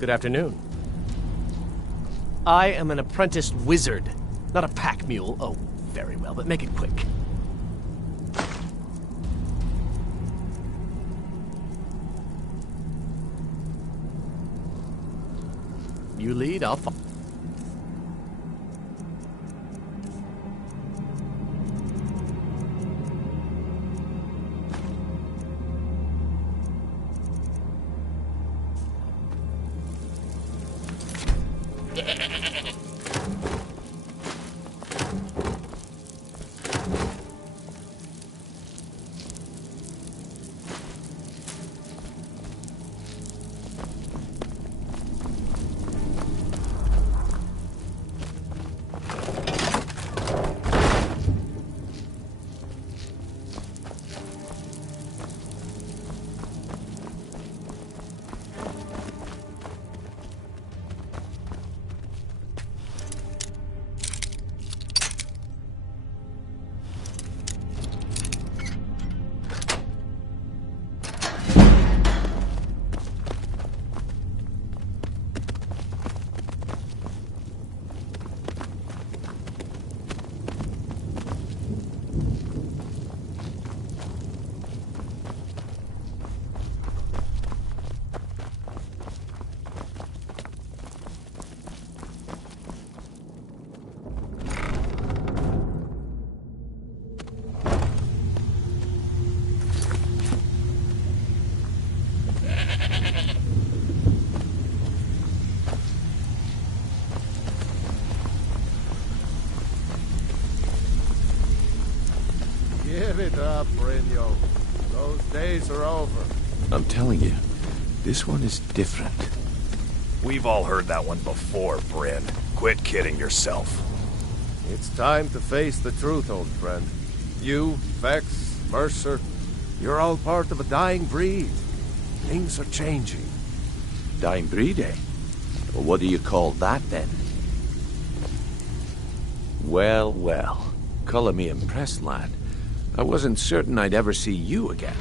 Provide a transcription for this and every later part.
Good afternoon. I am an apprenticed wizard, not a pack mule. Oh, very well, but make it quick. You lead, I'll follow. Give it up, Brynjo. Those days are over. I'm telling you, this one is different. We've all heard that one before, Bryn. Quit kidding yourself. It's time to face the truth, old friend. You, Vex, Mercer, you're all part of a dying breed. Things are changing. Dying breed, eh? Well, what do you call that, then? Well, well. Color me impressed, lad. I wasn't certain I'd ever see you again.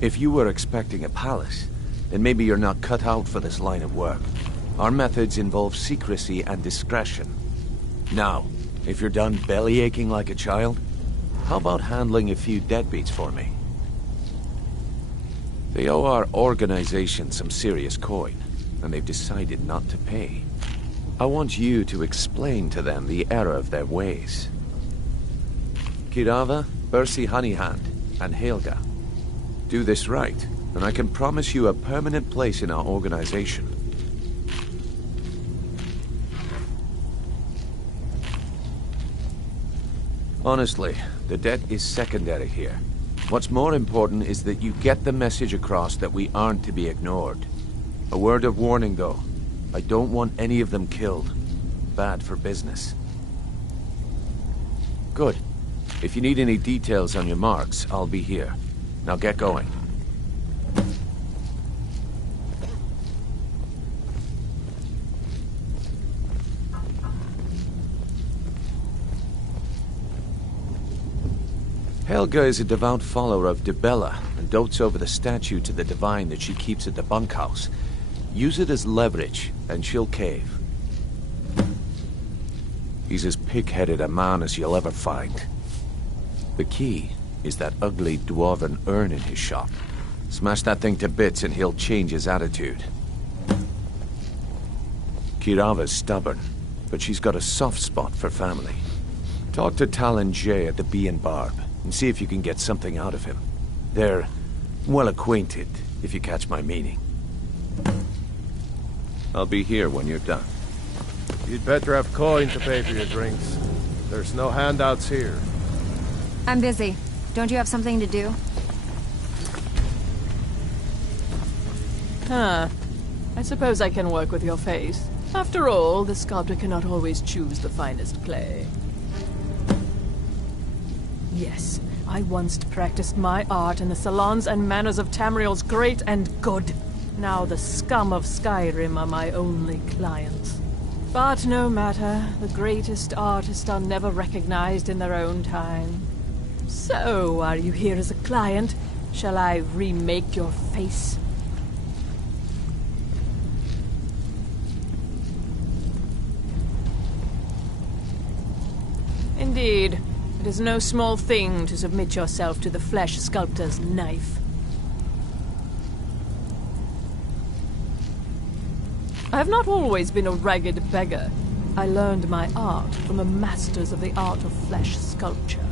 If you were expecting a palace, then maybe you're not cut out for this line of work. Our methods involve secrecy and discretion. Now, if you're done bellyaching like a child, how about handling a few deadbeats for me? They owe our organization some serious coin, and they've decided not to pay. I want you to explain to them the error of their ways. Kirava, Bersi Honeyhand, and Helga. Do this right, and I can promise you a permanent place in our organization. Honestly, the debt is secondary here. What's more important is that you get the message across that we aren't to be ignored. A word of warning, though. I don't want any of them killed. Bad for business. Good. If you need any details on your marks, I'll be here. Now get going. Helga is a devout follower of Dibella and dotes over the statue to the divine that she keeps at the bunkhouse. Use it as leverage, and she'll cave. He's as pig-headed a man as you'll ever find. The key is that ugly dwarven urn in his shop. Smash that thing to bits and he'll change his attitude. Kirava's stubborn, but she's got a soft spot for family. Talk to Talon Jay at the Bee and Barb, and see if you can get something out of him. They're well acquainted, if you catch my meaning. I'll be here when you're done. You'd better have coin to pay for your drinks. There's no handouts here. I'm busy. Don't you have something to do? Huh. I suppose I can work with your face. After all, the sculptor cannot always choose the finest clay. Yes, I once practiced my art in the salons and manners of Tamriel's great and good. Now the scum of Skyrim are my only clients. But no matter, the greatest artists are never recognized in their own time. So, are you here as a client? Shall I remake your face? Indeed. It is no small thing to submit yourself to the flesh sculptor's knife. I have not always been a ragged beggar. I learned my art from the masters of the art of flesh sculpture.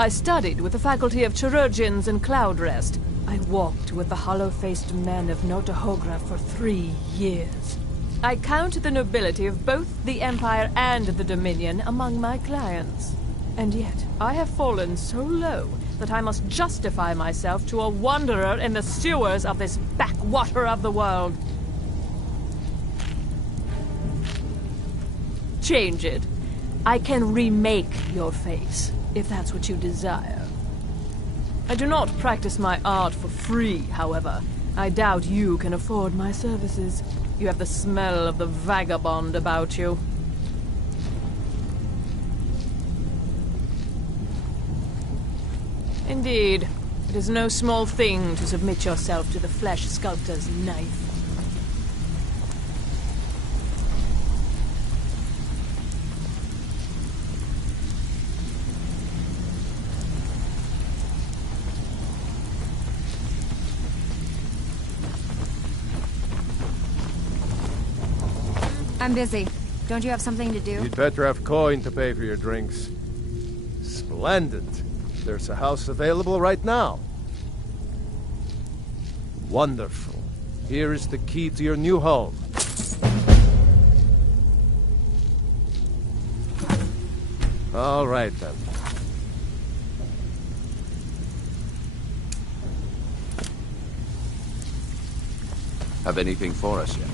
I studied with the faculty of chirurgeons in Cloudrest. I walked with the hollow-faced men of Notahogra for 3 years. I count the nobility of both the Empire and the Dominion among my clients. And yet, I have fallen so low that I must justify myself to a wanderer in the sewers of this backwater of the world. Change it. I can remake your face, if that's what you desire. I do not practice my art for free, however. I doubt you can afford my services. You have the smell of the vagabond about you. Indeed, it is no small thing to submit yourself to the flesh sculptor's knife. I'm busy. Don't you have something to do? You'd better have coin to pay for your drinks. Splendid. There's a house available right now. Wonderful. Here is the key to your new home. All right, then. Have anything for us yet?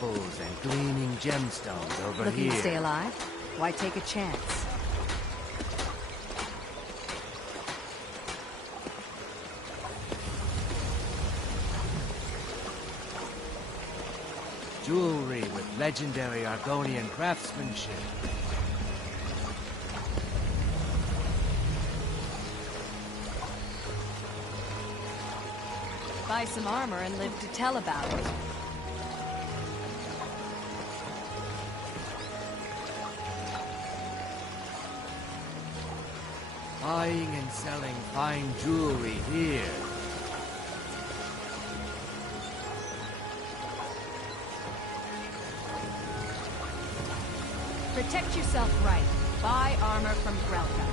baubles and gleaming gemstones over Looking here. to stay alive? Why take a chance? Jewelry with legendary Argonian craftsmanship. Buy some armor and live to tell about it. Buying and selling fine jewelry here. Protect yourself right. Buy armor from Grelka.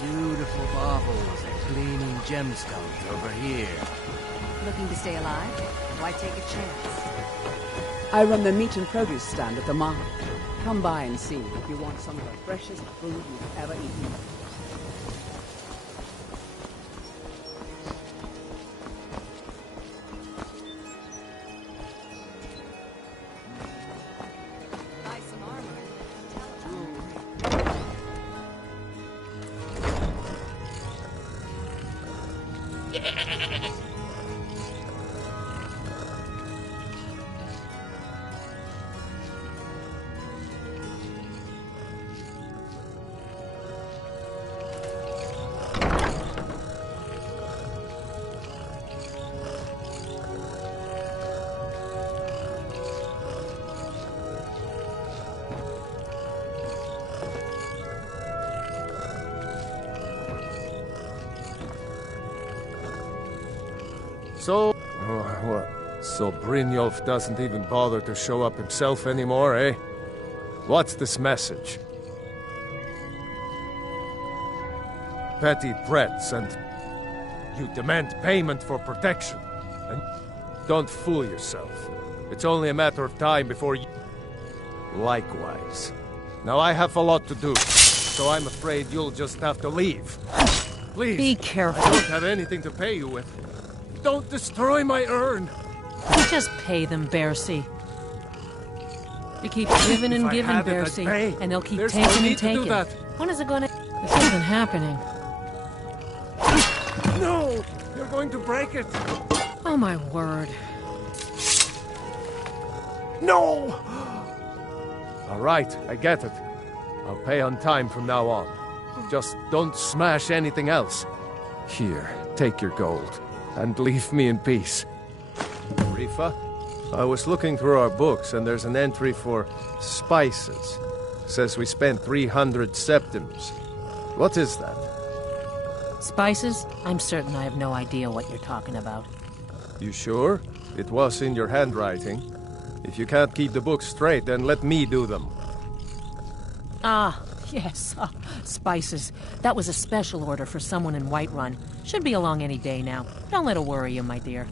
Beautiful baubles and gleaming gemstones over here. Looking to stay alive? Why take a chance? I run the meat and produce stand at the market. Come by and see if you want some of the freshest food you've ever eaten. Buy some armor and live to tell about it. So... what? So Brynjolf doesn't even bother to show up himself anymore, eh? What's this message? Petty threats and... you demand payment for protection. And don't fool yourself. It's only a matter of time before you... Likewise. Now I have a lot to do, so I'm afraid you'll just have to leave. Please. Be careful. I don't have anything to pay you with. Don't destroy my urn! Just pay them, Bercy. You keep giving and giving, Bercy, and they'll keep taking and taking. When is it gonna... There's something happening. No! You're going to break it! Oh my word. No! Alright, I get it. I'll pay on time from now on. Just don't smash anything else. Here, take your gold. And leave me in peace. Rifa? I was looking through our books and there's an entry for spices. Says we spent 300 septims. What is that? Spices? I'm certain I have no idea what you're talking about. You sure? It was in your handwriting. If you can't keep the books straight, then let me do them. Ah, yes. Spices. That was a special order for someone in Whiterun. Should be along any day now. Don't let it worry you, my dear.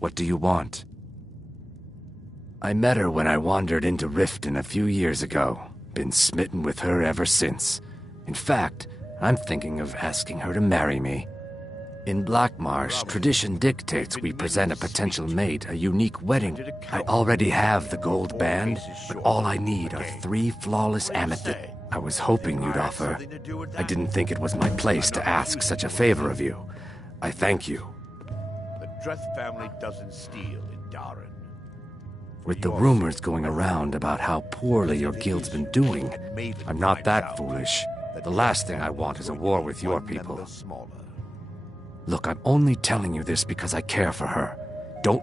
What do you want? I met her when I wandered into Riften a few years ago. Been smitten with her ever since. In fact, I'm thinking of asking her to marry me. In Blackmarsh, tradition dictates we present a potential mate a unique wedding. I already have the gold band, but all I need are 3 flawless amethysts. I was hoping you'd offer. I didn't think it was my place to ask such a favor of you. I thank you. The Dreth family doesn't steal in Darren. With the rumors going around about how poorly your guild's been doing, I'm not that foolish. The last thing I want is a war with your people. Look, I'm only telling you this because I care for her. Don't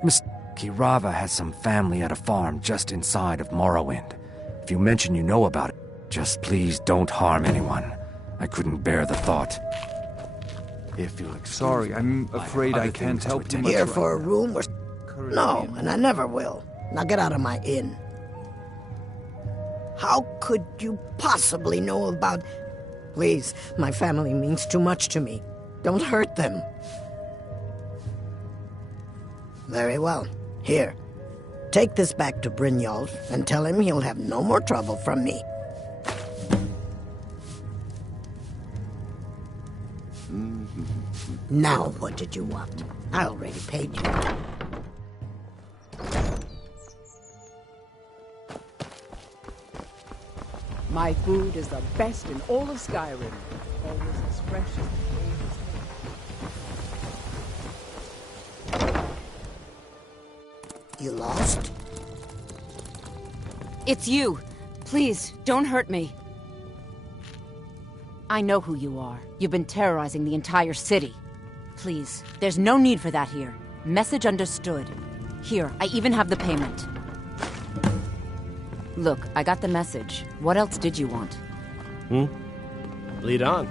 Kirava has some family at a farm just inside of Morrowind. If you mention you know about it, just please don't harm anyone. I couldn't bear the thought. If you'll excuse Sorry, me, I'm I have afraid other I can't things to help you attend much Here right for a now. room or... Currently No, in- and I never will. Now get out of my inn. How could you possibly know about... Please, my family means too much to me. Don't hurt them. Very well. Here. Take this back to Brynjolf and tell him he'll have no more trouble from me. Now, what did you want? I already paid you. My food is the best in all of Skyrim. Always as fresh as the day is made. You lost? It's you. Please, don't hurt me. I know who you are. You've been terrorizing the entire city. Please, there's no need for that here. Message understood. Here, I even have the payment. Look, I got the message. What else did you want? Lead on.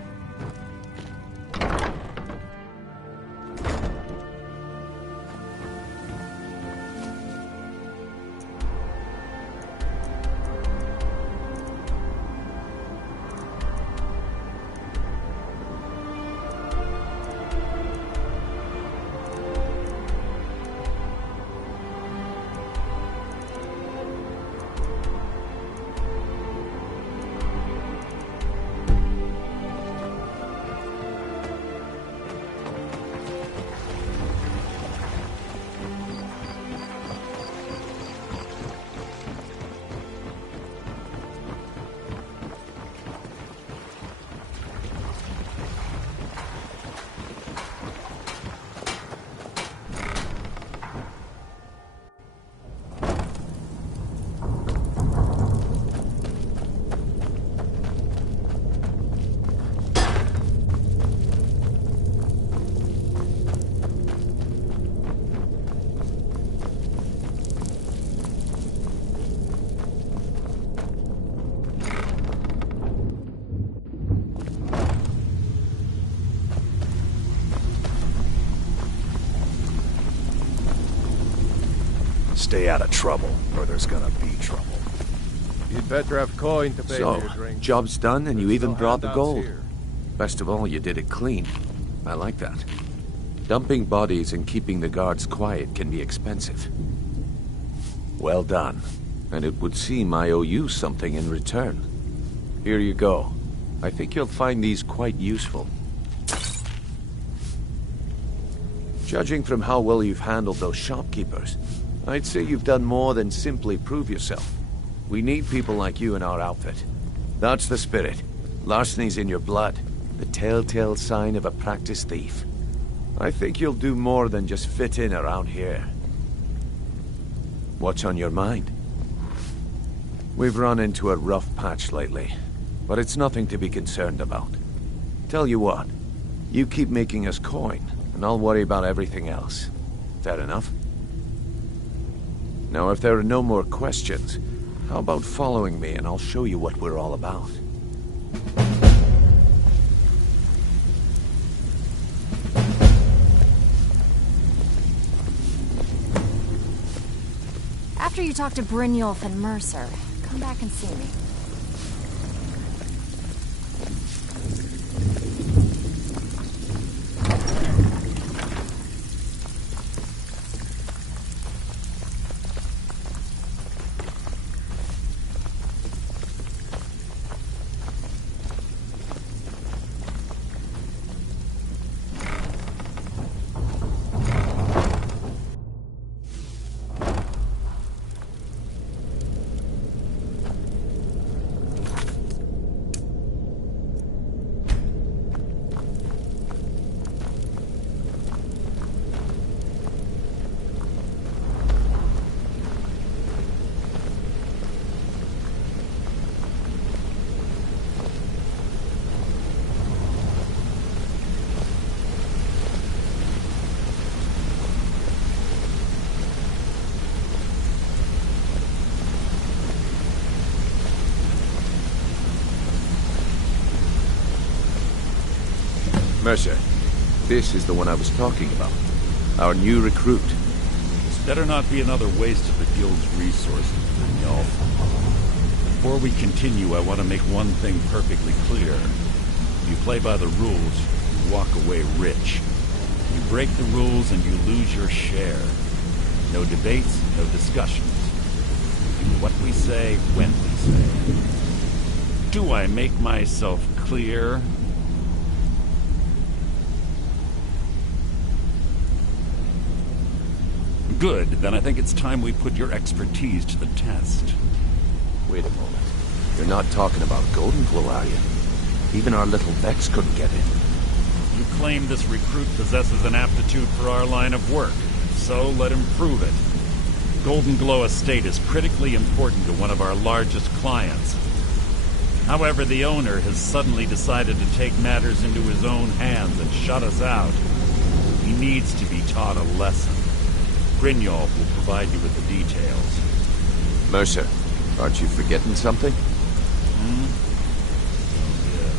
Stay out of trouble, or there's gonna be trouble. You'd better have coin to pay for So, your drink. job's done and you There's even no brought the handouts gold. here. Best of all, you did it clean. I like that. Dumping bodies and keeping the guards quiet can be expensive. Well done. And it would seem I owe you something in return. Here you go. I think you'll find these quite useful. Judging from how well you've handled those shopkeepers, I'd say you've done more than simply prove yourself. We need people like you in our outfit. That's the spirit. Larceny's in your blood. The telltale sign of a practiced thief. I think you'll do more than just fit in around here. What's on your mind? We've run into a rough patch lately, but it's nothing to be concerned about. Tell you what, you keep making us coin, and I'll worry about everything else. Fair enough? Now, if there are no more questions, how about following me and I'll show you what we're all about? After you talk to Brynjolf and Mercer, come back and see me. Mercer, This is the one I was talking about. Our new recruit. This better not be another waste of the Guild's resources, Brynjolf. Before we continue, I want to make one thing perfectly clear. If you play by the rules, you walk away rich. You break the rules and you lose your share. No debates, no discussions. We do what we say, when we say. Do I make myself clear? Good, then I think it's time we put your expertise to the test. Wait a moment. You're not talking about Golden Glow, are you? Even our little Vex couldn't get in. You claim this recruit possesses an aptitude for our line of work, so let him prove it. Golden Glow Estate is critically important to one of our largest clients. However, the owner has suddenly decided to take matters into his own hands and shut us out. He needs to be taught a lesson. Brynjolf will provide you with the details. Mercer, aren't you forgetting something? Yes.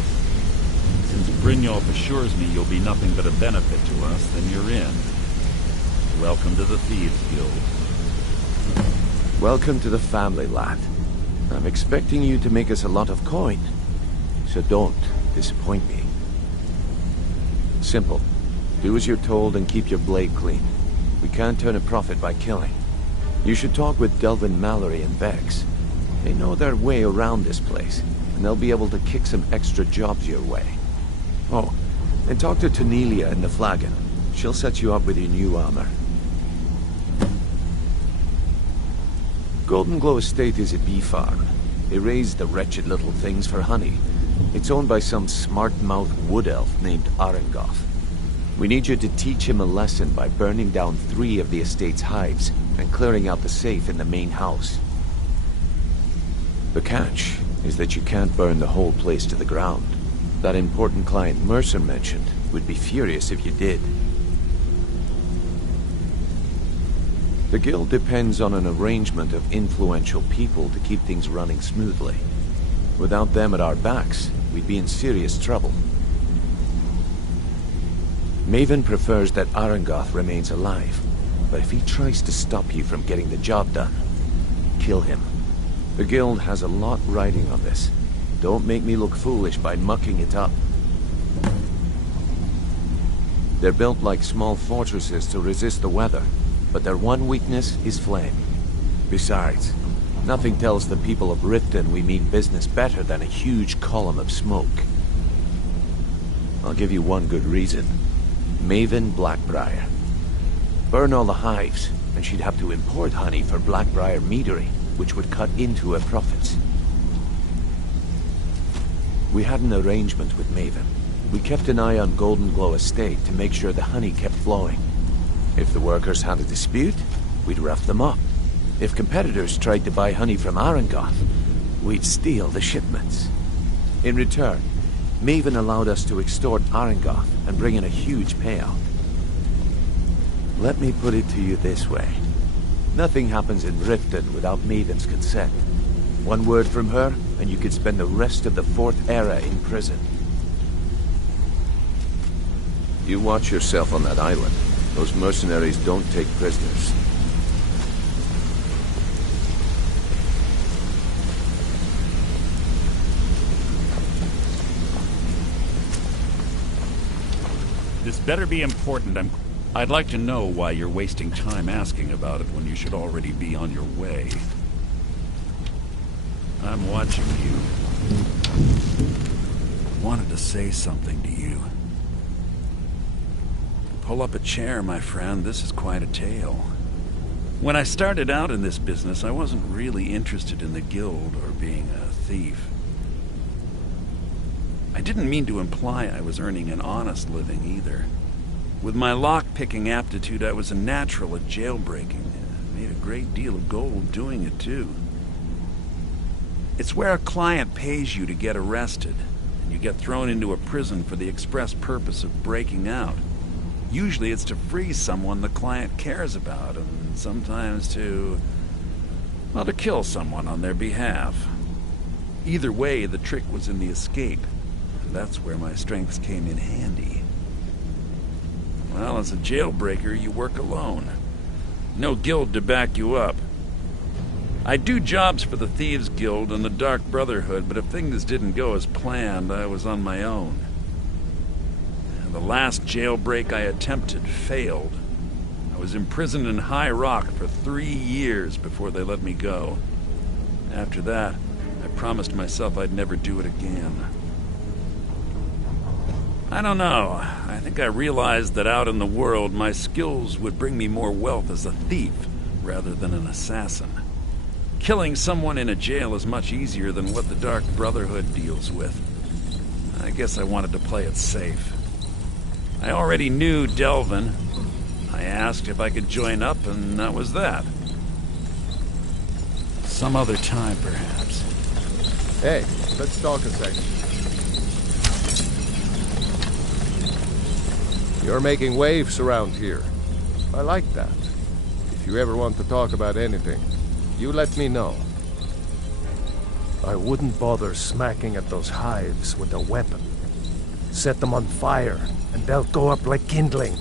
Since Brynjolf assures me you'll be nothing but a benefit to us, then you're in. Welcome to the Thieves Guild. Welcome to the family, lad. I'm expecting you to make us a lot of coin, so don't disappoint me. Simple. Do as you're told and keep your blade clean. We can't turn a profit by killing. You should talk with Delvin Mallory and Vex. They know their way around this place, and they'll be able to kick some extra jobs your way. Oh, and talk to Tanelia in the Flagon. She'll set you up with your new armor. Golden Glow Estate is a bee farm. They raise the wretched little things for honey. It's owned by some smart-mouthed wood elf named Arengoth. We need you to teach him a lesson by burning down 3 of the estate's hives and clearing out the safe in the main house. The catch is that you can't burn the whole place to the ground. That important client Mercer mentioned would be furious if you did. The guild depends on an arrangement of influential people to keep things running smoothly. Without them at our backs, we'd be in serious trouble. Maven prefers that Arengoth remains alive, but if he tries to stop you from getting the job done, kill him. The guild has a lot riding on this. Don't make me look foolish by mucking it up. They're built like small fortresses to resist the weather, but their one weakness is flame. Besides, nothing tells the people of Riften we mean business better than a huge column of smoke. I'll give you one good reason. Maven Blackbriar. Burn all the hives, and she'd have to import honey for Blackbriar meadery, which would cut into her profits. We had an arrangement with Maven. We kept an eye on Golden Glow Estate to make sure the honey kept flowing. If the workers had a dispute, we'd rough them up. If competitors tried to buy honey from Arengoth, we'd steal the shipments. In return, Maven allowed us to extort Arengoth and bring in a huge payout. Let me put it to you this way. Nothing happens in Riften without Maven's consent. One word from her, and you could spend the rest of the 4th era in prison. You watch yourself on that island. Those mercenaries don't take prisoners. This better be important. I'd like to know why you're wasting time asking about it when you should already be on your way. I'm watching you. Wanted to say something to you. Pull up a chair, my friend. This is quite a tale. When I started out in this business, I wasn't really interested in the guild or being a thief. I didn't mean to imply I was earning an honest living either. With my lock-picking aptitude, I was a natural at jailbreaking. I made a great deal of gold doing it, too. It's where a client pays you to get arrested, and you get thrown into a prison for the express purpose of breaking out. Usually it's to free someone the client cares about, and sometimes to kill someone on their behalf. Either way, the trick was in the escape. That's where my strengths came in handy. Well, as a jailbreaker, you work alone. No guild to back you up. I do jobs for the Thieves Guild and the Dark Brotherhood, but if things didn't go as planned, I was on my own. The last jailbreak I attempted failed. I was imprisoned in High Rock for 3 years before they let me go. After that, I promised myself I'd never do it again. I don't know. I think I realized that out in the world, my skills would bring me more wealth as a thief rather than an assassin. Killing someone in a jail is much easier than what the Dark Brotherhood deals with. I guess I wanted to play it safe. I already knew Delvin. I asked if I could join up, and that was that. Some other time, perhaps. Hey, let's talk a second. You're making waves around here. I like that. If you ever want to talk about anything, you let me know. I wouldn't bother smacking at those hives with a weapon. Set them on fire, and they'll go up like kindling.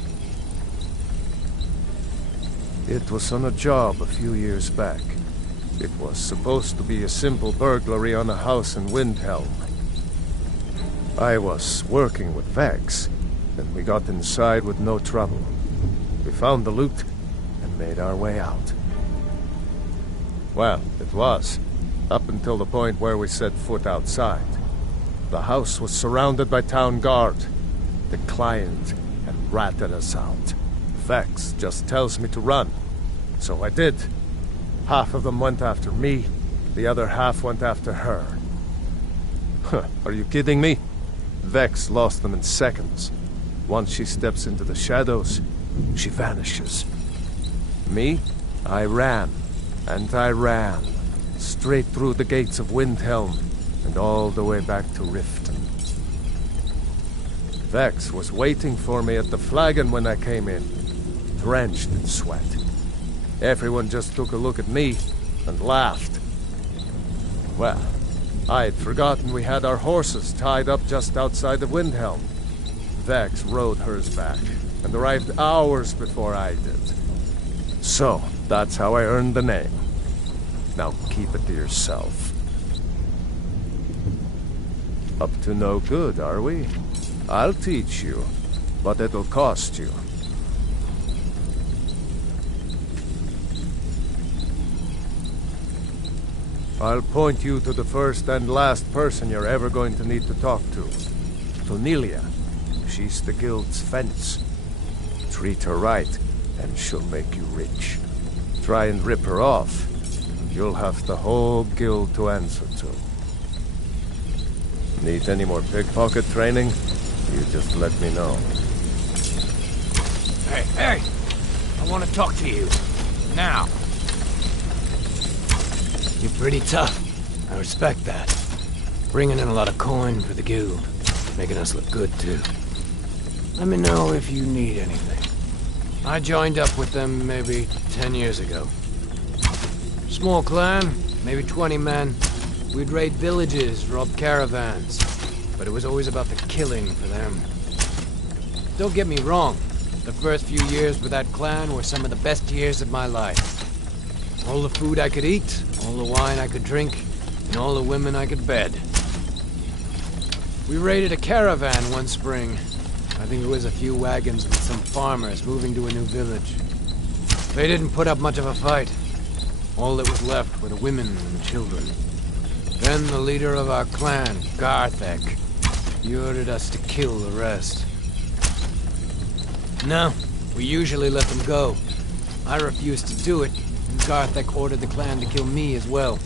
It was on a job a few years back. It was supposed to be a simple burglary on a house in Windhelm. I was working with Vex, and we got inside with no trouble. We found the loot and made our way out. Well, it was, up until the point where we set foot outside. The house was surrounded by town guard. The client had ratted us out. Vex just tells me to run. So I did. Half of them went after me, the other half went after her. Huh, are you kidding me? Vex lost them in seconds. Once she steps into the shadows, she vanishes. Me? I ran. And I ran. Straight through the gates of Windhelm, and all the way back to Riften. Vex was waiting for me at the flagon when I came in, drenched in sweat. Everyone just took a look at me and laughed. Well, I had forgotten we had our horses tied up just outside of Windhelm. Vex rode hers back and arrived hours before I did. So, that's how I earned the name. Now keep it to yourself. Up to no good, are we? I'll teach you, but it'll cost you. I'll point you to the first and last person you're ever going to need to talk to. Tonelia. She's the guild's fence. Treat her right, and she'll make you rich. Try and rip her off, and you'll have the whole guild to answer to. Need any more pickpocket training? You just let me know. Hey, hey! I want to talk to you. Now. You're pretty tough. I respect that. Bringing in a lot of coin for the guild. Making us look good, too. Let me know if you need anything. I joined up with them maybe 10 years ago. Small clan, maybe 20 men. We'd raid villages, rob caravans. But it was always about the killing for them. Don't get me wrong. The first few years with that clan were some of the best years of my life. All the food I could eat, all the wine I could drink, and all the women I could bed. We raided a caravan one spring. I think it was a few wagons with some farmers moving to a new village. They didn't put up much of a fight. All that was left were the women and the children. Then the leader of our clan, Garthek, he ordered us to kill the rest. No, we usually let them go. I refused to do it, and Garthek ordered the clan to kill me as well.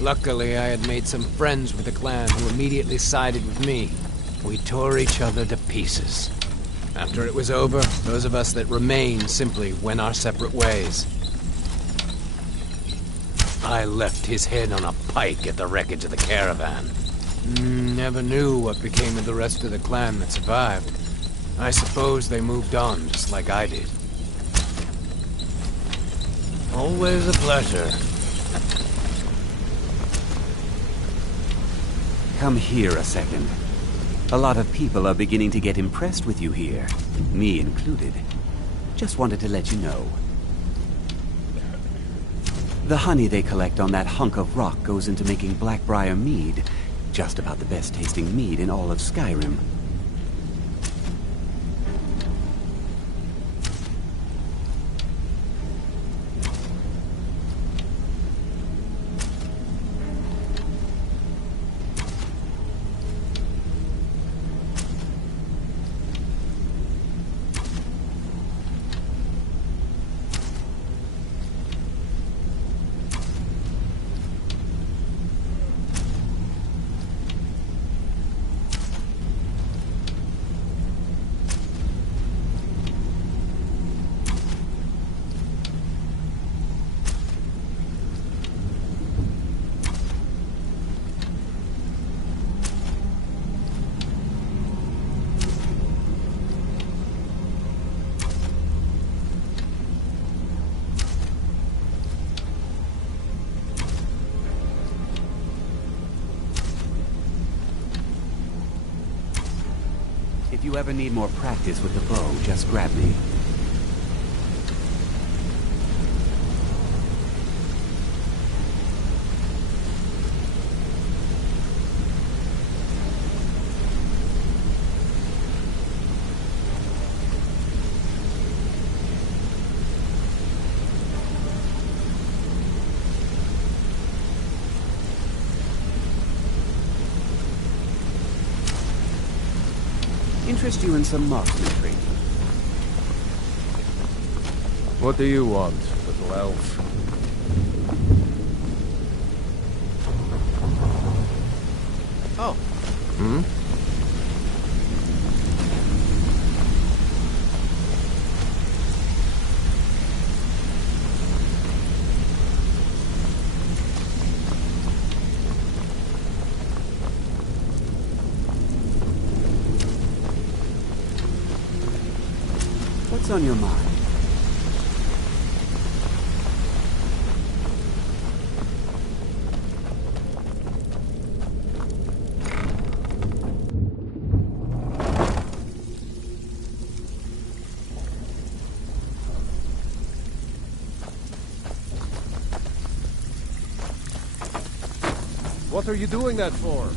Luckily, I had made some friends with the clan who immediately sided with me. We tore each other to pieces. After it was over, those of us that remained simply went our separate ways. I left his head on a pike at the wreckage of the caravan. Never knew what became of the rest of the clan that survived. I suppose they moved on, just like I did. Always a pleasure. Come here a second. A lot of people are beginning to get impressed with you here, me included. Just wanted to let you know. The honey they collect on that hunk of rock goes into making Blackbriar mead. Just about the best tasting mead in all of Skyrim. If you ever need more practice with the bow, just grab me. Interest you in some marksmanry. What do you want, little elf? Oh. Hmm? What's on your mind? What are you doing that for?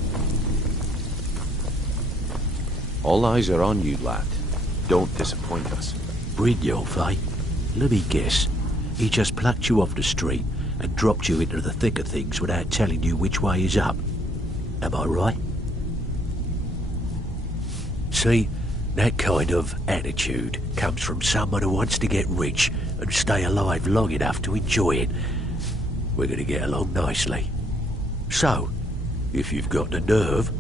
All eyes are on you, lad. Don't disappoint us. Brynjolf, eh? Let me guess. He just plucked you off the street and dropped you into the thick of things without telling you which way is up. Am I right? See, that kind of attitude comes from someone who wants to get rich and stay alive long enough to enjoy it. We're going to get along nicely. So, if you've got the nerve,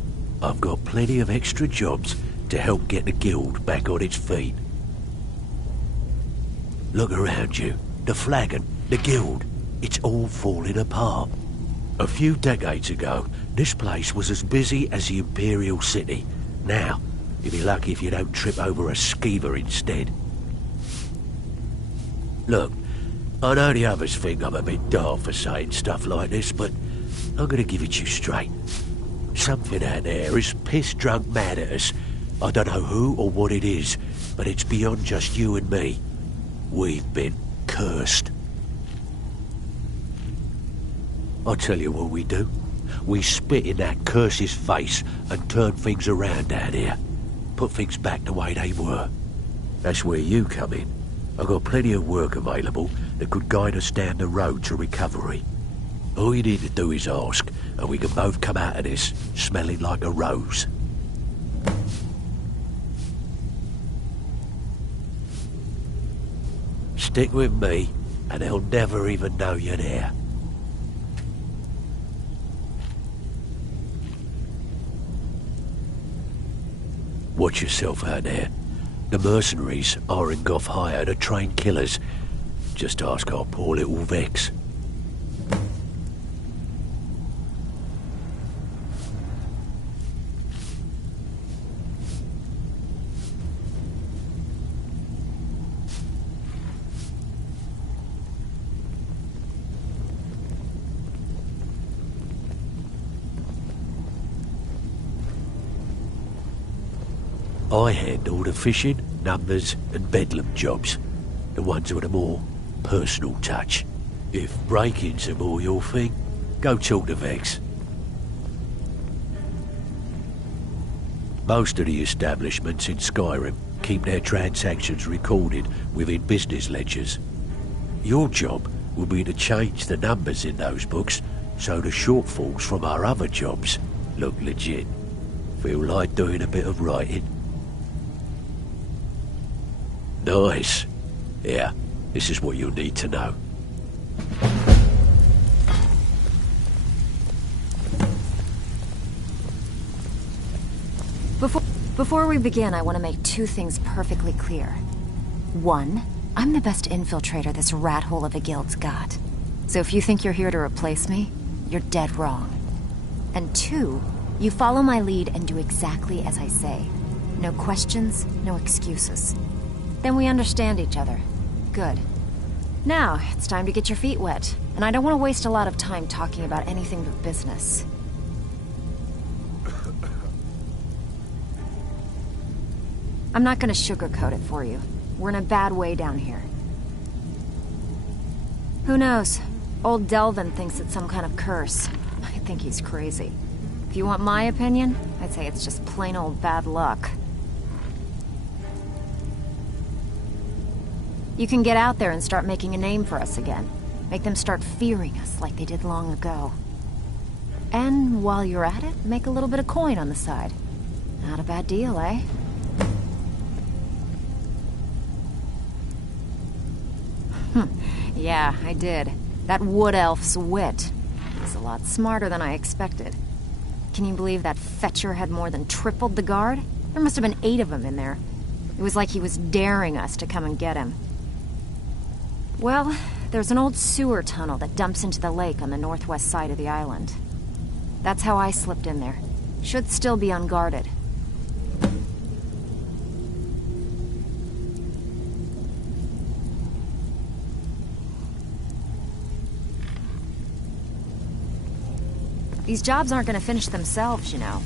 I've got plenty of extra jobs to help get the guild back on its feet. Look around you. The flagon, the guild, it's all falling apart. A few decades ago, this place was as busy as the Imperial City. Now, you'll be lucky if you don't trip over a skeever instead. Look, I know the others think I'm a bit daft for saying stuff like this, but I'm gonna give it you straight. Something out there is piss-drunk mad at us. I don't know who or what it is, but it's beyond just you and me. We've been cursed. I'll tell you what we do. We spit in that curse's face and turn things around down here. Put things back the way they were. That's where you come in. I've got plenty of work available that could guide us down the road to recovery. All you need to do is ask, and we can both come out of this smelling like a rose. Stick with me, and they'll never even know you're there. Watch yourself out there. The mercenaries are in Goth hire to train killers. Just ask our poor little Vex. I handle the fishing, numbers, and bedlam jobs. The ones with a more personal touch. If break-ins are more your thing, go talk to Vex. Most of the establishments in Skyrim keep their transactions recorded within business ledgers. Your job will be to change the numbers in those books so the shortfalls from our other jobs look legit. Feel like doing a bit of writing? Nice. Yeah, this is what you'll need to know. Before we begin, I want to make two things perfectly clear. One, I'm the best infiltrator this rat hole of a guild's got. So if you think you're here to replace me, you're dead wrong. And two, you follow my lead and do exactly as I say. No questions, no excuses. Then we understand each other. Good. Now, it's time to get your feet wet. And I don't want to waste a lot of time talking about anything but business. I'm not gonna sugarcoat it for you. We're in a bad way down here. Who knows? Old Delvin thinks it's some kind of curse. I think he's crazy. If you want my opinion, I'd say it's just plain old bad luck. You can get out there and start making a name for us again. Make them start fearing us like they did long ago. And while you're at it, make a little bit of coin on the side. Not a bad deal, eh? Yeah, I did. That wood elf's wit. He's a lot smarter than I expected. Can you believe that fetcher had more than tripled the guard? There must have been 8 of them in there. It was like he was daring us to come and get him. Well, there's an old sewer tunnel that dumps into the lake on the northwest side of the island. That's how I slipped in there. Should still be unguarded. These jobs aren't gonna finish themselves, you know.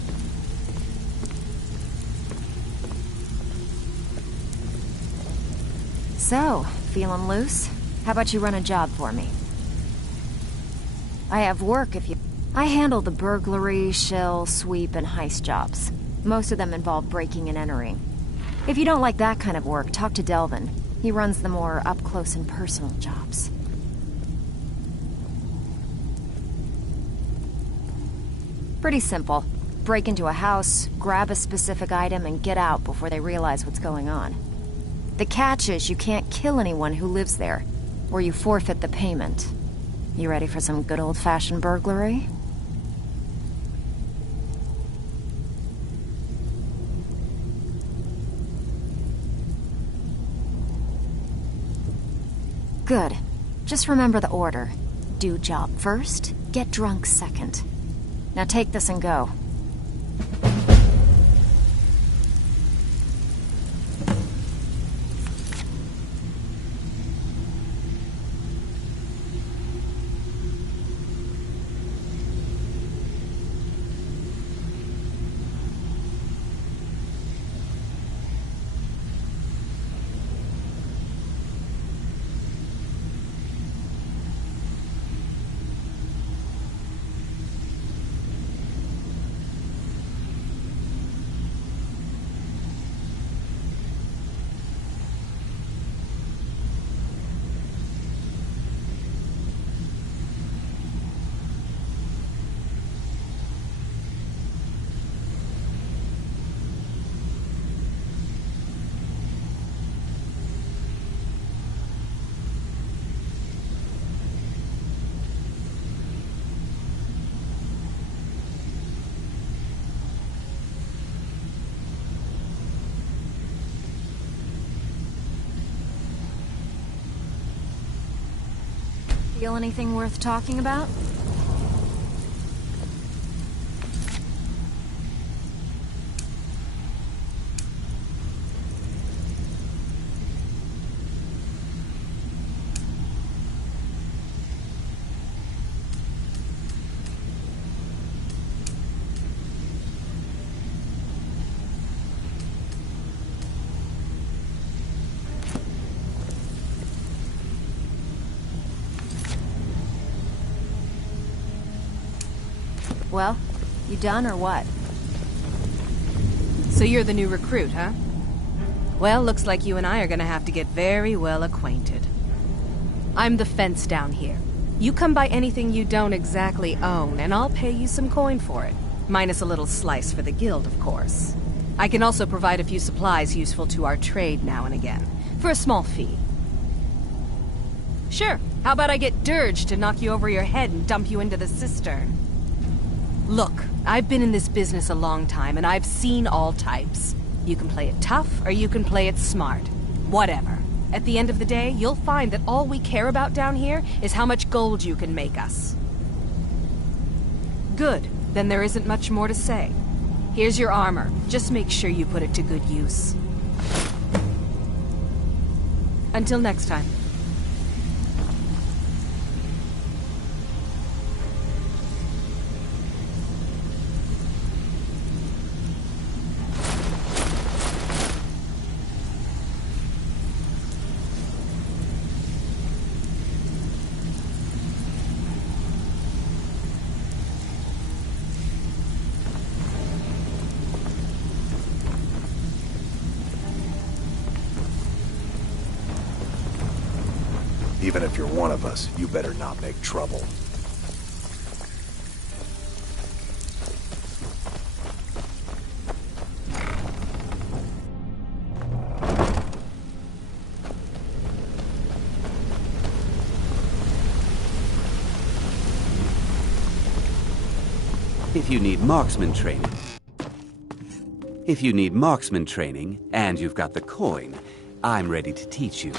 So, feeling loose? How about you run a job for me? I have work if you... I handle the burglary, shill, sweep, and heist jobs. Most of them involve breaking and entering. If you don't like that kind of work, talk to Delvin. He runs the more up-close and personal jobs. Pretty simple. Break into a house, grab a specific item, and get out before they realize what's going on. The catch is you can't kill anyone who lives there, or you forfeit the payment. You ready for some good old-fashioned burglary? Good. Just remember the order. Do job first, get drunk second. Now take this and go. Feel anything worth talking about? Well, you done or what? So you're the new recruit, huh? Well, looks like you and I are gonna have to get very well acquainted. I'm the fence down here. You come by anything you don't exactly own, and I'll pay you some coin for it. Minus a little slice for the guild, of course. I can also provide a few supplies useful to our trade now and again, for a small fee. Sure, how about I get Dirge to knock you over your head and dump you into the cistern? Look, I've been in this business a long time, and I've seen all types. You can play it tough, or you can play it smart. Whatever. At the end of the day, you'll find that all we care about down here is how much gold you can make us. Good. Then there isn't much more to say. Here's your armor. Just make sure you put it to good use. Until next time. Even if you're one of us, you better not make trouble. If you need marksman training, and you've got the coin, I'm ready to teach you.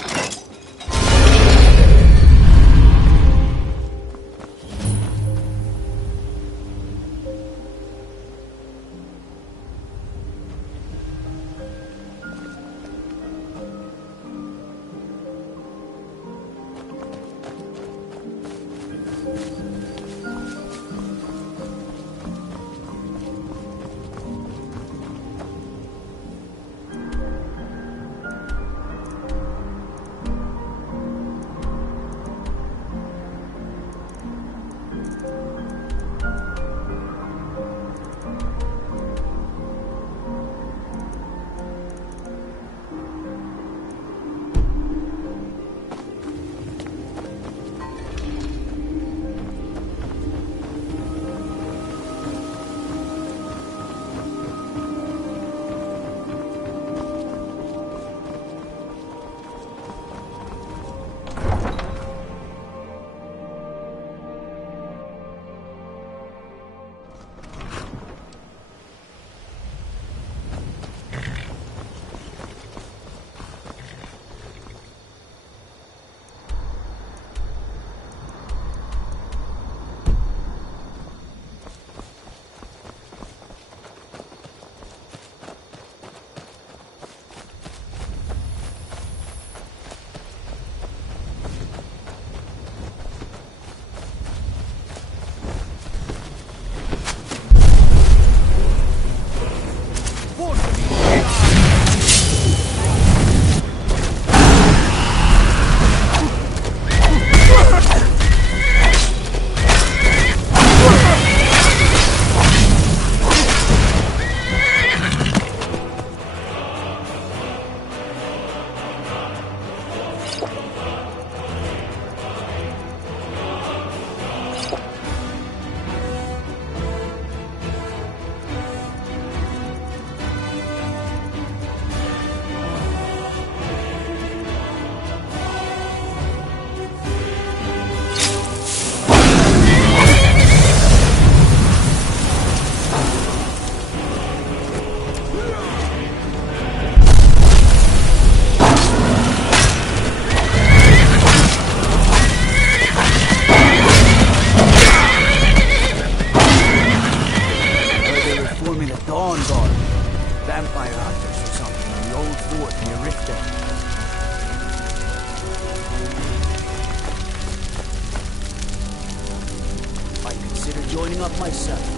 joining up myself.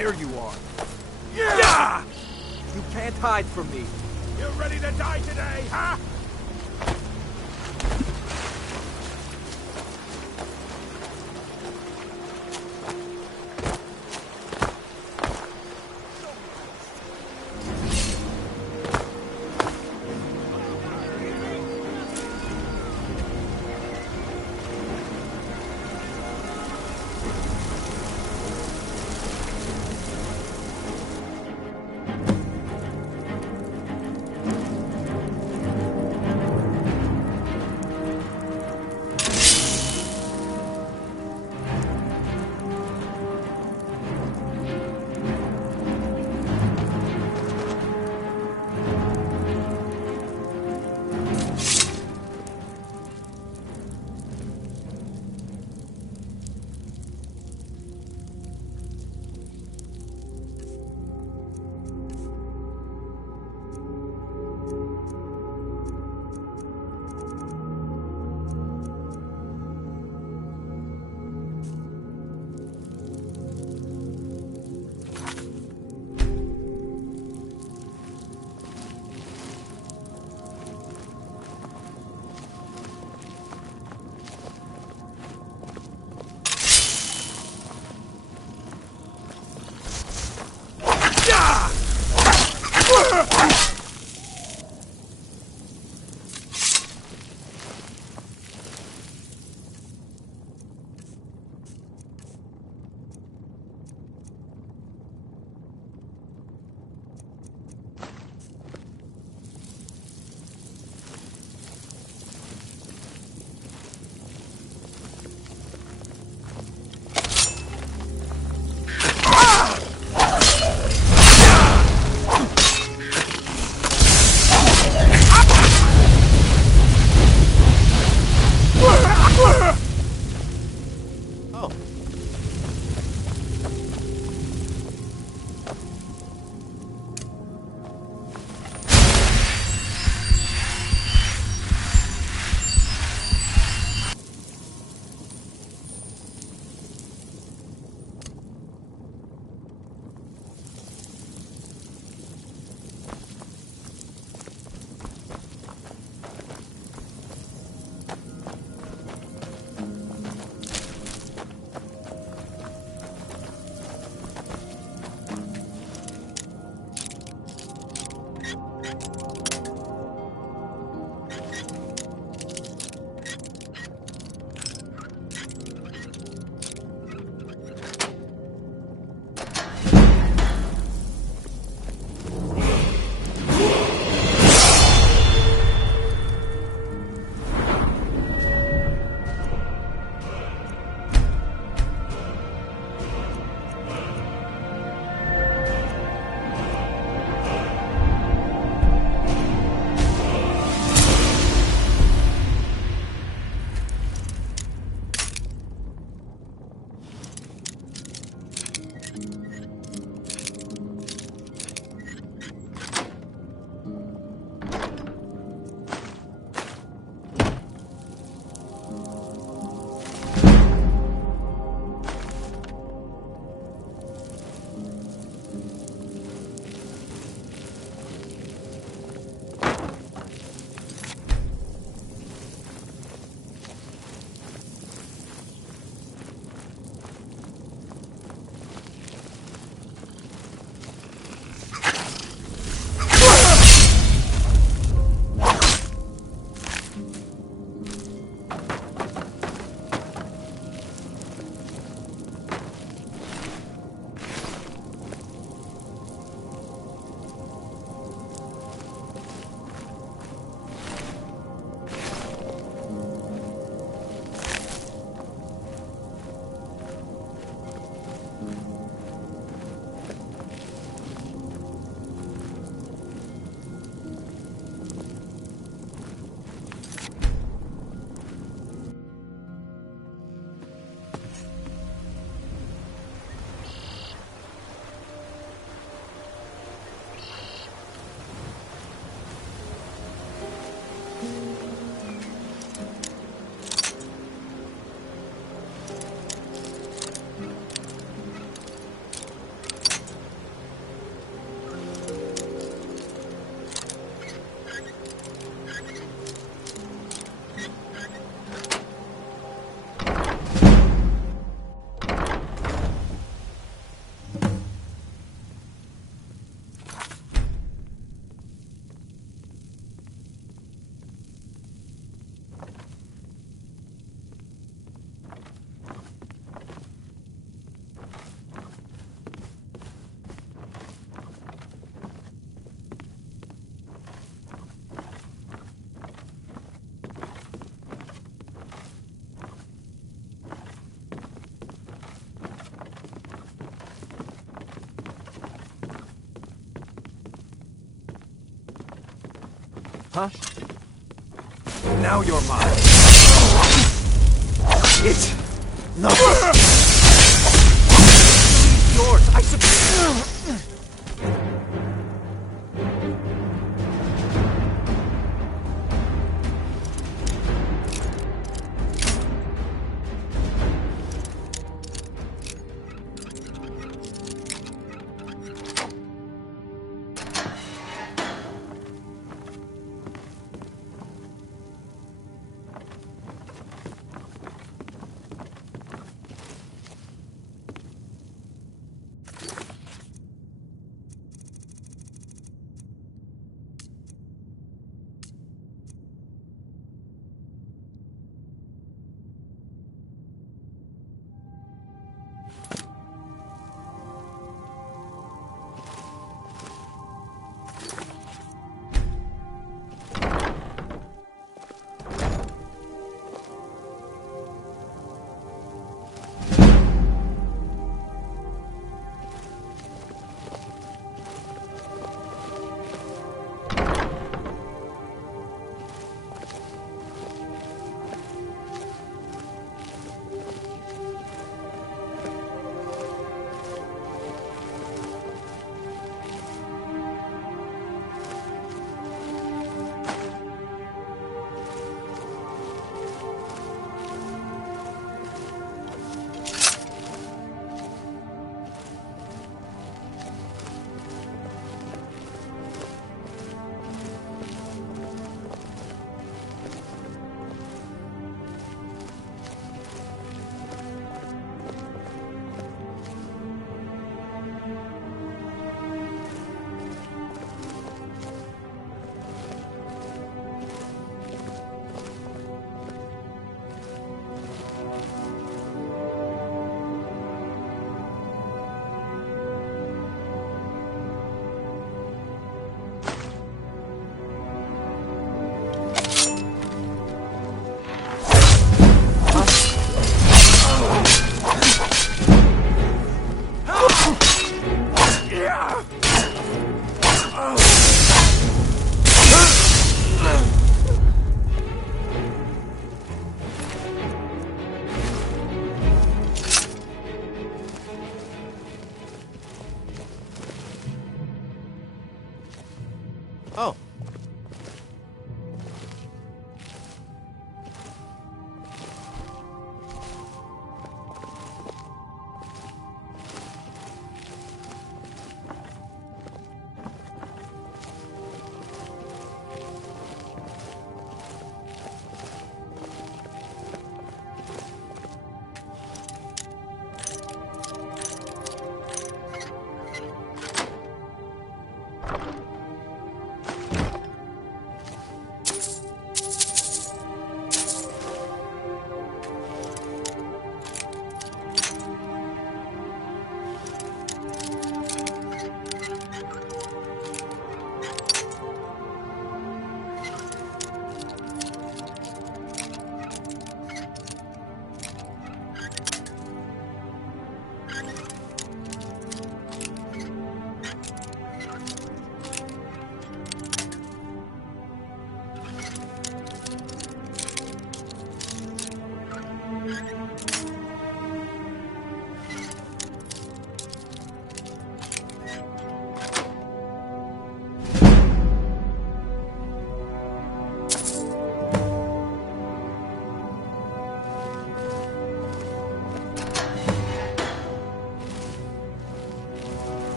There you are. Yeah! You can't hide from me. You ready to die today, huh? huh? Now you're mine. It's not yours. I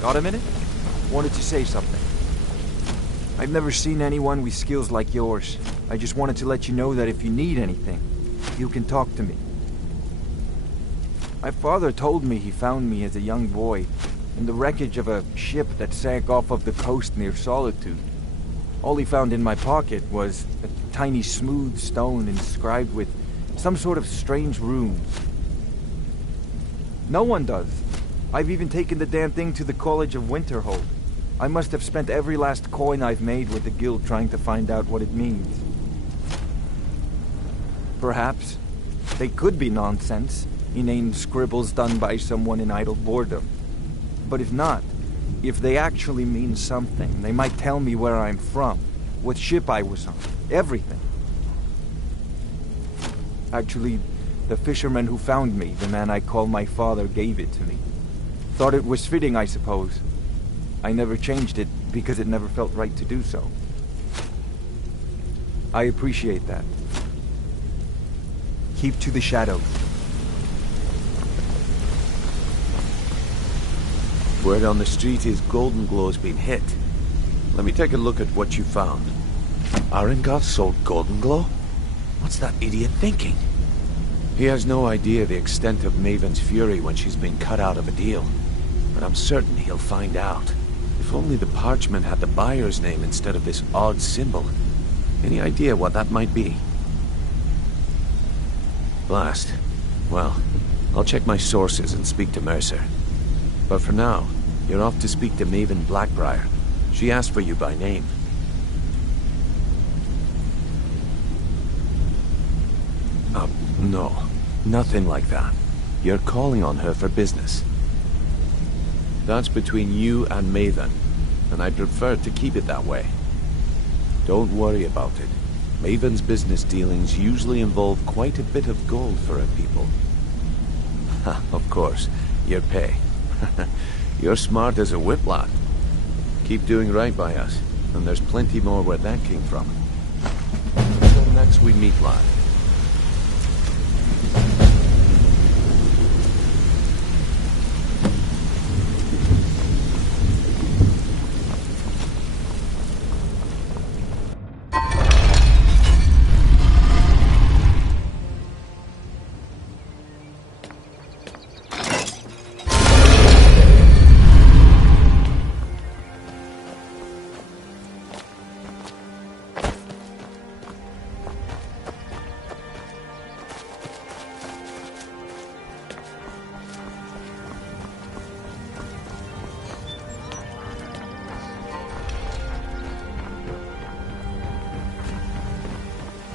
Got a minute? Wanted to say something. I've never seen anyone with skills like yours. I just wanted to let you know that if you need anything, you can talk to me. My father told me he found me as a young boy in the wreckage of a ship that sank off of the coast near Solitude. All he found in my pocket was a tiny smooth stone inscribed with some sort of strange runes. No one does. I've even taken the damn thing to the College of Winterhold. I must have spent every last coin I've made with the guild trying to find out what it means. Perhaps they could be nonsense, inane scribbles done by someone in idle boredom. But if not, if they actually mean something, they might tell me where I'm from, what ship I was on, everything. Actually, the fisherman who found me, the man I call my father, gave it to me. Thought it was fitting, I suppose. I never changed it because it never felt right to do so. I appreciate that. Keep to the shadows. Word on the street is Golden Glow's been hit. Let me take a look at what you found. Arengoth sold Golden Glow? What's that idiot thinking? He has no idea the extent of Maven's fury when she's been cut out of a deal. But I'm certain he'll find out. If only the parchment had the buyer's name instead of this odd symbol. Any idea what that might be? Blast. Well, I'll check my sources and speak to Mercer. But for now, you're off to speak to Maven Blackbriar. She asked for you by name. No. Nothing like that. You're calling on her for business. That's between you and Maven, and I prefer to keep it that way. Don't worry about it. Maven's business dealings usually involve quite a bit of gold for her people. Of course, your pay. You're smart as a whip, lad. Keep doing right by us, and there's plenty more where that came from. Until next we meet, lad.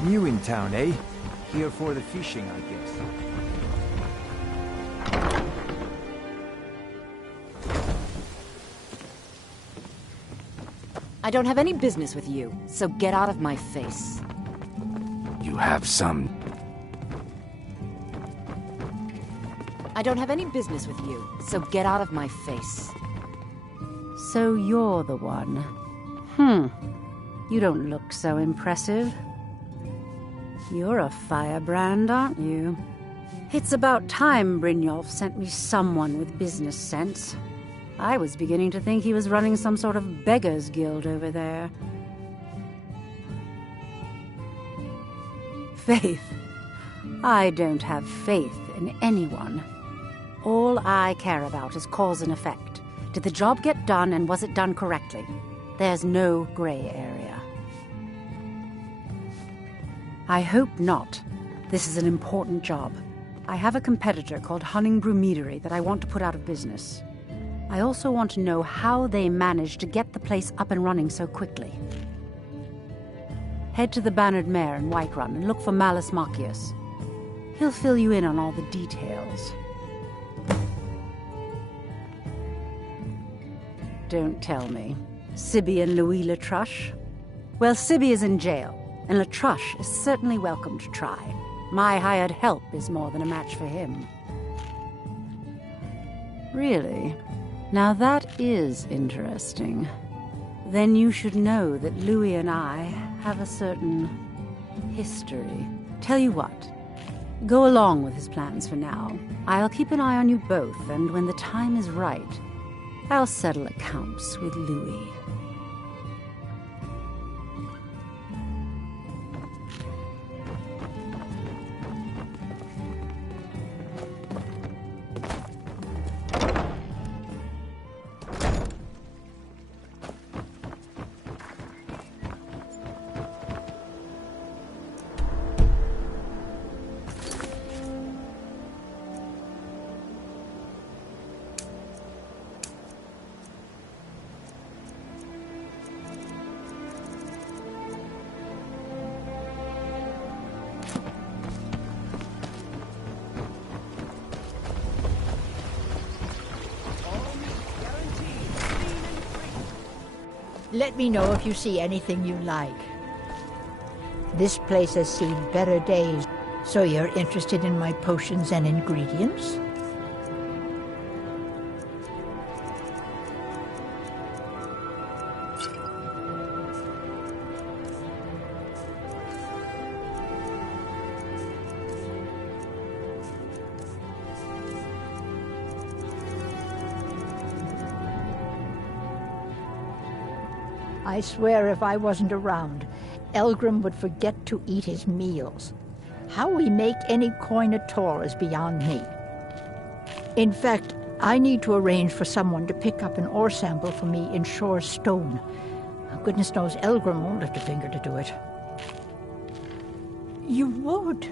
New in town, eh? Here for the fishing, I guess. I don't have any business with you, so get out of my face. You have some... I don't have any business with you, so get out of my face. So you're the one. You don't look so impressive. You're a firebrand, aren't you? It's about time Brynjolf sent me someone with business sense. I was beginning to think he was running some sort of beggars guild over there. Faith. I don't have faith in anyone. All I care about is cause and effect. Did the job get done, and was it done correctly? There's no gray area. I hope not. This is an important job. I have a competitor called Hunningbrew Meadery that I want to put out of business. I also want to know how they managed to get the place up and running so quickly. Head to the Bannered Mare in Whiterun and look for Malus Macius. He'll fill you in on all the details. Don't tell me. Sibby and Louis Latruche? Well, Sibby is in jail, and Latruche is certainly welcome to try. My hired help is more than a match for him. Really? Now that is interesting. Then you should know that Louis and I have a certain history. Tell you what, go along with his plans for now. I'll keep an eye on you both, and when the time is right, I'll settle accounts with Louis. Let me know if you see anything you like. This place has seen better days, so you're interested in my potions and ingredients? I swear if I wasn't around, Elgrim would forget to eat his meals. How we make any coin at all is beyond me. In fact, I need to arrange for someone to pick up an ore sample for me in Shore Stone. Goodness knows Elgrim won't lift a finger to do it. You would?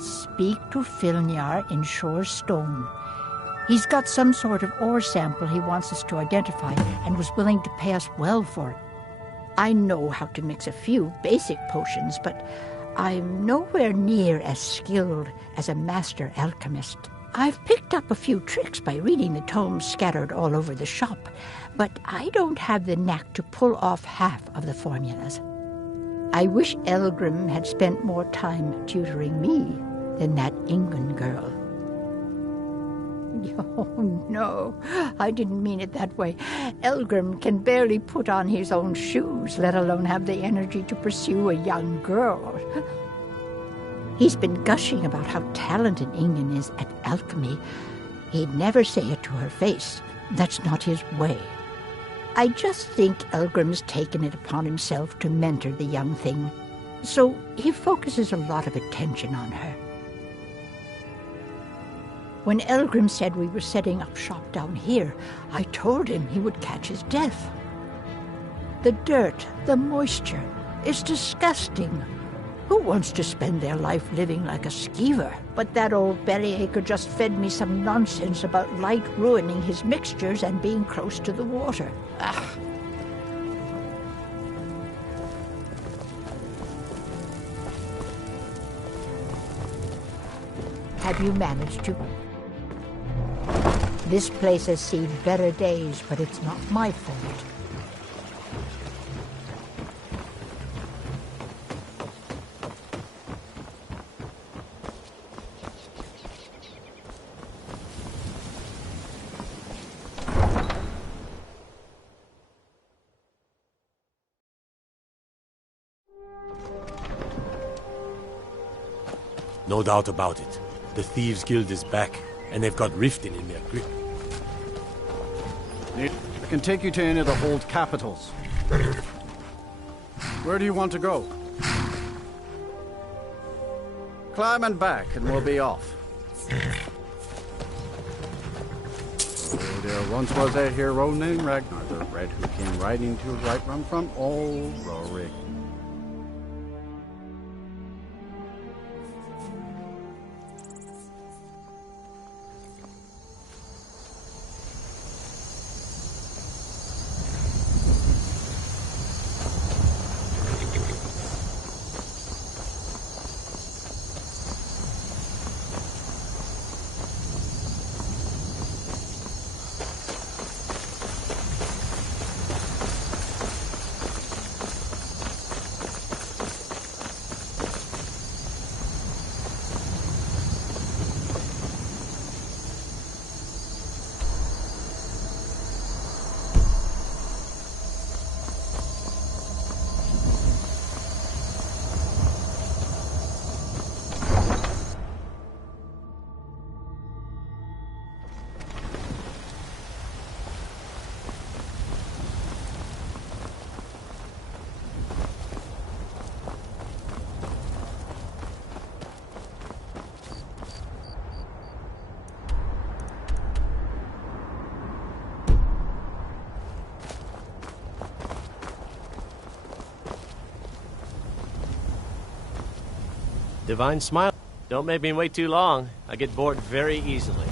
Speak to Filnyar in Shore Stone. He's got some sort of ore sample he wants us to identify and was willing to pay us well for it. I know how to mix a few basic potions, but I'm nowhere near as skilled as a master alchemist. I've picked up a few tricks by reading the tomes scattered all over the shop, but I don't have the knack to pull off half of the formulas. I wish Elgrim had spent more time tutoring me than that Ingun girl. Oh, no, I didn't mean it that way. Elgrim can barely put on his own shoes, let alone have the energy to pursue a young girl. He's been gushing about how talented Ingun is at alchemy. He'd never say it to her face. That's not his way. I just think Elgrim's taken it upon himself to mentor the young thing, so he focuses a lot of attention on her. When Elgrim said we were setting up shop down here, I told him he would catch his death. The dirt, the moisture, is disgusting. Who wants to spend their life living like a skeever? But that old bellyacre just fed me some nonsense about light ruining his mixtures and being close to the water. Ugh. Have you managed to? This place has seen better days, but it's not my fault. No doubt about it. The Thieves' Guild is back, and they've got Riften in their grip. I can take you to any of the hold capitals. Where do you want to go? Climb and back, and we'll be off. There once was a hero named Ragnar the Red who came riding to right run from old Rorik. Divine smile. Don't make me wait too long. I get bored very easily.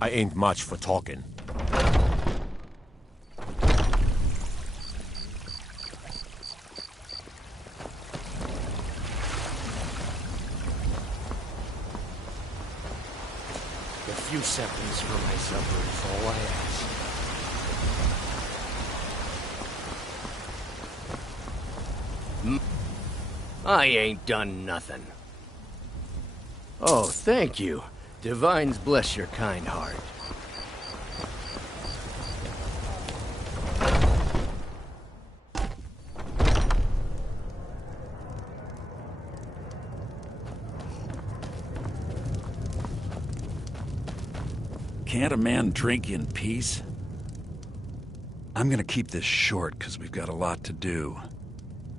I ain't much for talking. A few seconds for my supper is all I ask. I ain't done nothing. Oh, thank you. Divines bless your kind heart. Can't a man drink in peace? I'm gonna keep this short because we've got a lot to do.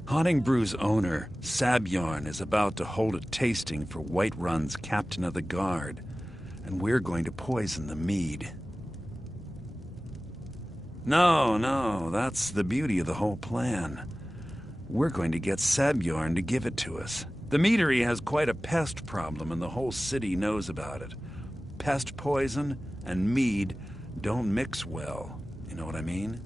Haunting Brew's owner, Sabjorn, is about to hold a tasting for Whiterun's captain of the guard, and we're going to poison the mead. No, that's the beauty of the whole plan. We're going to get Sabjorn to give it to us. The meadery has quite a pest problem, and the whole city knows about it. Pest poison and mead don't mix well. You know what I mean?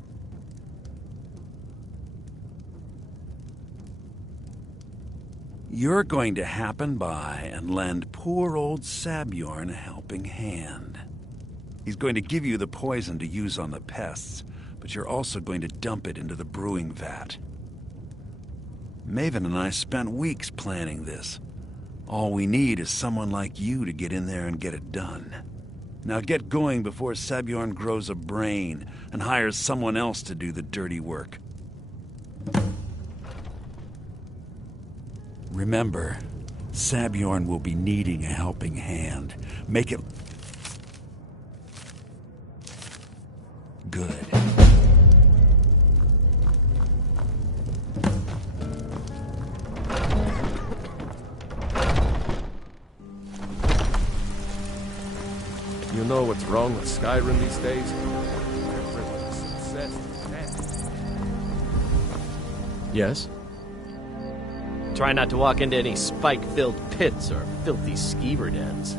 You're going to happen by and lend poor old Sabjorn a helping hand. He's going to give you the poison to use on the pests, but you're also going to dump it into the brewing vat. Maven and I spent weeks planning this. All we need is someone like you to get in there and get it done. Now get going before Sabjorn grows a brain and hires someone else to do the dirty work. Remember, Sabjorn will be needing a helping hand. Make it good. You know what's wrong with Skyrim these days? Yes? Try not to walk into any spike-filled pits or filthy skeever dens.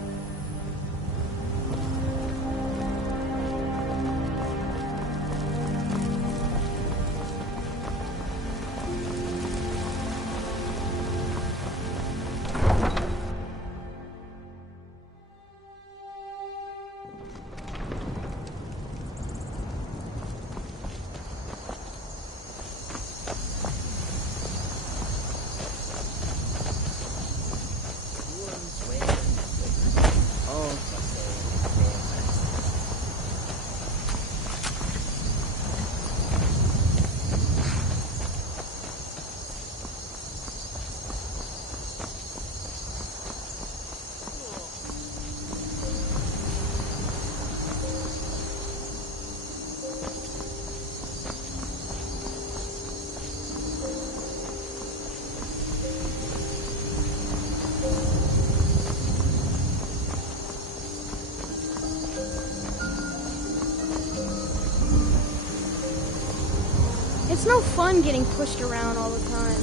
It's no fun getting pushed around all the time.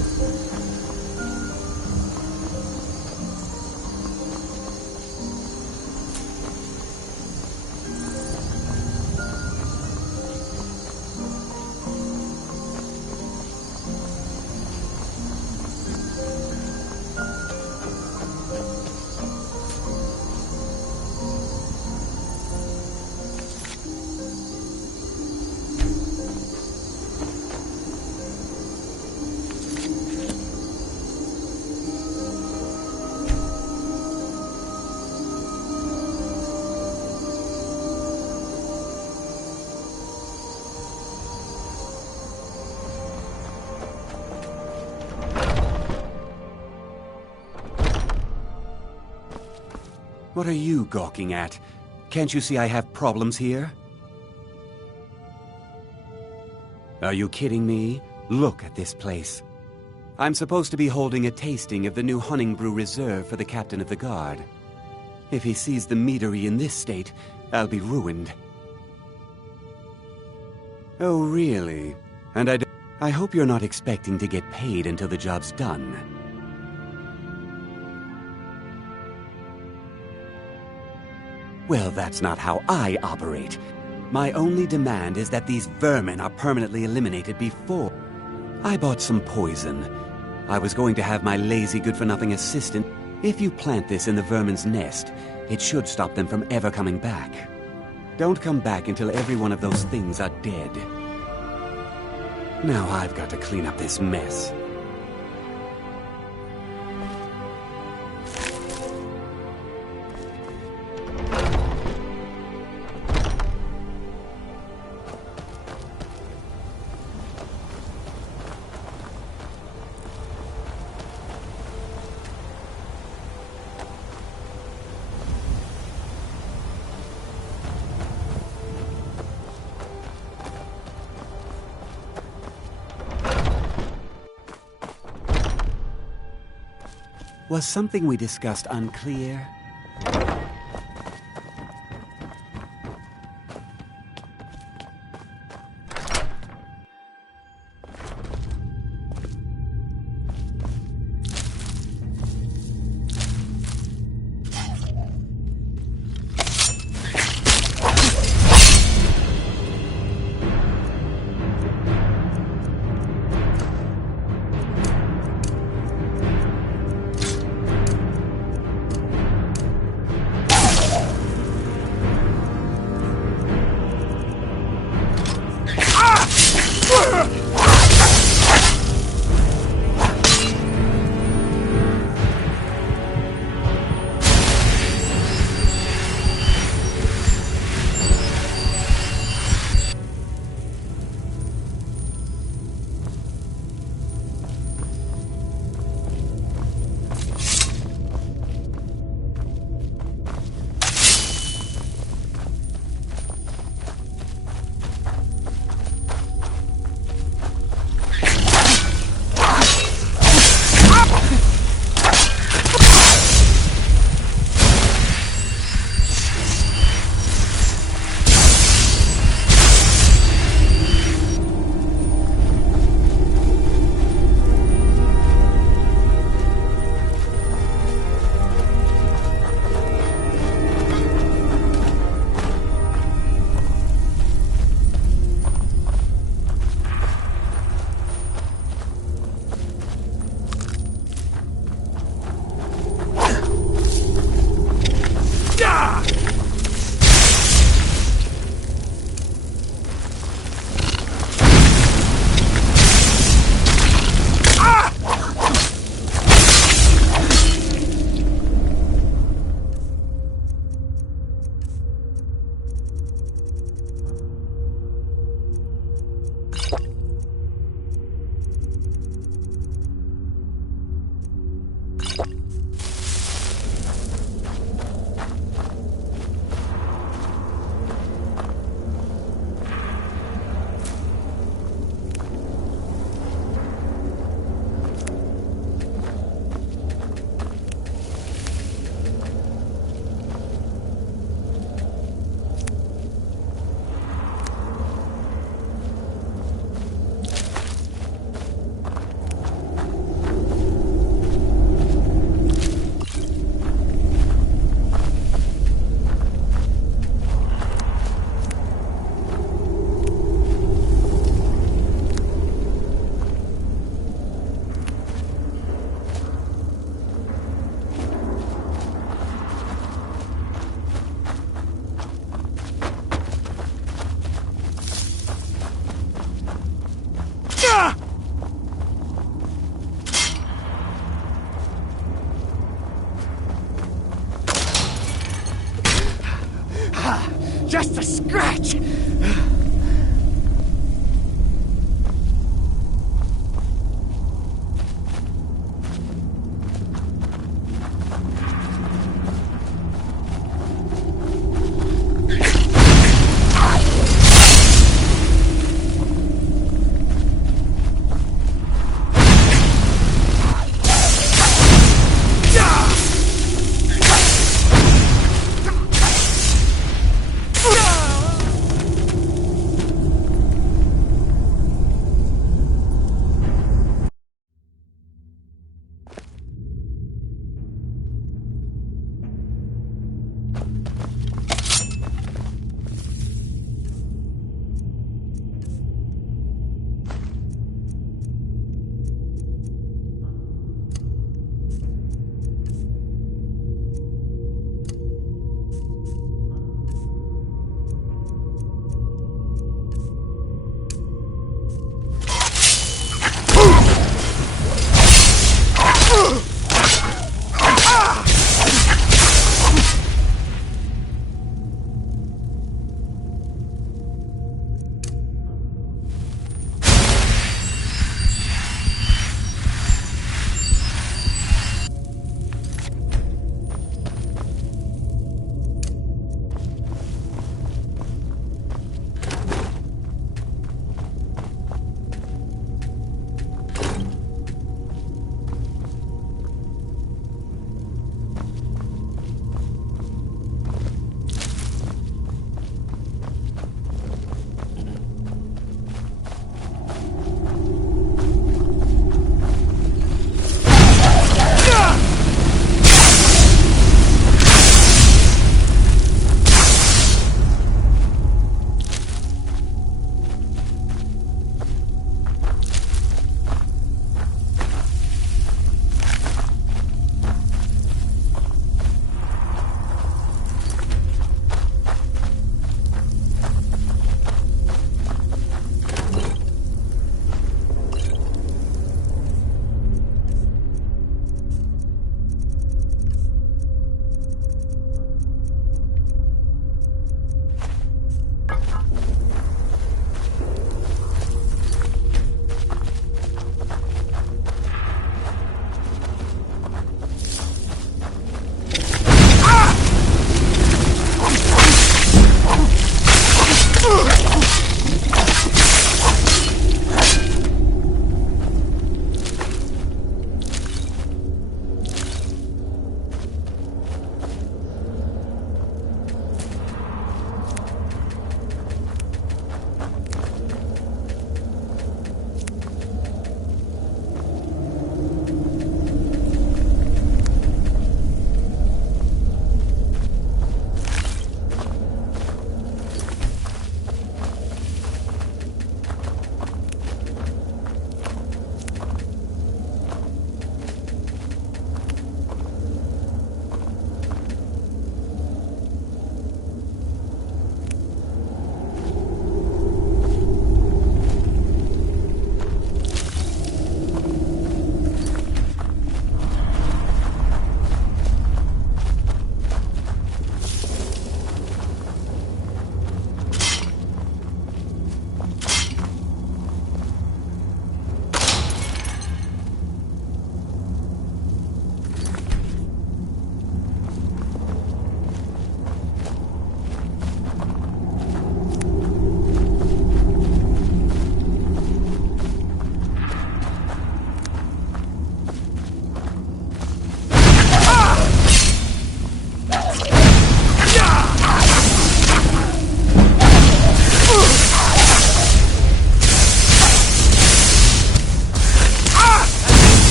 What are you gawking at? Can't you see I have problems here? Are you kidding me? Look at this place. I'm supposed to be holding a tasting of the new Honningbrew Reserve for the Captain of the Guard. If he sees the meadery in this state, I'll be ruined. Oh, really? And I hope you're not expecting to get paid until the job's done. Well, that's not how I operate. My only demand is that these vermin are permanently eliminated before. I bought some poison. I was going to have my lazy good-for-nothing assistant. If you plant this in the vermin's nest, it should stop them from ever coming back. Don't come back until every one of those things are dead. Now I've got to clean up this mess. Was something we discussed unclear? Just a scratch!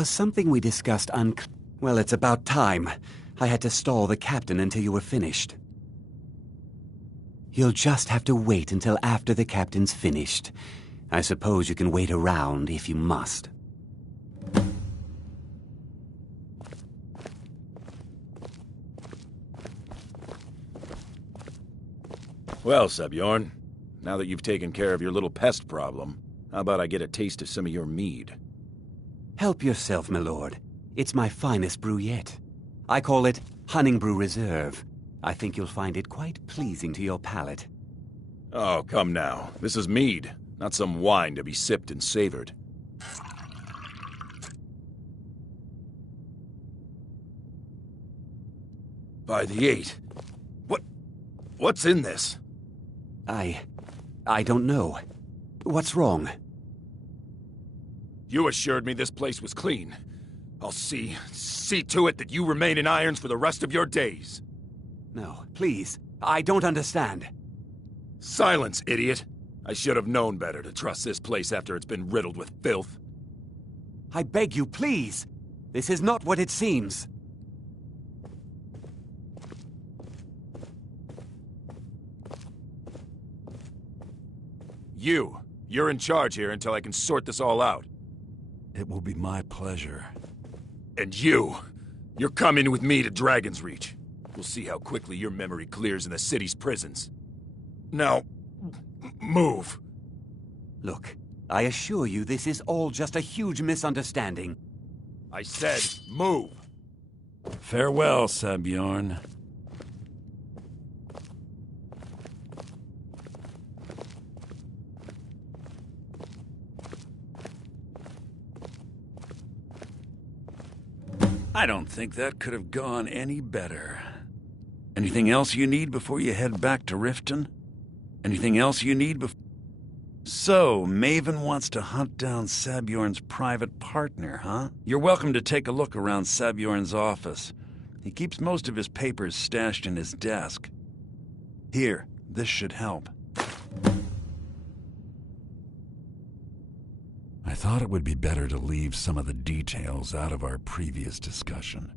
was something we discussed Well, it's about time. I had to stall the captain until you were finished. You'll just have to wait until after the captain's finished. I suppose you can wait around if you must. Well, Sebjorn, now that you've taken care of your little pest problem, how about I get a taste of some of your mead? Help yourself, my lord. It's my finest brew yet. I call it Honningbrew Reserve. I think you'll find it quite pleasing to your palate. Oh, come now. This is mead, not some wine to be sipped and savored. By the 8. What's in this? I don't know. What's wrong? You assured me this place was clean. I'll see to it that you remain in irons for the rest of your days. No, please. I don't understand. Silence, idiot. I should have known better to trust this place after it's been riddled with filth. I beg you, please. This is not what it seems. You're in charge here until I can sort this all out. It will be my pleasure. And you're coming with me to Dragon's Reach. We'll see how quickly your memory clears in the city's prisons. Now, move. Look, I assure you this is all just a huge misunderstanding. I said, move. Farewell, Sebjorn. I don't think that could have gone any better. Anything else you need before you head back to Riften? Anything else you need before... So, Maven wants to hunt down Sebjorn's private partner, huh? You're welcome to take a look around Sebjorn's office. He keeps most of his papers stashed in his desk. Here, this should help. I thought it would be better to leave some of the details out of our previous discussion.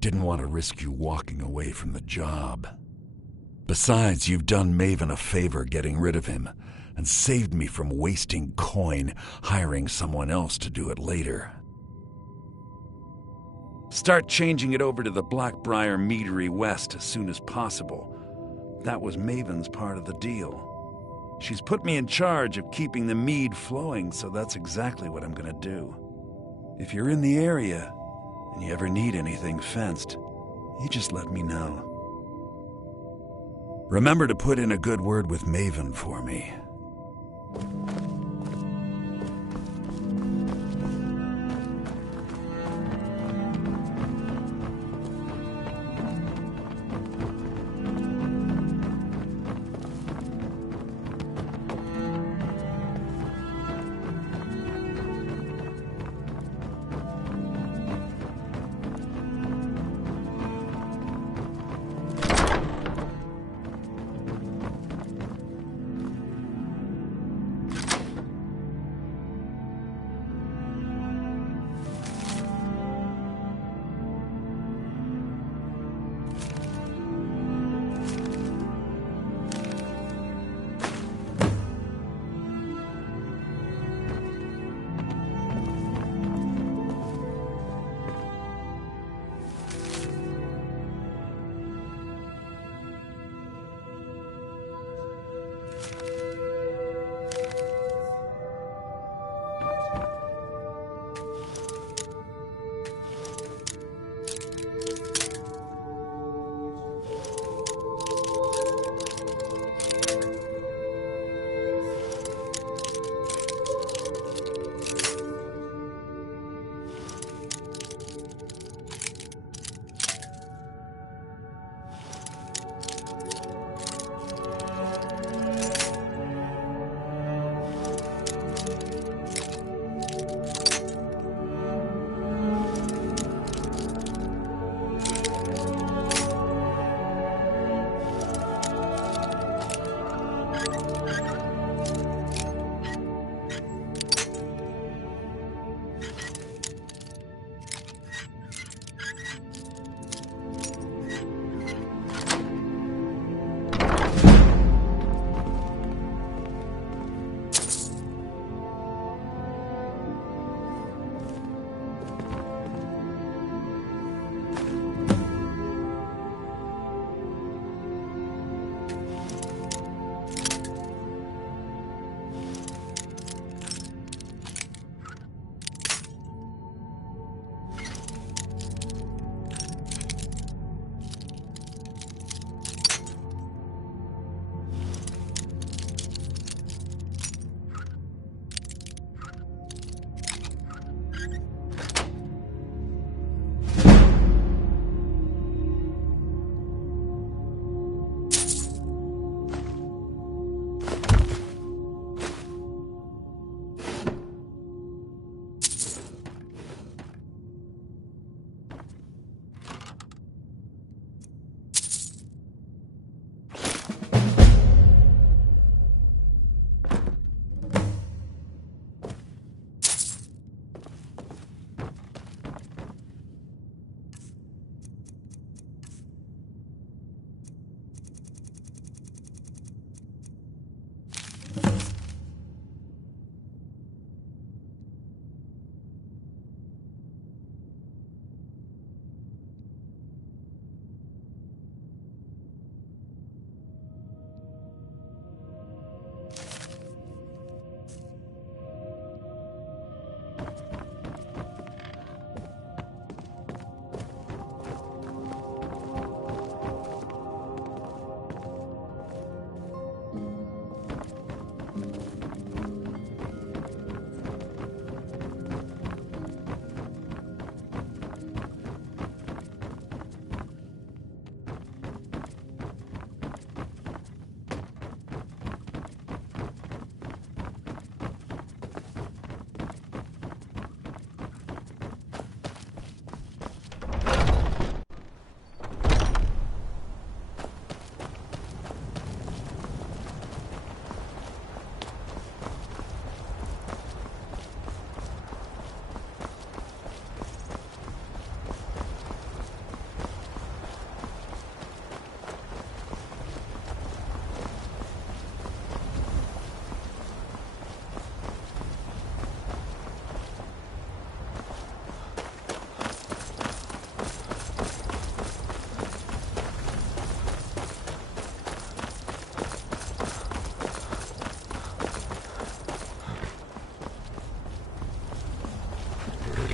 Didn't want to risk you walking away from the job. Besides, you've done Maven a favor getting rid of him, and saved me from wasting coin hiring someone else to do it later. Start changing it over to the Blackbriar Meadery West as soon as possible. That was Maven's part of the deal. She's put me in charge of keeping the mead flowing, so that's exactly what I'm gonna do. If you're in the area, and you ever need anything fenced, you just let me know. Remember to put in a good word with Maven for me.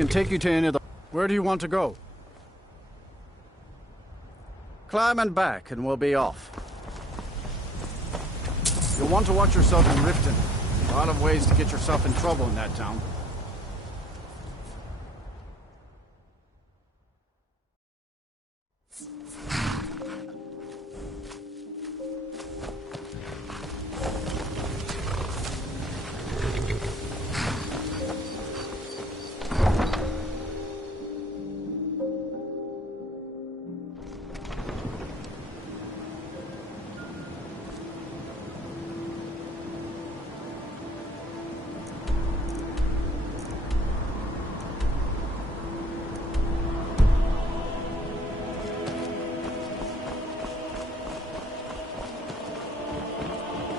can take you to any of the... Where do you want to go? Climb and back, and we'll be off. You'll want to watch yourself in Riften. A lot of ways to get yourself in trouble in that town.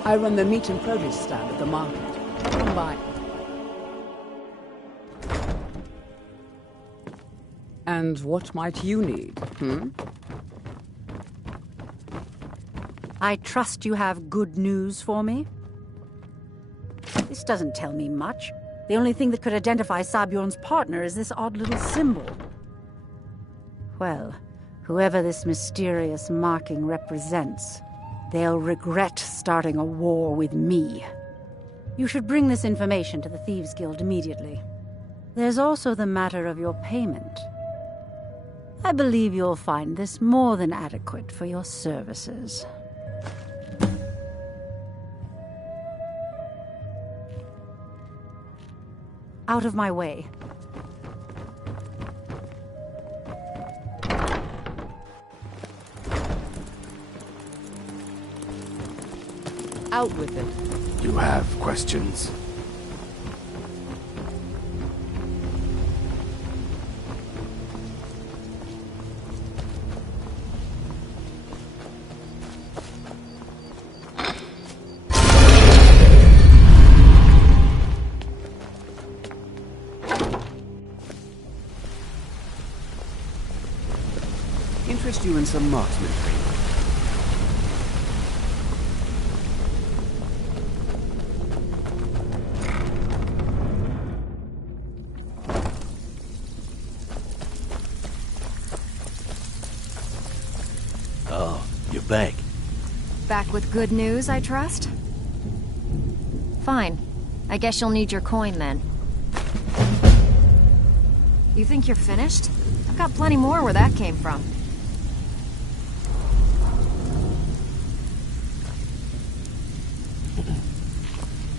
I run the meat and produce stand at the market. Come by. And what might you need, I trust you have good news for me? This doesn't tell me much. The only thing that could identify Sabjorn's partner is this odd little symbol. Well, whoever this mysterious marking represents, they'll regret starting a war with me. You should bring this information to the Thieves' Guild immediately. There's also the matter of your payment. I believe you'll find this more than adequate for your services. Out of my way. Out with it. You have questions? Interest you in some marksmanship? Back. Back with good news, I trust? Fine. I guess you'll need your coin then. You think you're finished? I've got plenty more where that came from.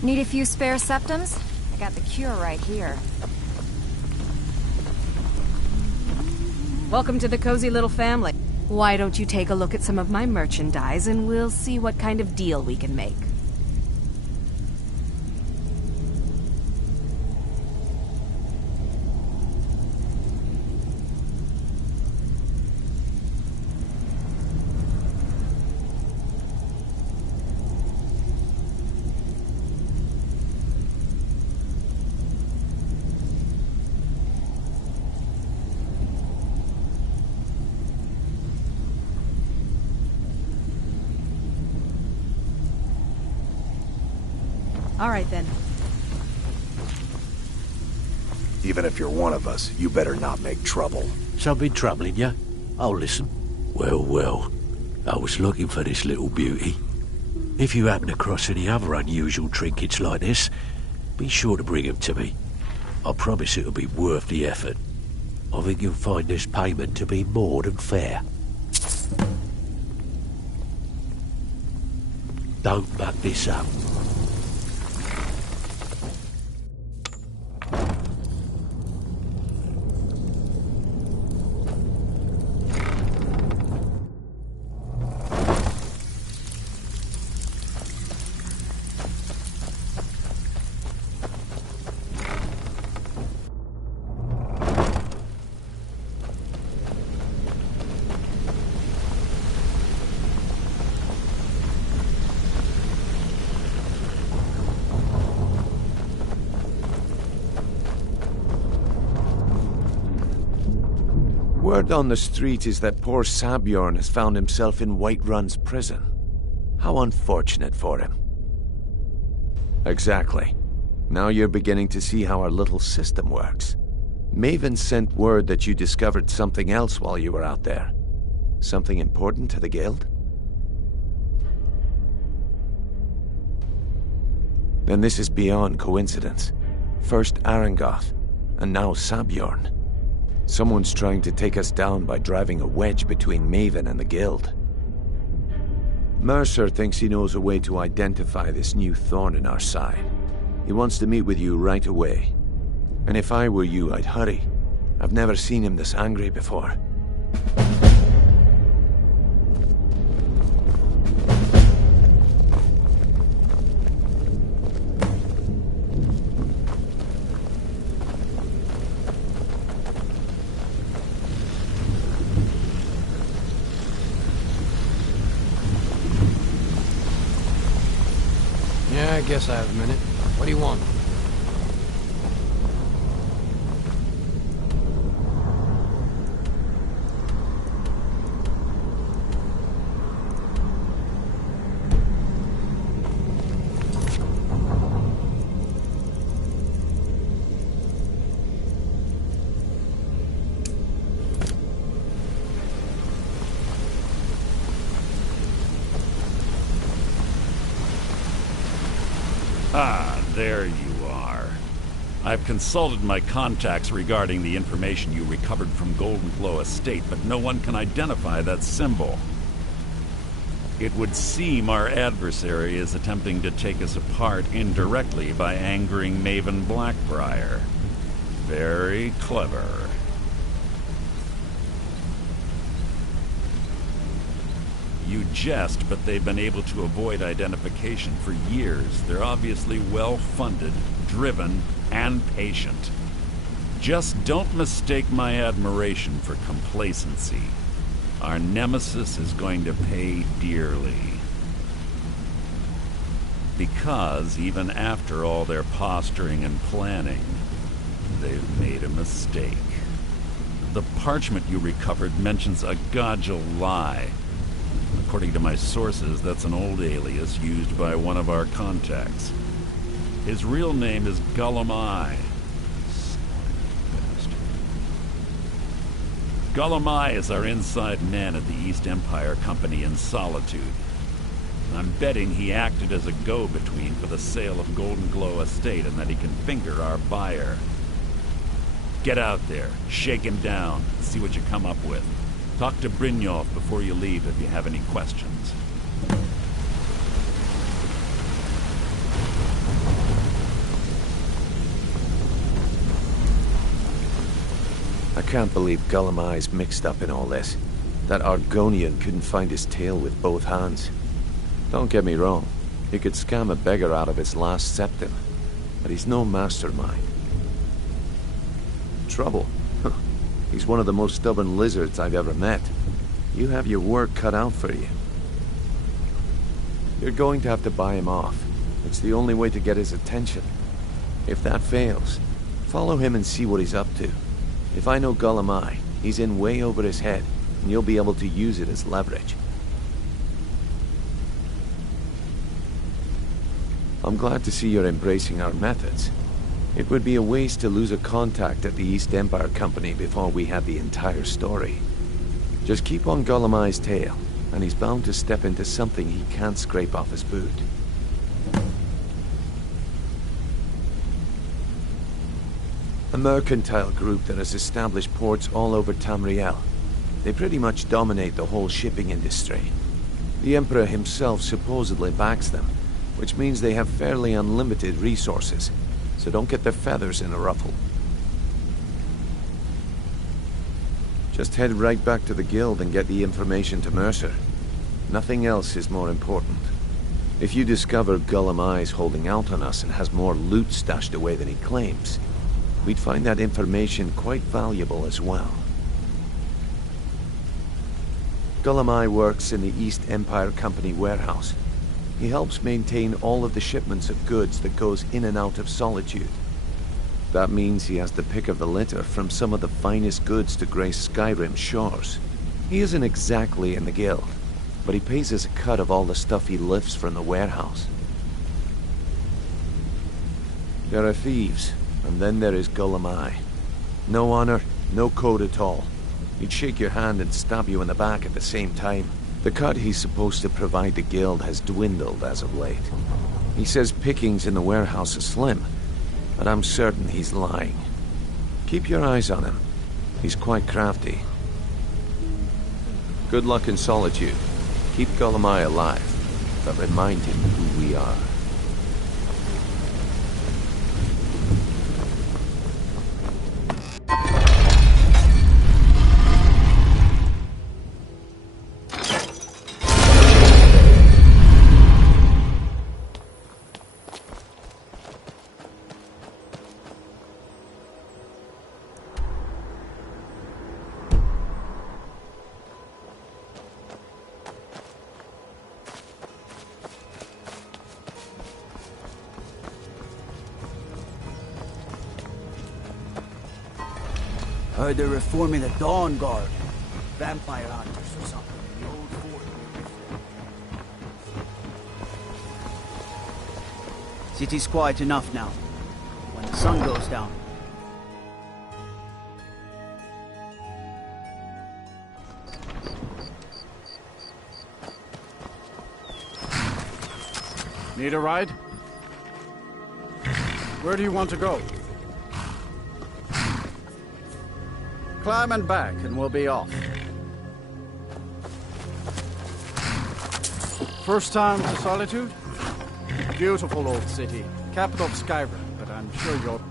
Need a few spare septums? I got the cure right here. Welcome to the cozy little family. Why don't you take a look at some of my merchandise and we'll see what kind of deal we can make. All right, then. Even if you're one of us, you better not make trouble. Something troubling you? I'll listen. Well, well. I was looking for this little beauty. If you happen across any other unusual trinkets like this, be sure to bring them to me. I promise it'll be worth the effort. I think you'll find this payment to be more than fair. Don't muck this up. Word on the street is that poor Sabjorn has found himself in Whiterun's prison. How unfortunate for him. Exactly. Now you're beginning to see how our little system works. Maven sent word that you discovered something else while you were out there. Something important to the Guild? Then this is beyond coincidence. First Arangoth, and now Sabjorn. Someone's trying to take us down by driving a wedge between Maven and the Guild. Mercer thinks he knows a way to identify this new thorn in our side. He wants to meet with you right away. And if I were you, I'd hurry. I've never seen him this angry before. Yeah, I guess I have a minute. What do you want? Ah, there you are. I've consulted my contacts regarding the information you recovered from Golden Glow Estate, but no one can identify that symbol. It would seem our adversary is attempting to take us apart indirectly by angering Maven Blackbriar. Very clever. You jest, but they've been able to avoid identification for years. They're obviously well-funded, driven, and patient. Just don't mistake my admiration for complacency. Our nemesis is going to pay dearly. Because even after all their posturing and planning, they've made a mistake. The parchment you recovered mentions a Godjal lie. According to my sources, that's an old alias used by one of our contacts. His real name is Gullum Eye. Gullum Eye is our inside man at the East Empire Company in Solitude. I'm betting he acted as a go-between for the sale of Golden Glow Estate and that he can finger our buyer. Get out there, shake him down, and see what you come up with. Talk to Brynjolf before you leave if you have any questions. I can't believe Gullum Eye's mixed up in all this. That Argonian couldn't find his tail with both hands. Don't get me wrong, he could scam a beggar out of his last septim, but he's no mastermind. Trouble? He's one of the most stubborn lizards I've ever met. You have your work cut out for you. You're going to have to buy him off. It's the only way to get his attention. If that fails, follow him and see what he's up to. If I know Gullum Eye, he's in way over his head, and you'll be able to use it as leverage. I'm glad to see you're embracing our methods. It would be a waste to lose a contact at the East Empire Company before we had the entire story. Just keep on Gullum Eye's tail, and he's bound to step into something he can't scrape off his boot. A mercantile group that has established ports all over Tamriel. They pretty much dominate the whole shipping industry. The Emperor himself supposedly backs them, which means they have fairly unlimited resources. So don't get their feathers in a ruffle. Just head right back to the guild and get the information to Mercer. Nothing else is more important. If you discover Gullum Eye's holding out on us and has more loot stashed away than he claims, we'd find that information quite valuable as well. Gullum Eye works in the East Empire Company warehouse. He helps maintain all of the shipments of goods that goes in and out of Solitude. That means he has the pick of the litter from some of the finest goods to grace Skyrim's shores. He isn't exactly in the guild, but he pays us a cut of all the stuff he lifts from the warehouse. There are thieves, and then there is Gullum Eye. No honor, no code at all. He'd shake your hand and stab you in the back at the same time. The cut he's supposed to provide the guild has dwindled as of late. He says pickings in the warehouse are slim, but I'm certain he's lying. Keep your eyes on him. He's quite crafty. Good luck in Solitude. Keep Golemai alive, but remind him who we are. Heard they're reforming the Dawn Guard. Vampire hunters or something in the old fort. City's quiet enough now. When the sun goes down. Need a ride? Where do you want to go? Climb and back, and we'll be off. First time to Solitude? Beautiful old city. Capital of Skyrim, but I'm sure you'll...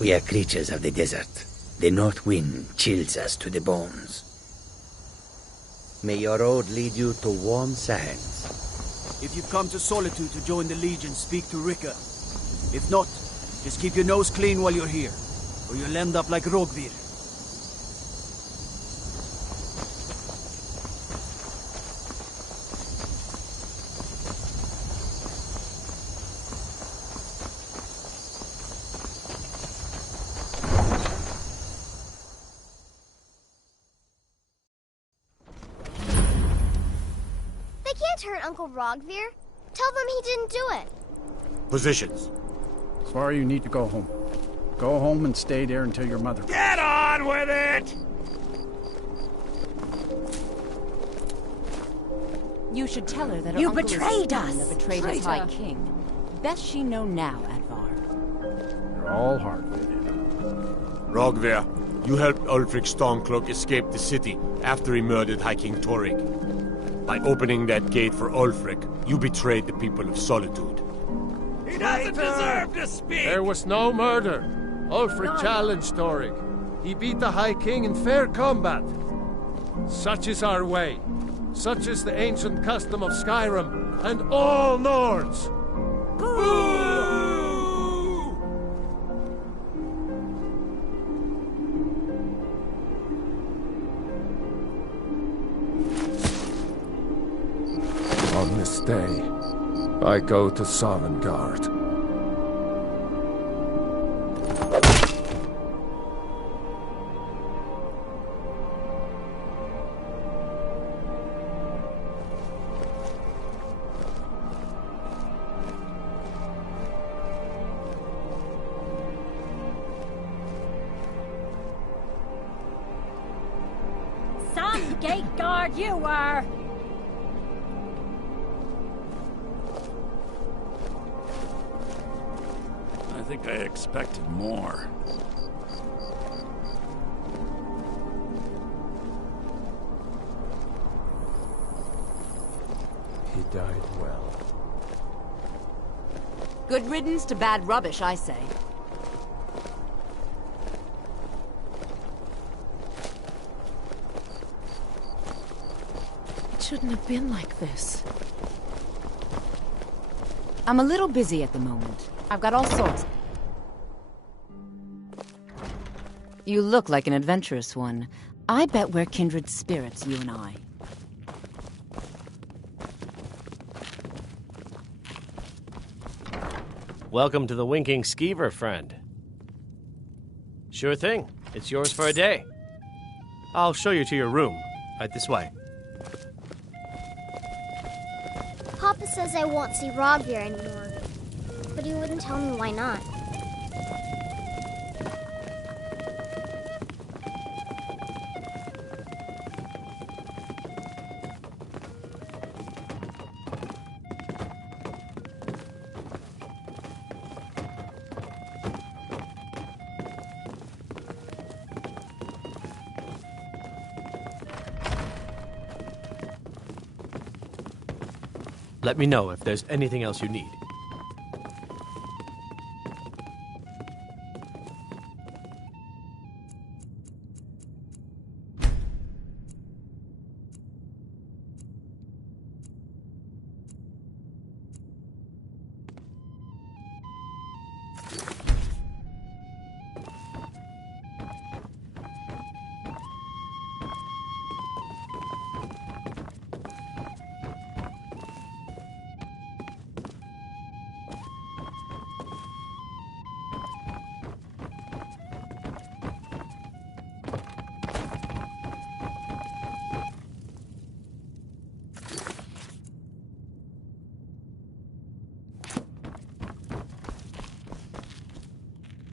We are creatures of the desert. The north wind chills us to the bones. May your road lead you to warm sands. If you've come to Solitude to join the Legion, speak to Rika. If not, just keep your nose clean while you're here, or you'll end up like Rogvir. Hurt Uncle Rogvir? Tell them he didn't do it. Positions. Sorry, you need to go home. Go home and stay there until your mother... Get on with it! You should tell her that her You uncle betrayed is us! the betrayed Traitor. High King. Best she know now, Advar. You're all hard. Rogvir, you helped Ulfric Stormcloak escape the city after he murdered High King Torrig. By opening that gate for Ulfric, you betrayed the people of Solitude. He doesn't deserve to speak! There was no murder. Ulfric challenged Torrig. He beat the High King in fair combat. Such is our way. Such is the ancient custom of Skyrim and all Nords. On this day, I go to Sovngarde. Some gate guard you are! I think I expected more. He died well. Good riddance to bad rubbish, I say. It shouldn't have been like this. I'm a little busy at the moment. I've got all sorts. You look like an adventurous one. I bet we're kindred spirits, you and I. Welcome to the Winking Skeever, friend. Sure thing. It's yours for a day. I'll show you to your room. Right this way. Papa says I won't see Rogvir anymore, but he wouldn't tell me why not. Let me know if there's anything else you need.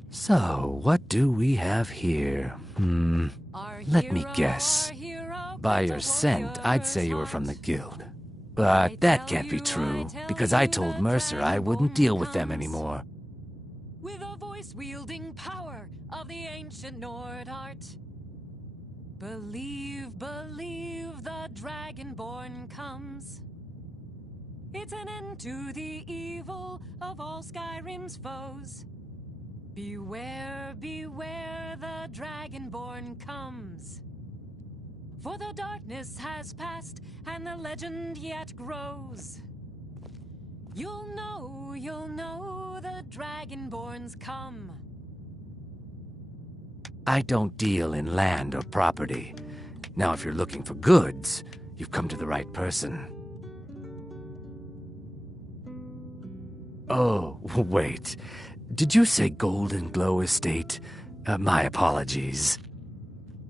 So, what do we have here? Let me guess. By your scent, I'd say you were from the guild. But that can't be true, because I told Mercer I wouldn't deal with them anymore. With a voice-wielding power of the ancient Nord art. Believe, believe the Dragonborn comes. It's an end to the evil of all Skyrim's foes. Beware, beware, the Dragonborn comes. For the darkness has passed, and the legend yet grows. You'll know, the Dragonborns come. I don't deal in land or property. Now, if you're looking for goods, you've come to the right person. Oh, wait. Did you say Golden Glow Estate? My apologies.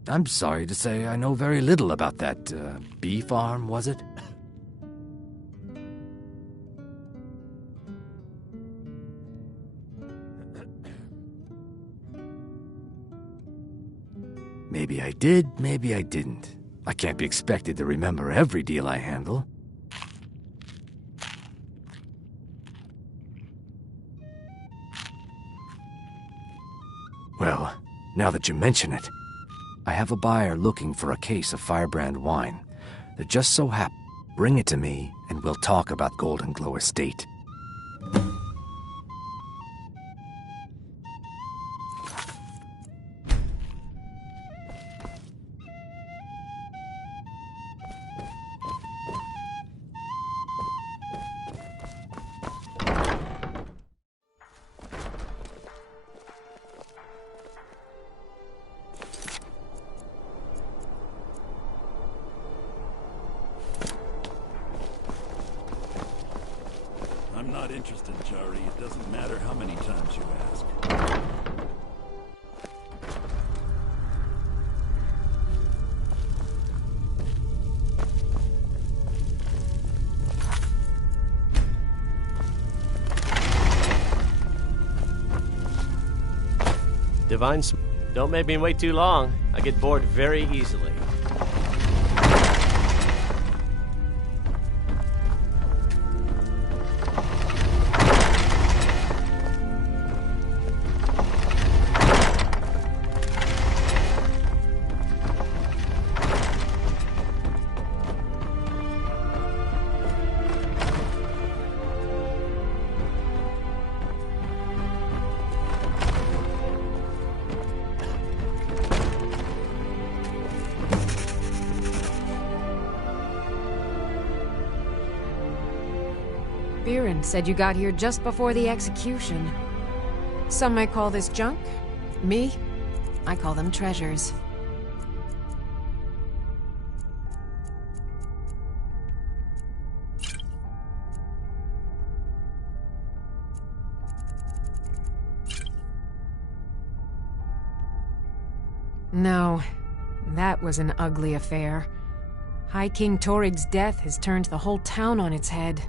I'm sorry to say I know very little about that, bee farm, was it? Maybe I did, maybe I didn't. I can't be expected to remember every deal I handle. Well, now that you mention it, I have a buyer looking for a case of Firebrand wine. They're just so happy. Bring it to me, and we'll talk about Golden Glow Estate. I'm not interested, Jari. It doesn't matter how many times you ask. Divine, don't make me wait too long. I get bored very easily. Biren said you got here just before the execution. Some might call this junk. Me? I call them treasures. No, that was an ugly affair. High King Torig's death has turned the whole town on its head.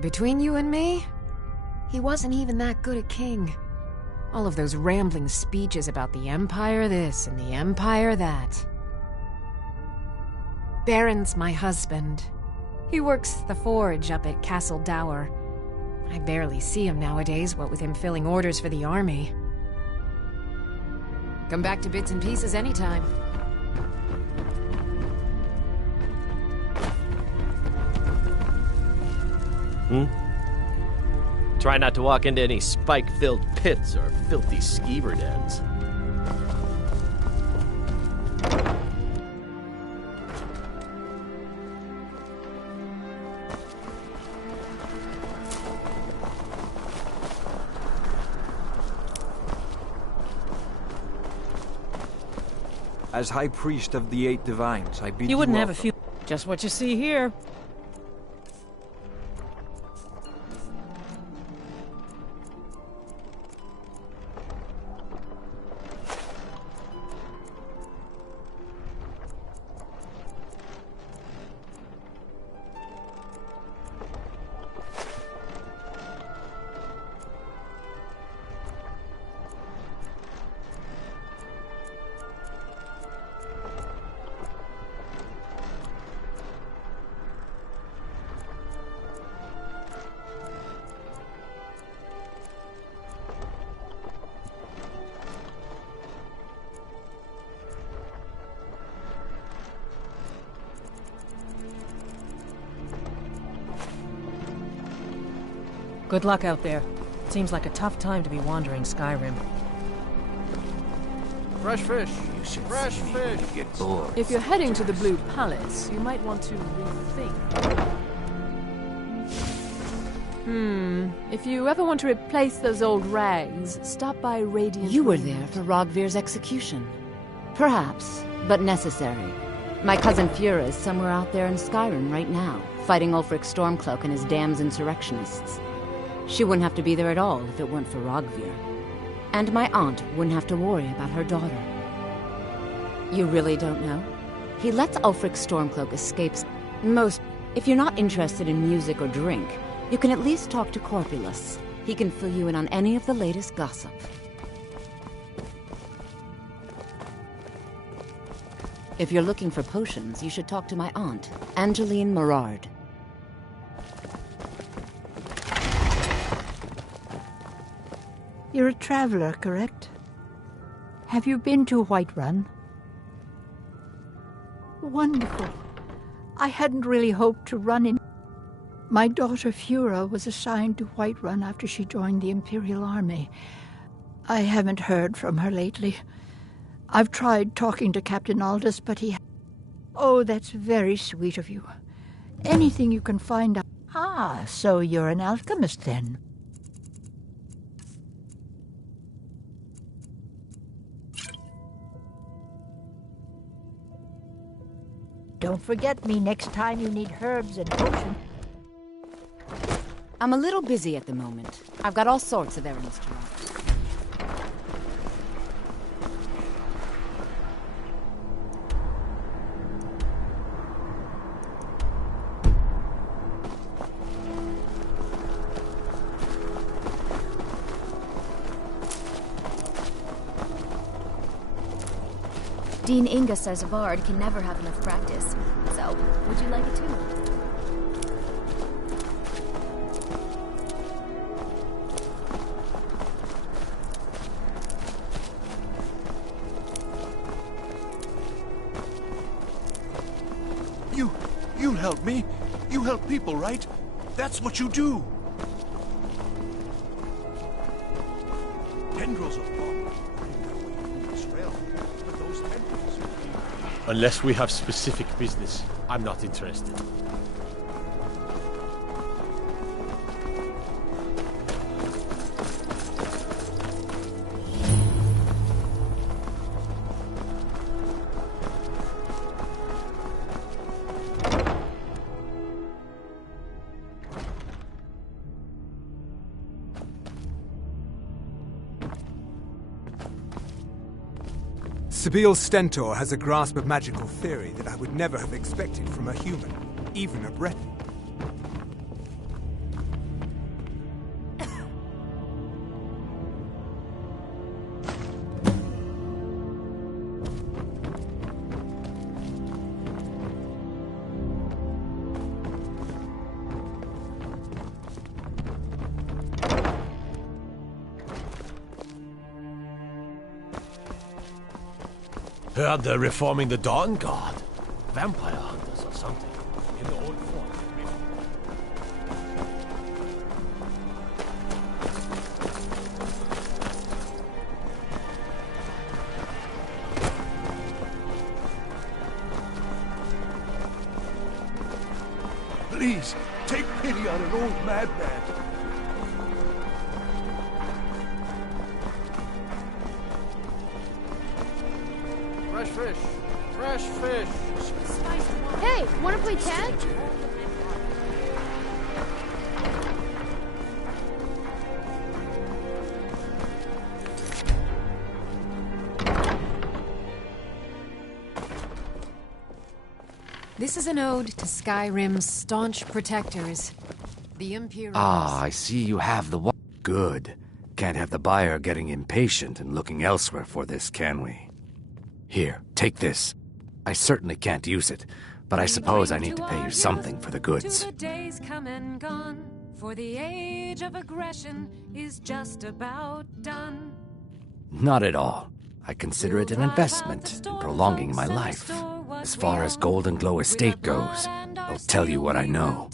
Between you and me, he wasn't even that good a king. All of those rambling speeches about the Empire this and the Empire that. Baron's my husband. He works the forge up at Castle Dower. I barely see him nowadays, what with him filling orders for the army. Come back to bits and pieces anytime. Try not to walk into any spike-filled pits or filthy skeever dens. As High Priest of the Eight Divines, I bid you You wouldn't have a welcome. few... Just what you see here. Good luck out there. Seems like a tough time to be wandering Skyrim. Fresh fish. Fresh fish. Get bored. If you're heading to the Blue Palace, you might want to rethink. If you ever want to replace those old rags, stop by Radiant. You were there for Rogvir's execution. Perhaps, but necessary. My cousin Fura is somewhere out there in Skyrim right now, fighting Ulfric Stormcloak and his damned insurrectionists. She wouldn't have to be there at all if it weren't for Rogvir. And my aunt wouldn't have to worry about her daughter. You really don't know? He lets Ulfric Stormcloak escape. If you're not interested in music or drink, you can at least talk to Corpulus. He can fill you in on any of the latest gossip. If you're looking for potions, you should talk to my aunt, Angeline Morard. You're a traveler, correct? Have you been to Whiterun? Wonderful. I hadn't really hoped to run in. My daughter Fura was assigned to Whiterun after she joined the Imperial Army. I haven't heard from her lately. I've tried talking to Captain Aldous, but he... Oh, that's very sweet of you. Anything you can find out... Ah, so you're an alchemist then. Don't forget me next time you need herbs and potions. I'm a little busy at the moment. I've got all sorts of errands to run. Dean Inga says a bard can never have enough practice. So, would you like it too? You help me. You help people, right? That's what you do. Tendrils of Bob. But those tendrils... Unless we have specific business, I'm not interested. Sibyl Stentor has a grasp of magical theory that I would never have expected from a human, even a Breton. Heard they're reforming the Dawn Guard. Vampire hunters or something. In the old form. Please, take pity on an old madman. Fresh fish. Fresh fish. Hey, wanna play tag? This is an ode to Skyrim's staunch protectors, the Imperials. Ah, I see you have the one. Good. Can't have the buyer getting impatient and looking elsewhere for this, can we? Here, take this. I certainly can't use it, but I suppose I need to pay you something for the goods. The days come and gone, for the age of aggression is just about done. Not at all. I consider it an investment in prolonging my life. As far as Golden Glow Estate goes, I'll tell you what I know.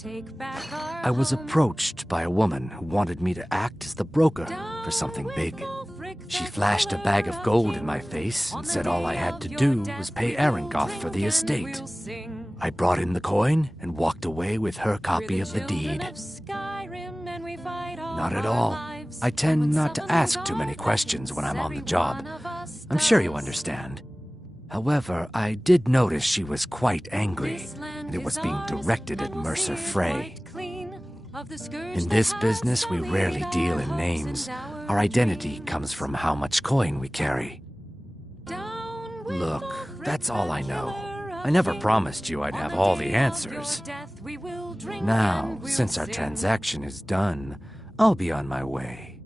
I was approached by a woman who wanted me to act as the broker for something big. She flashed a bag of gold in my face and said all I had to do was pay Arengoth for the estate. I brought in the coin and walked away with her copy of the deed. Not at all. I tend not to ask too many questions when I'm on the job. I'm sure you understand. However, I did notice she was quite angry, and it was being directed at Mercer Frey. In this business, we rarely deal in names. Our identity comes from how much coin we carry. Look, that's all I know. I never promised you I'd have all the answers. Now, since our transaction is done, I'll be on my way.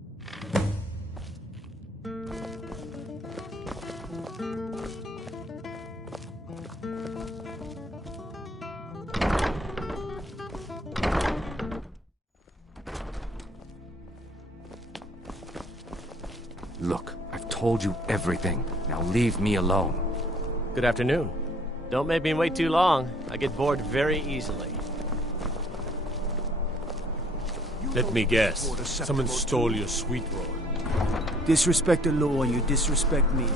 Look, I've told you everything. Now leave me alone. Good afternoon. Don't make me wait too long. I get bored very easily. Let me guess. Someone stole your sweet roll. Disrespect the law and you disrespect me.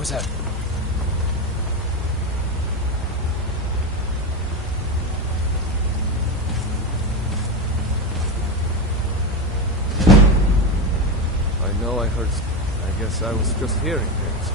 was that? I know I heard... I guess I was just hearing things.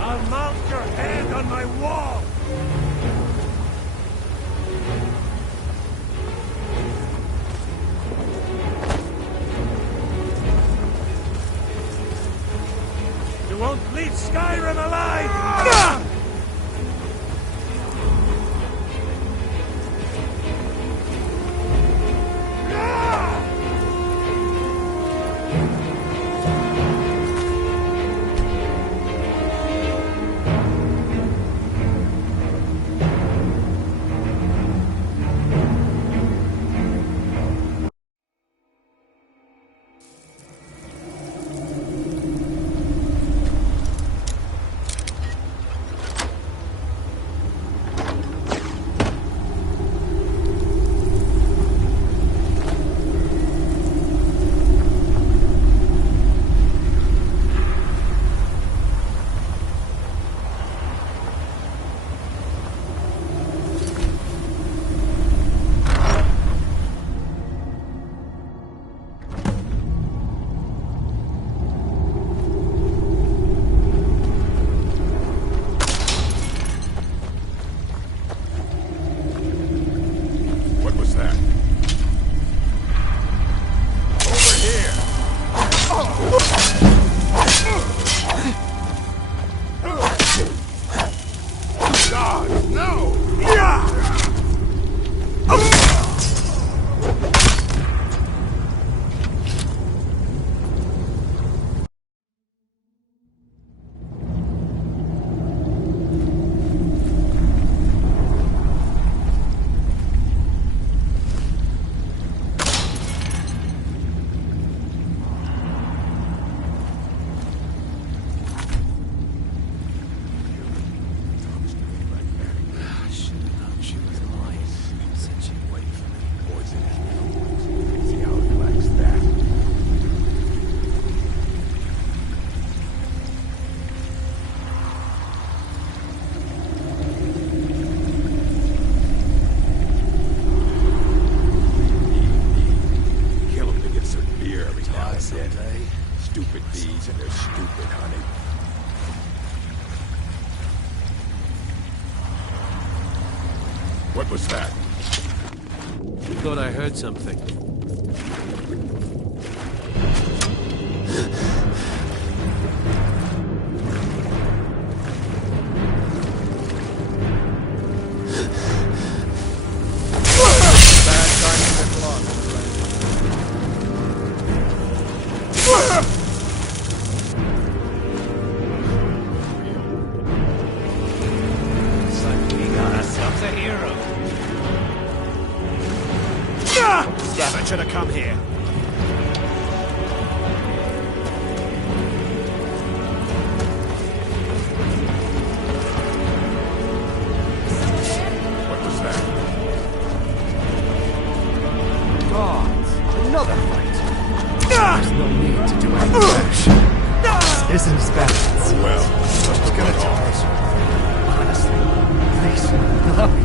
I'll mount your hand on my wall! You won't leave Skyrim alive! Stupid bees and their stupid honey. What was that? I thought I heard something. Never should have come here. What was that? God, another fight. There's no need to do any rash. This isn't as bad as it seems. Well, it's gonna tell us. Honestly, please, help me.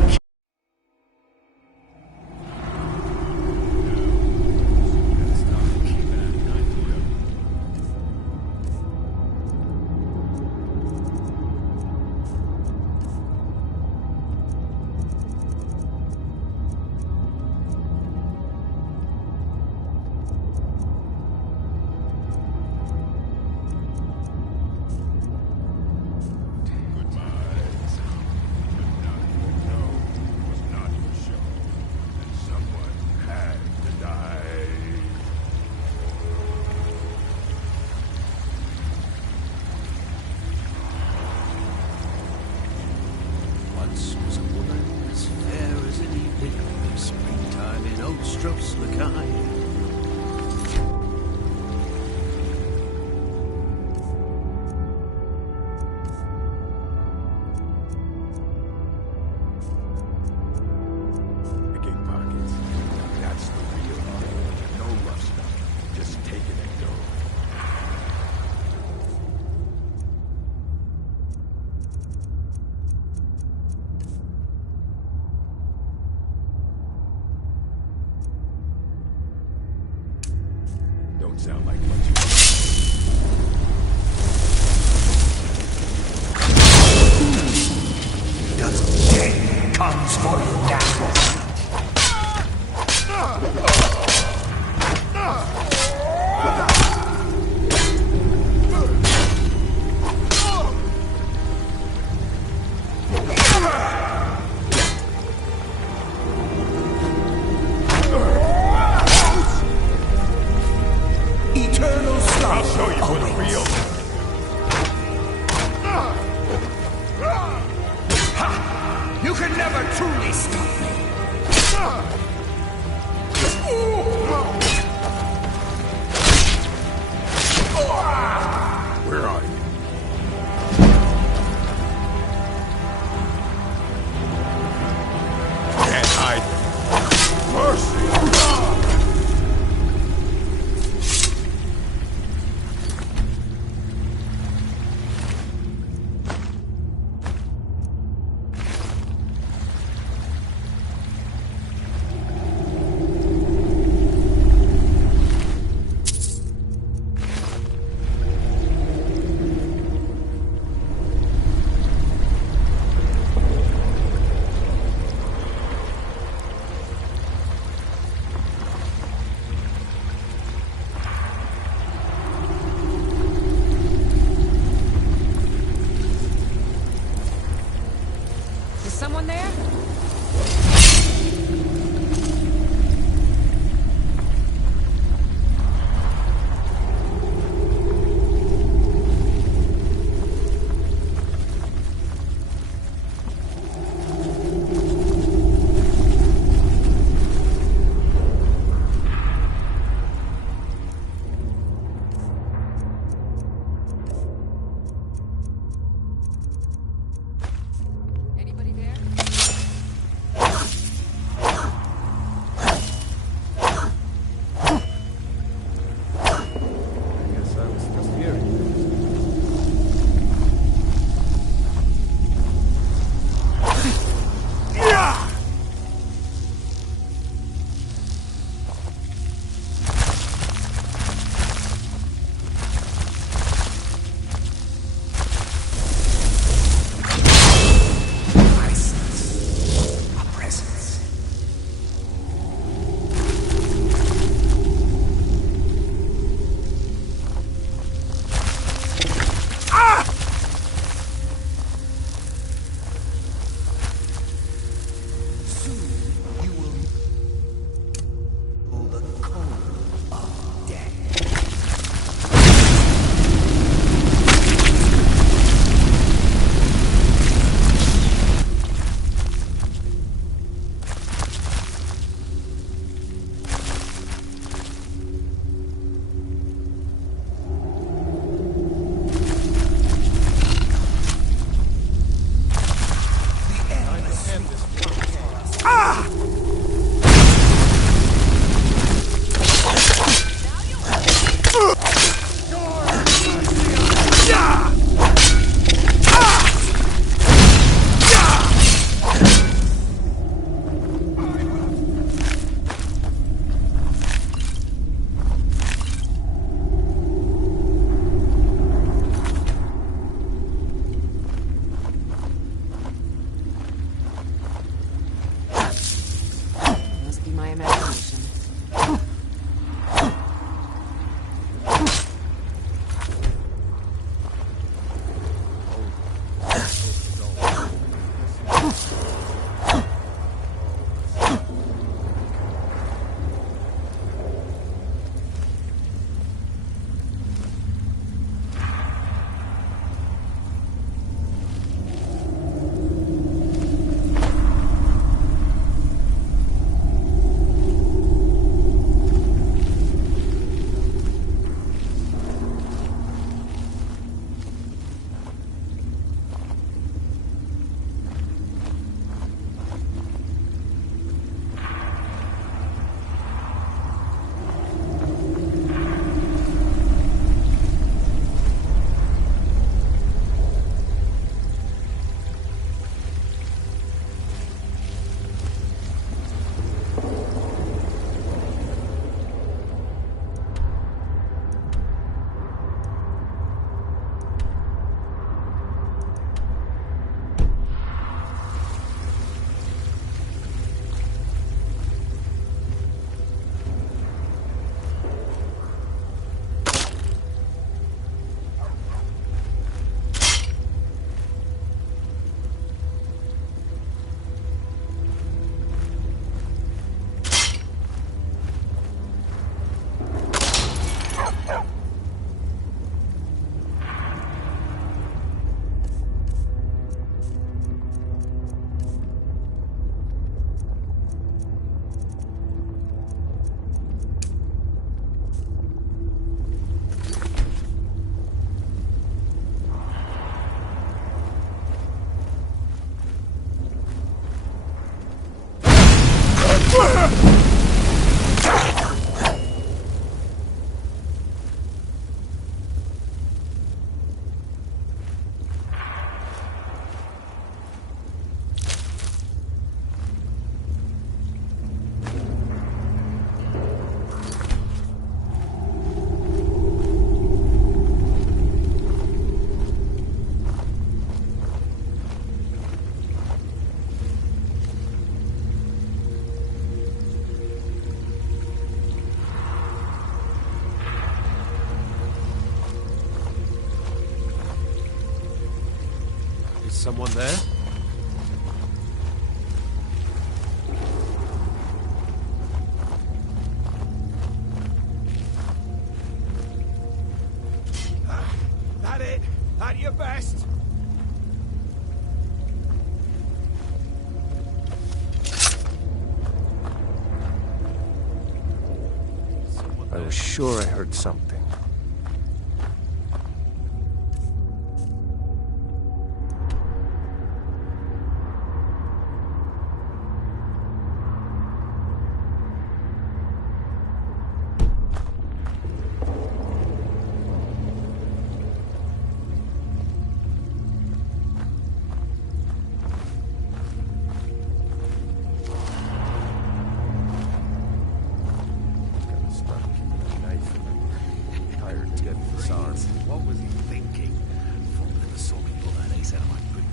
Stros Lakai. Picking pockets. That's the real art. No rough stuff. Just take it and go. Don't sound like much. Doesn't death comes for you now. Eternal. Someone there? That it? At your best? I was sure I heard something. What was he thinking? Fumbling the soaking blood ace out of my boot.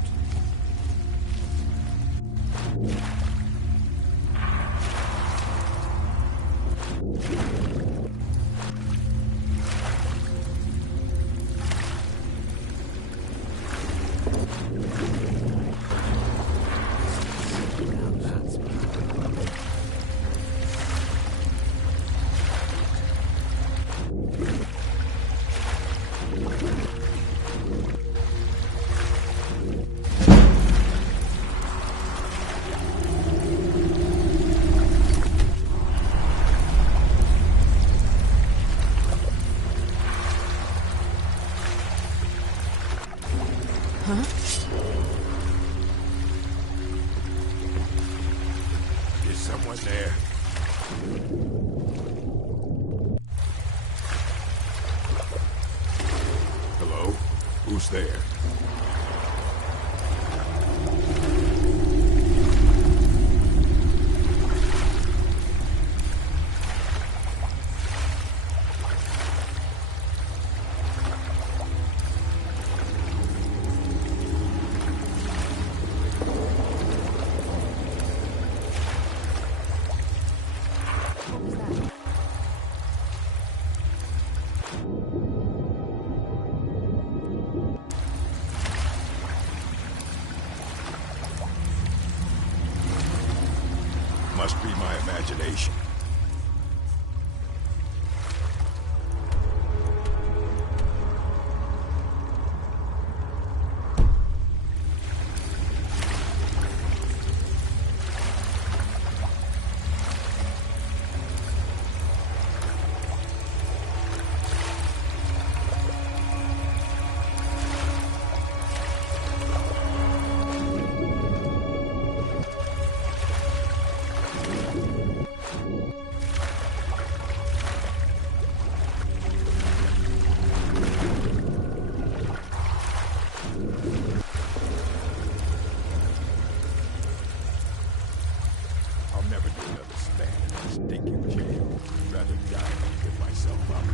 Is someone there? Hello? Who's there? Must be my imagination. I'll never do another stand in that stinking jail. Rather die than give myself up.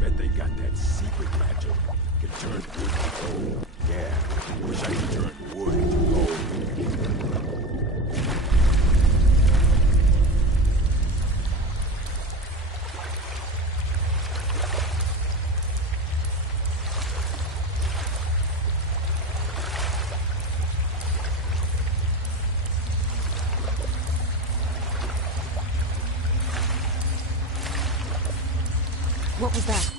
Bet they got that secret gadget. Can turn wood to gold. Yeah, wish I could turn wood to gold. What was that?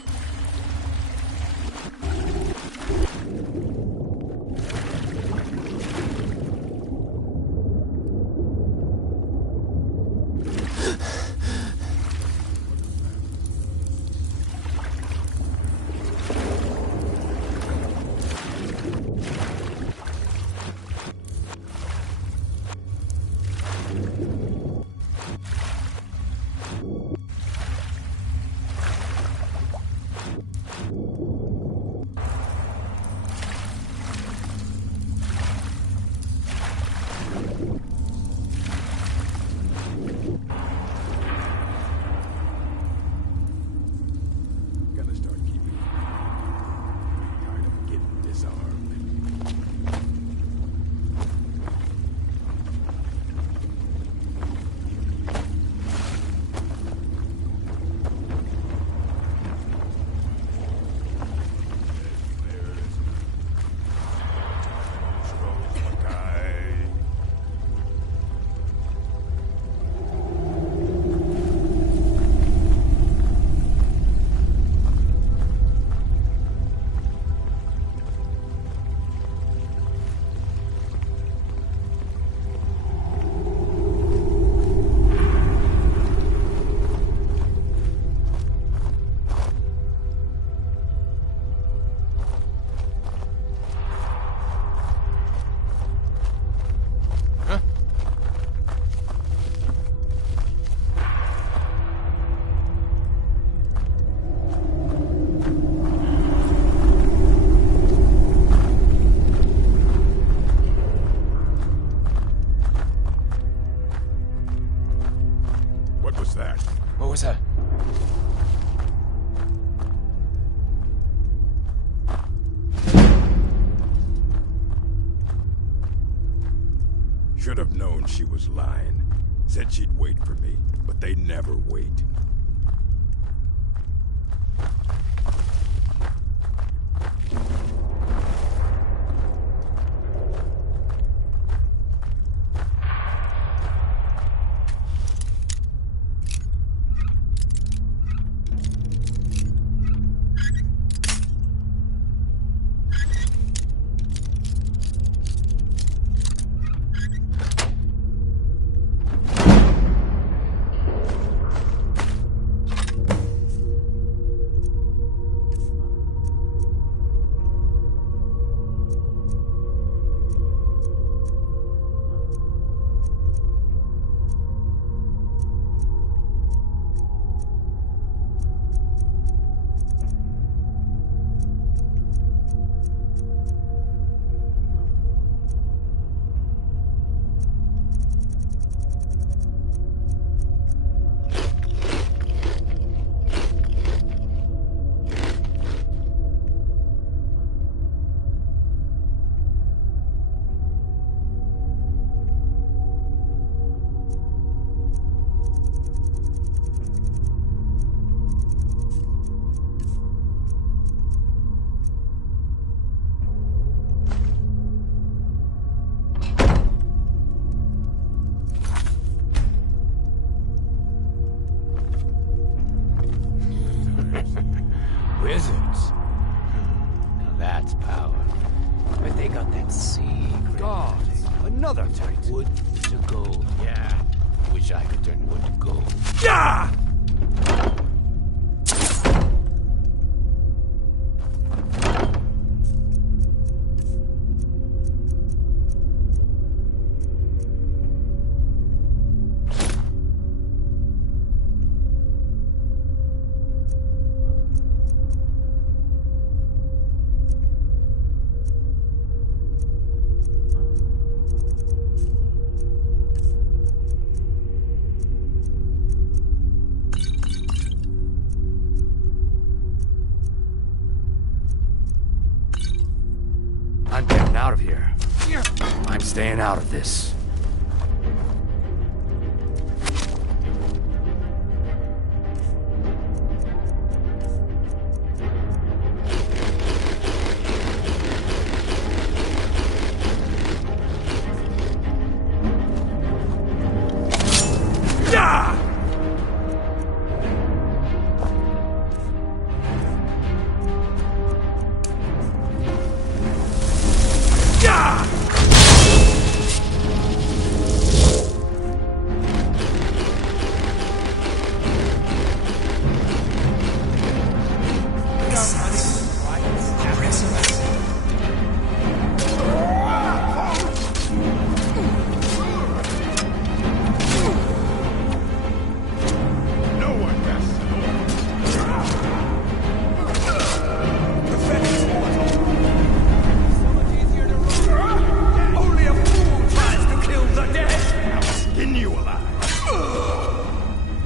was that? What was that? Should have known she was lying. Said she'd wait for me, but they never wait. Wizards. Now that's power. But they got that secret. God, another tight. Wood to gold. Yeah. Wish I could turn wood to gold. Yeah! I'm getting out of here. I'm staying out of this.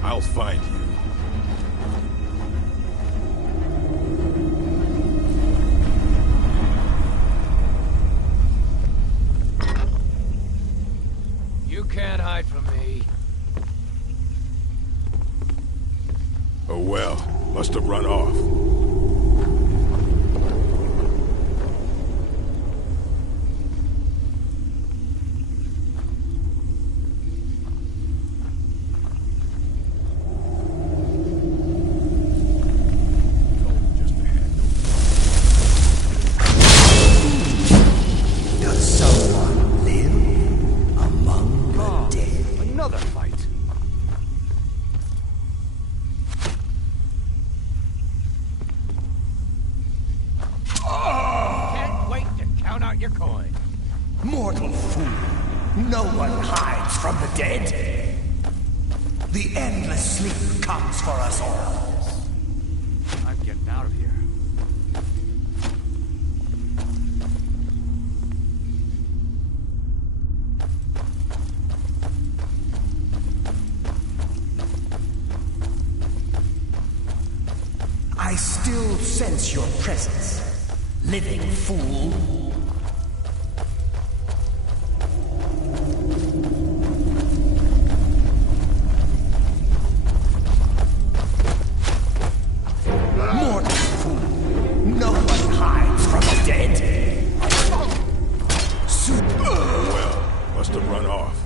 I'll find you. You can't hide from me. Oh well, must have run off. Another fight. Can't wait to count out your coin. Mortal fool, no one hides from the dead. The endless sleep comes for us all. I'm getting out of here. I still sense your presence, living fool. Mortal fool. No one hides from the dead. Well, must have run off.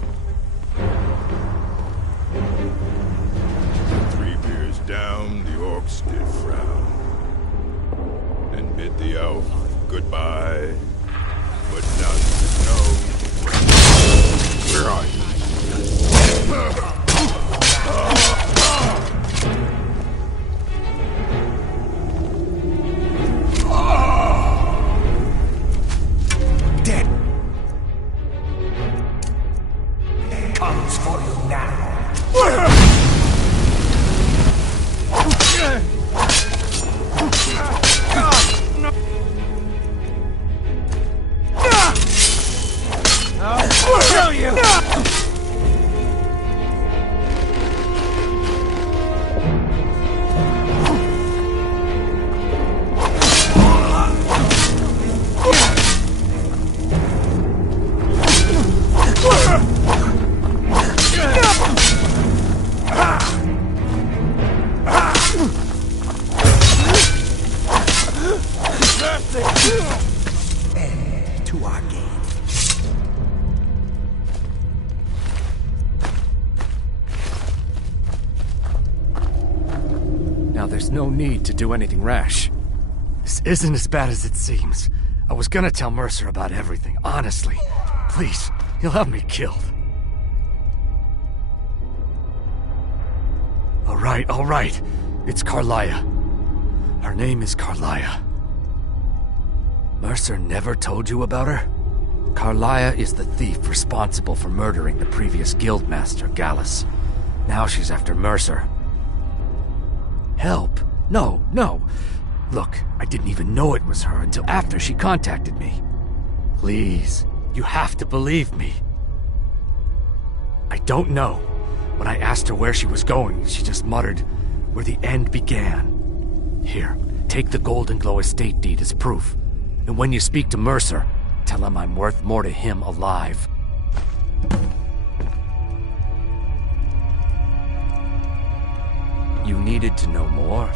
3 beers down, the orcs did frown. And bid the elf goodbye. But none to know. Where are you? Dead. Comes for you now. I'll kill you! End to our game. Now there's no need to do anything rash. This isn't as bad as it seems. I was gonna tell Mercer about everything, honestly. Please, he'll have me killed. All right. It's Carlia. Her name is Carlia. Mercer never told you about her? Carlia is the thief responsible for murdering the previous guildmaster, Gallus. Now she's after Mercer. Help? No. Look, I didn't even know it was her until after she contacted me. Please, you have to believe me. I don't know. When I asked her where she was going, she just muttered, "Where the end began." Here, take the Golden Glow estate deed as proof. And when you speak to Mercer, tell him I'm worth more to him alive. You needed to know more?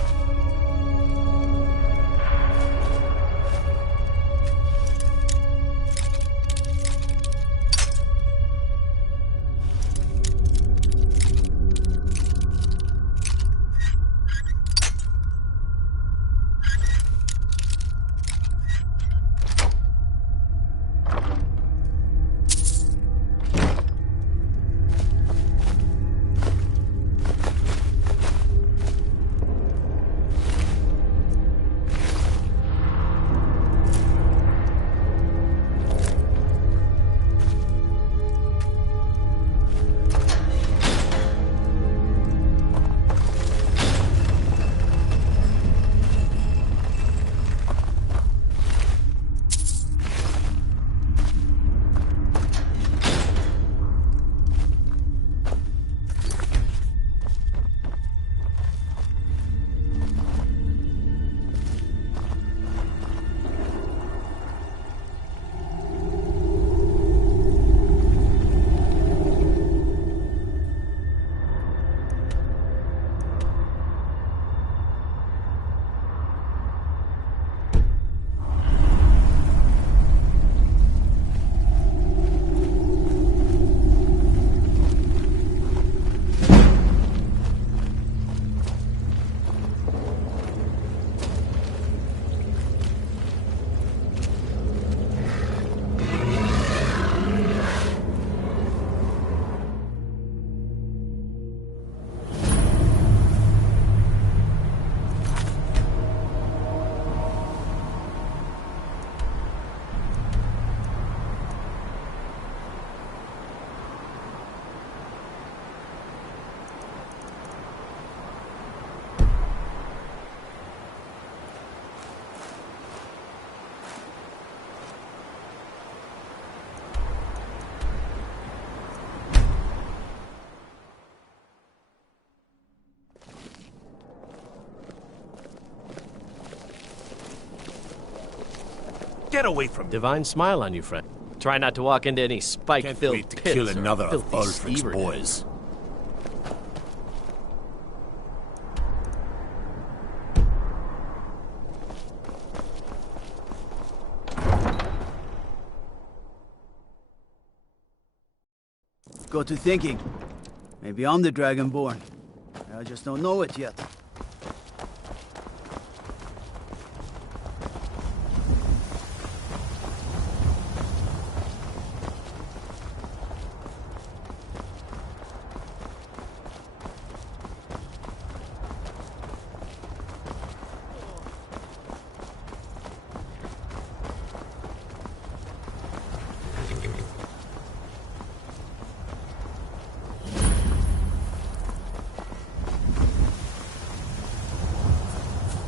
Get away from me. Divine smile on you, friend. Try not to walk into any spike-filled Can't wait to pits kill or another of filthy Ulfric's skeever boys. Got to thinking. Maybe I'm the Dragonborn. I just don't know it yet.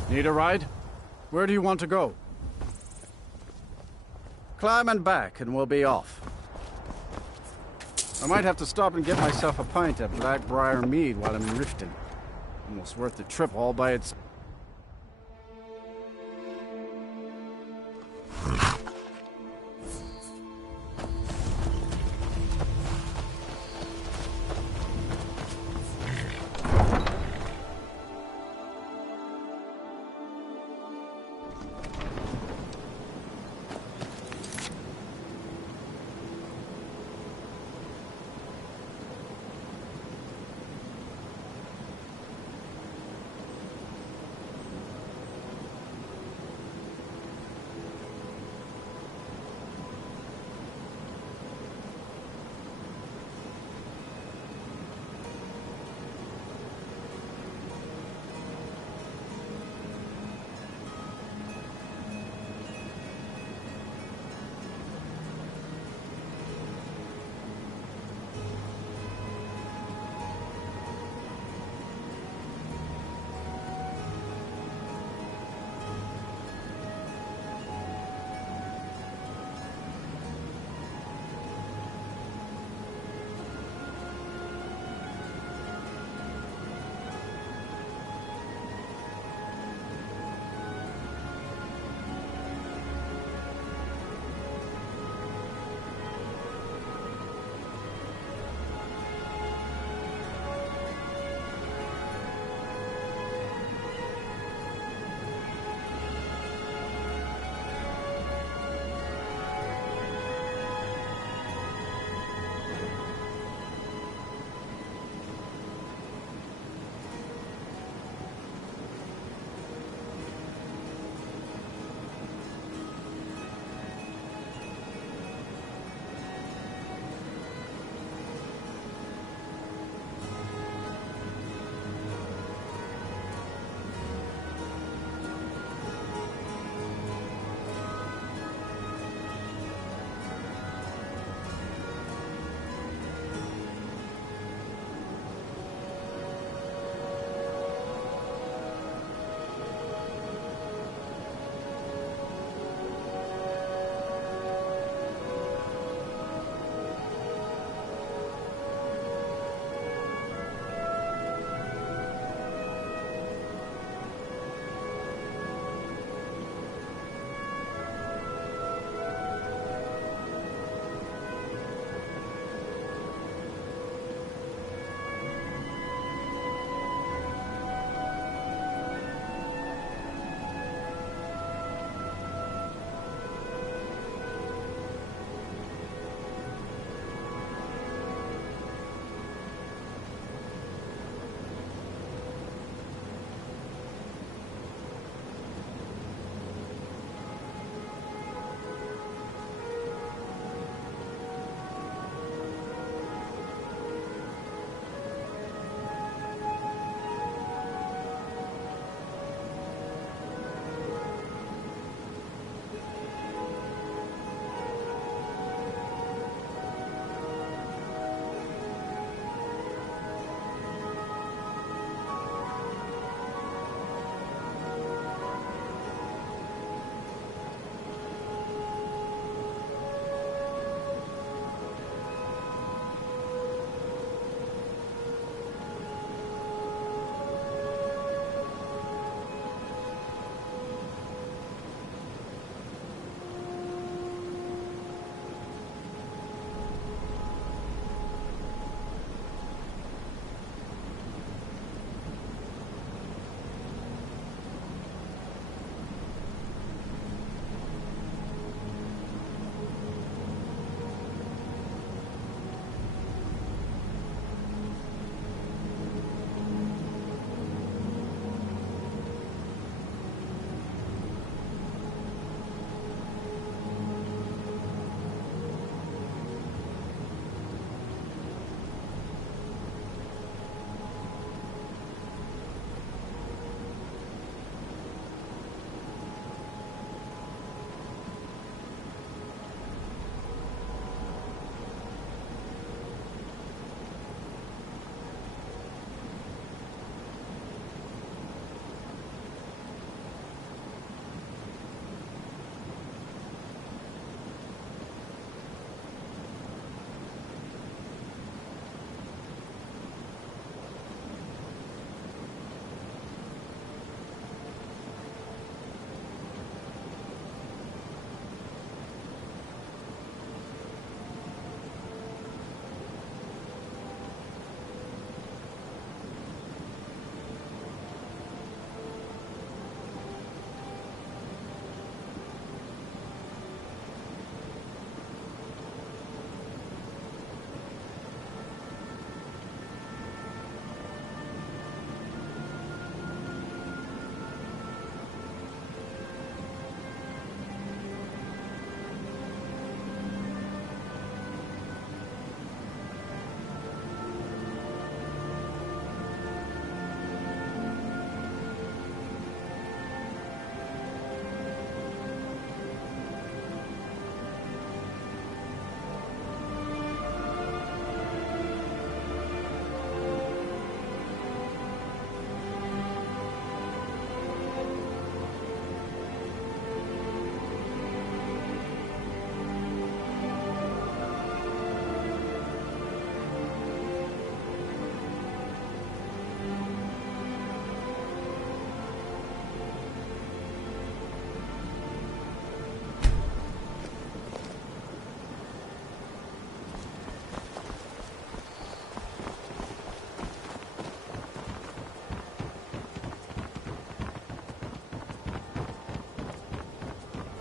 Need a ride? Where do you want to go? Climb and back, and we'll be off. I might have to stop and get myself a pint at Blackbriar Mead while I'm in Riften. Almost worth the trip all by itself.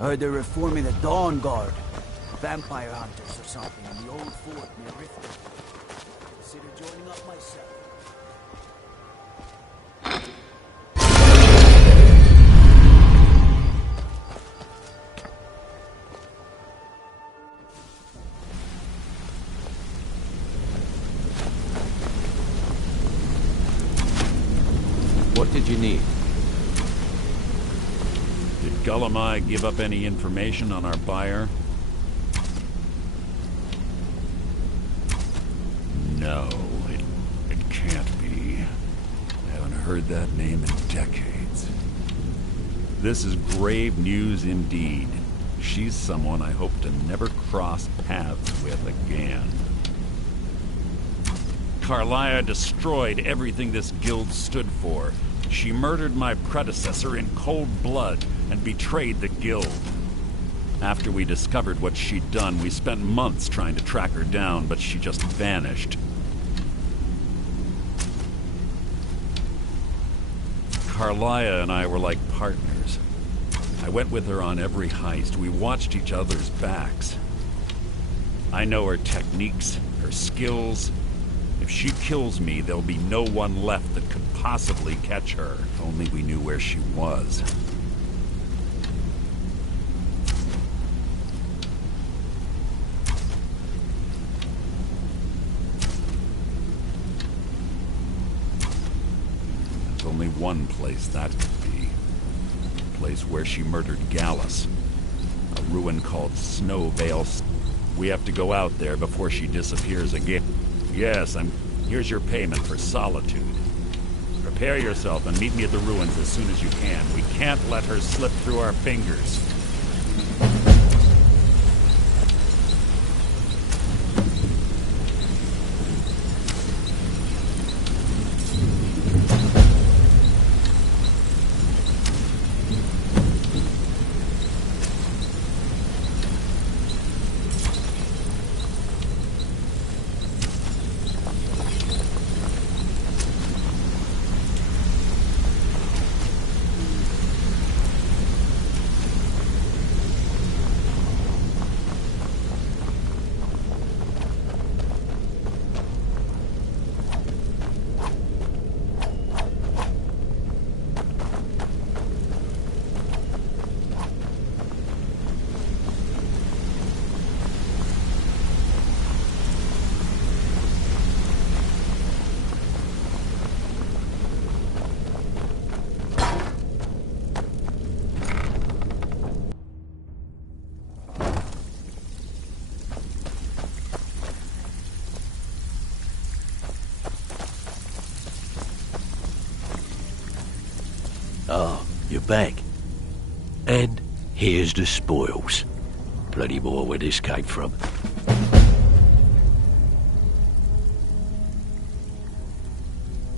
Heard they're reforming the Dawn Guard. Vampire hunters or something in the old fort near Riften. Consider joining up myself. What did you need? Did Gullamai give up any information on our buyer? No, it can't be. I haven't heard that name in decades. This is grave news indeed. She's someone I hope to never cross paths with again. Karliah destroyed everything this guild stood for. She murdered my predecessor in cold blood and betrayed the guild. After we discovered what she'd done, we spent months trying to track her down, but she just vanished. Karliah and I were like partners. I went with her on every heist. We watched each other's backs. I know her techniques, her skills. If she kills me, there'll be no one left that could possibly catch her. If only we knew where she was. There's only one place that could be. The place where she murdered Gallus. A ruin called Snowvale. We have to go out there before she disappears again. Yes, here's your payment for solitude. Prepare yourself and meet me at the ruins as soon as you can. We can't let her slip through our fingers. Ah, you're back. And here's the spoils. Plenty more where this came from.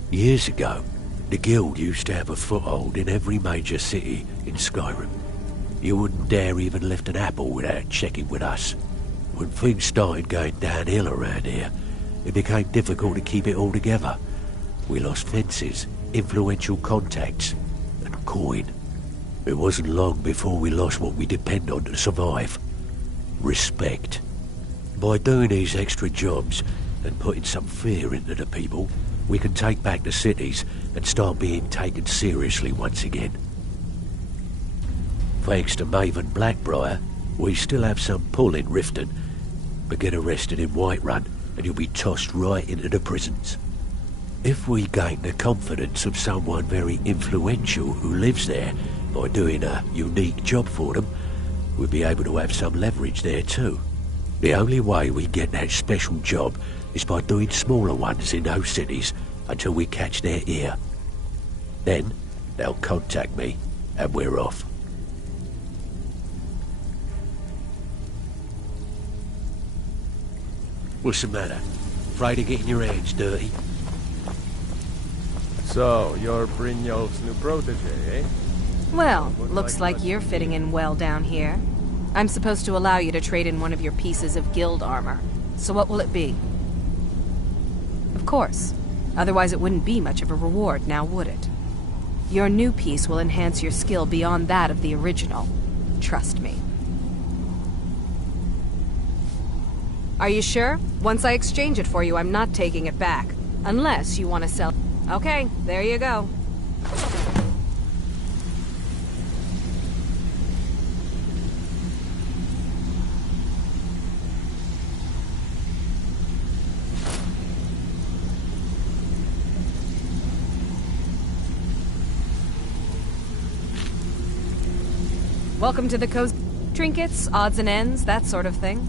Years ago, the guild used to have a foothold in every major city in Skyrim. You wouldn't dare even lift an apple without checking with us. When things started going downhill around here, it became difficult to keep it all together. We lost fences, influential contacts, and coin. It wasn't long before we lost what we depend on to survive. Respect. By doing these extra jobs and putting some fear into the people, we can take back the cities and start being taken seriously once again. Thanks to Maven Blackbriar, we still have some pull in Riften, but get arrested in Whiterun and you'll be tossed right into the prisons. If we gain the confidence of someone very influential who lives there by doing a unique job for them, we'll be able to have some leverage there too. The only way we get that special job is by doing smaller ones in those cities until we catch their ear. Then they'll contact me and we're off. What's the matter? Afraid of getting your hands dirty? So, you're Brynjolf's new protege, eh? Well, looks like you're fitting in well down here. I'm supposed to allow you to trade in one of your pieces of guild armor. So what will it be? Of course. Otherwise it wouldn't be much of a reward, now would it? Your new piece will enhance your skill beyond that of the original. trust me. Are you sure? Once I exchange it for you, I'm not taking it back. Unless you want to sell... Okay, there you go. Welcome to the cozy... Trinkets, odds and ends, that sort of thing.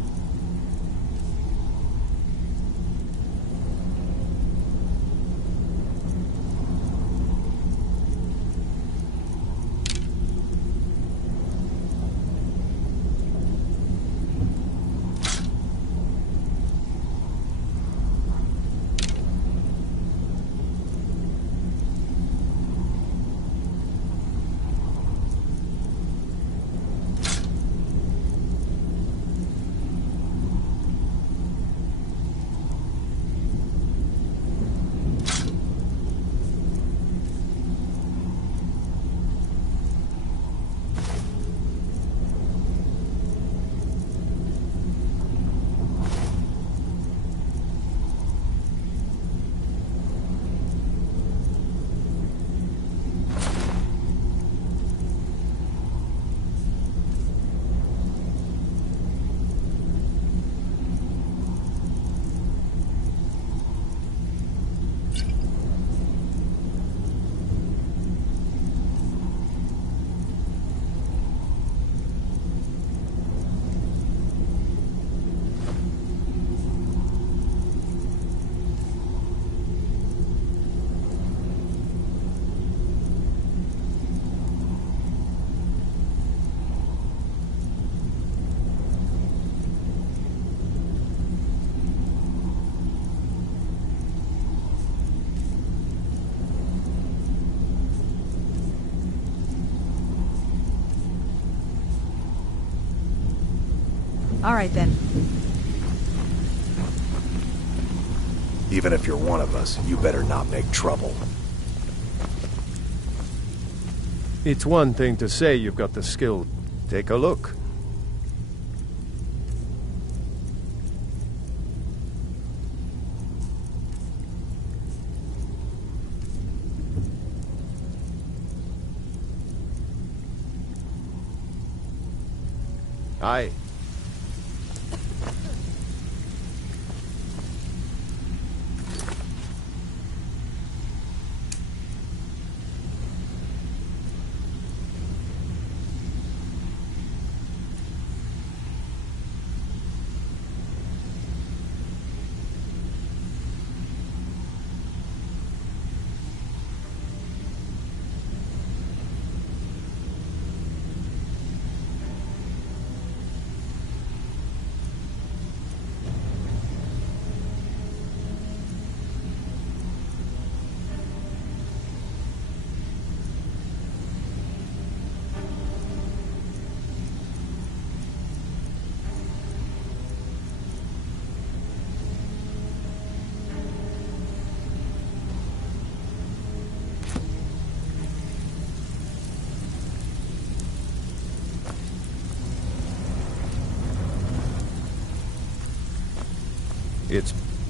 All right, then. Even if you're one of us, you better not make trouble. It's one thing to say you've got the skill. Take a look. Aye.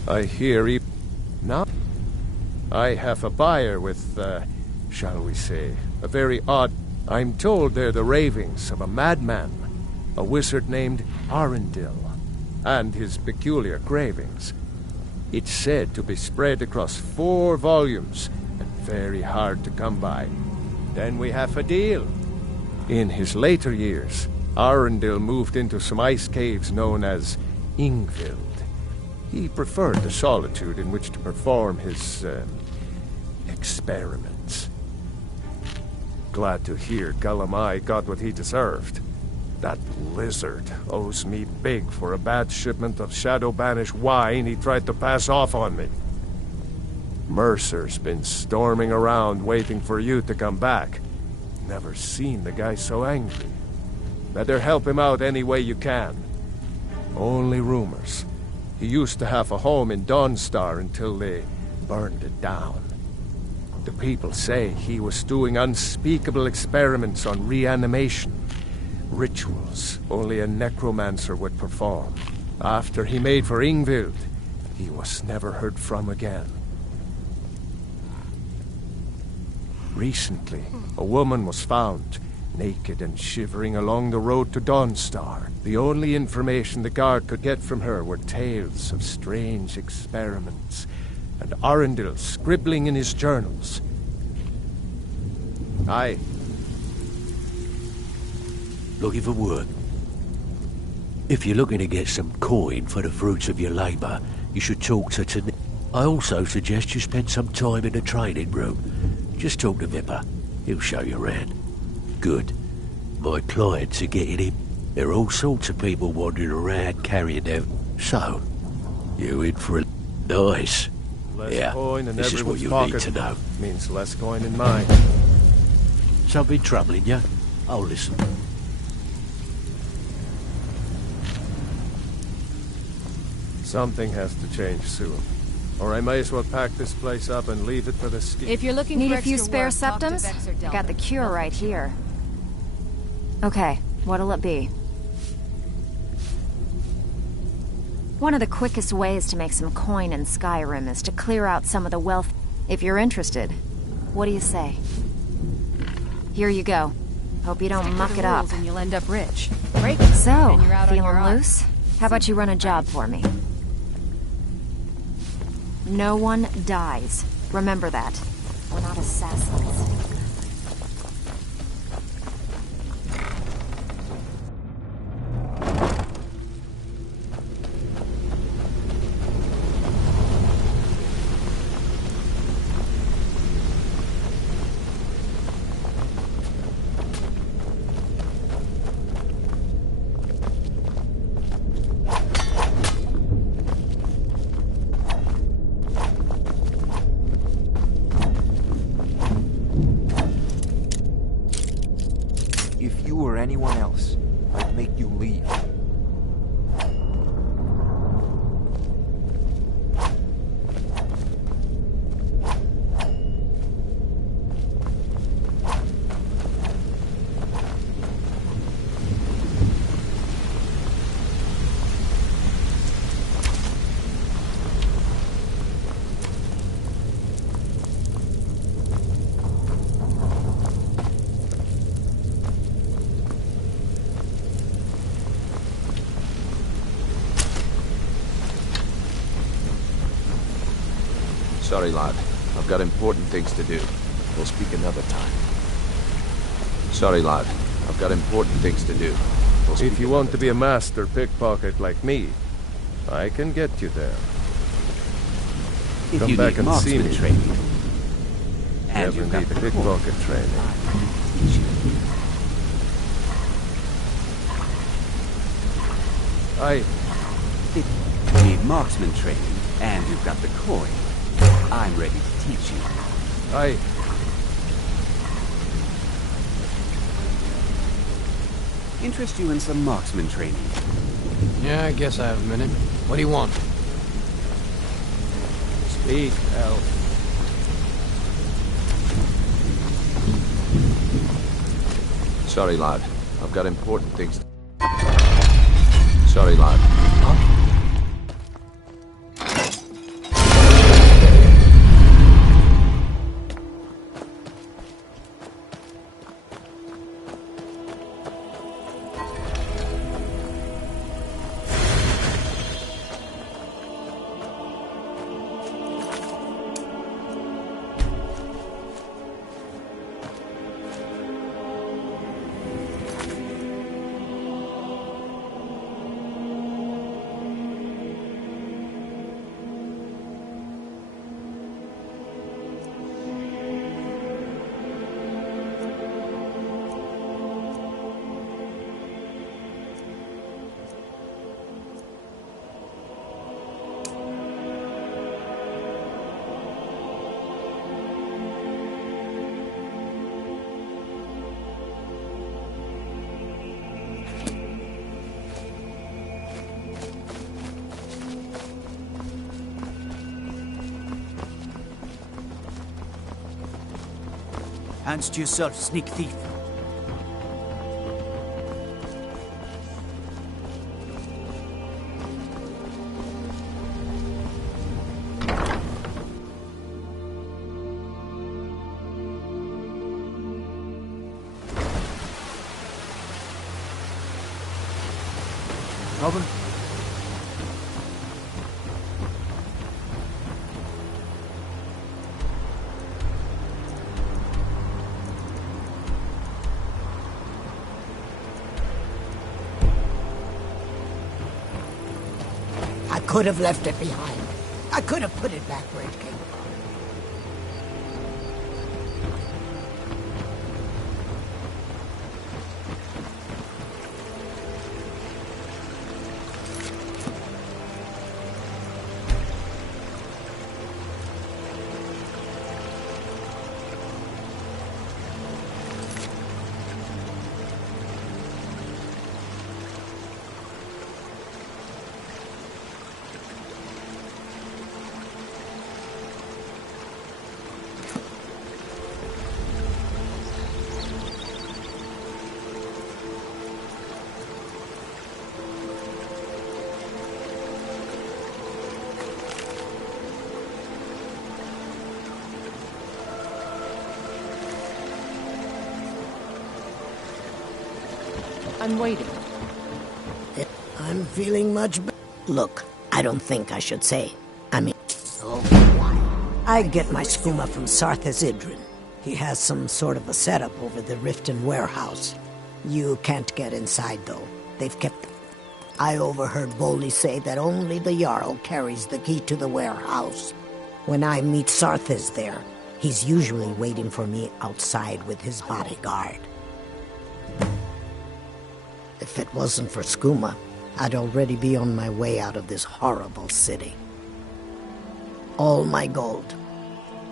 I hear he... Now, I have a buyer with, shall we say, a very odd... I'm told they're the ravings of a madman, a wizard named Arundel, and his peculiar cravings. It's said to be spread across 4 volumes, and very hard to come by. Then we have a deal. In his later years, Arundel moved into some ice caves known as Ingvild. He preferred the solitude in which to perform his, experiments. Glad to hear Galamai got what he deserved. That lizard owes me big for a bad shipment of Shadow-banished wine he tried to pass off on me. Mercer's been storming around waiting for you to come back. Never seen the guy so angry. Better help him out any way you can. Only rumors. He used to have a home in Dawnstar until they burned it down. The people say he was doing unspeakable experiments on reanimation, Rituals only a necromancer would perform. After he made for Ingvild, he was never heard from again. Recently, a woman was found, naked and shivering along the road to Dawnstar. The only information the guard could get from her were tales of strange experiments, and Arundel scribbling in his journals. Aye. Looking for work? If you're looking to get some coin for the fruits of your labor, you should talk to Tani. I also suggest you spend some time in the training room. Just talk to Vipper. He'll show you around. Good. My clients are getting him. There are all sorts of people wandering around carrying them. So, you in for a... Nice. Less coin in this is what everyone's you pocket need to know. Means less coin in mine. Something troubling you? I'll listen. Something has to change soon. Or I may as well pack this place up and leave it for the ski. If you're looking Need for a few extra spare work, talk to septums? Vex or I got Delta. the cure right here. Okay, what'll it be? One of the quickest ways to make some coin in Skyrim is to clear out some of the wealth. If you're interested, what do you say? Here you go. Hope you don't Stick to muck the it up. rules and you'll end up rich. Break it, So, and you're out on your feeling own. loose? How about you run a job for me? No one dies. Remember that. We're not assassins. If you were anyone else, I'd make you leave. Sorry, lad. I've got important things to do. We'll speak another time. Sorry, lad. I've got important things to do. We'll speak If you want to be a master pickpocket like me, I can get you there. If Come you back need and see marksman me. training, and Never you've got need the pickpocket training. If you need marksman training, and you've got the coin, I'm ready to teach you. Aye. Interest you in some marksman training? Yeah, I guess I have a minute. What do you want? Speak, elf. Sorry, lad. I've got important things. Sorry, lad. Hands to yourself, sneak thief. Robin? I could have left it behind. I could have put it back where it came from. I'm waiting. I'm feeling much better. Look, I don't think I should say. I get my skooma from Sarthas Idrin. He has some sort of a setup over the Riften warehouse. You can't get inside, though. They've kept... I overheard Bolli say that only the Jarl carries the key to the warehouse. When I meet Sarthas there, he's usually waiting for me outside with his bodyguard. If it wasn't for skooma, I'd already be on my way out of this horrible city. All my gold.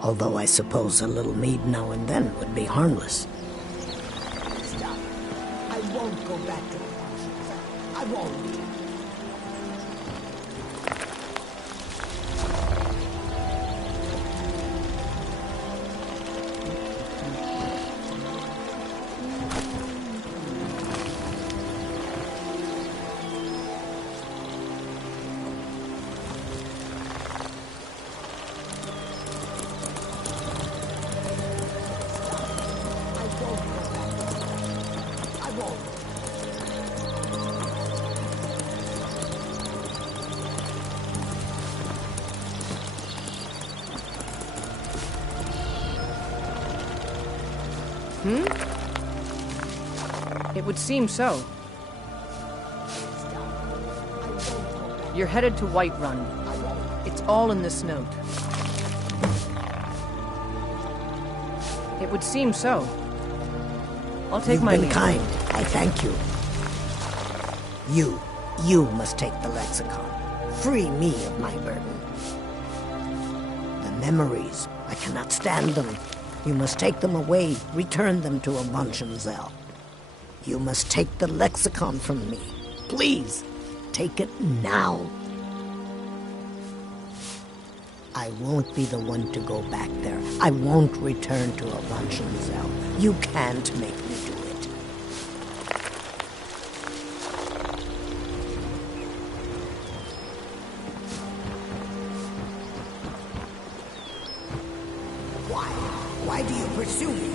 Although I suppose a little mead now and then would be harmless. Stop. I won't go back to the functions. I won't. It would seem so. You're headed to Whiterun. It's all in this note. It would seem so. I'll take my leave. You've been kind. I thank you. You must take the lexicon. Free me of my burden. The memories, I cannot stand them. You must take them away, return them to Avonshenzel. You must take the lexicon from me. Please, take it now. I won't be the one to go back there. I won't return to Avonshenzel. You can't make me do it. Why do you pursue me?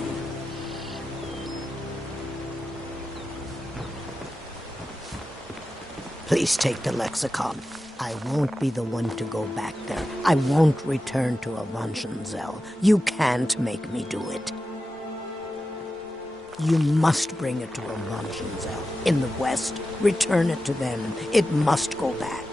Please take the lexicon. I won't be the one to go back there. I won't return to Avonshenzel. You can't make me do it. You must bring it to Avonshenzel. In the west, return it to them. It must go back.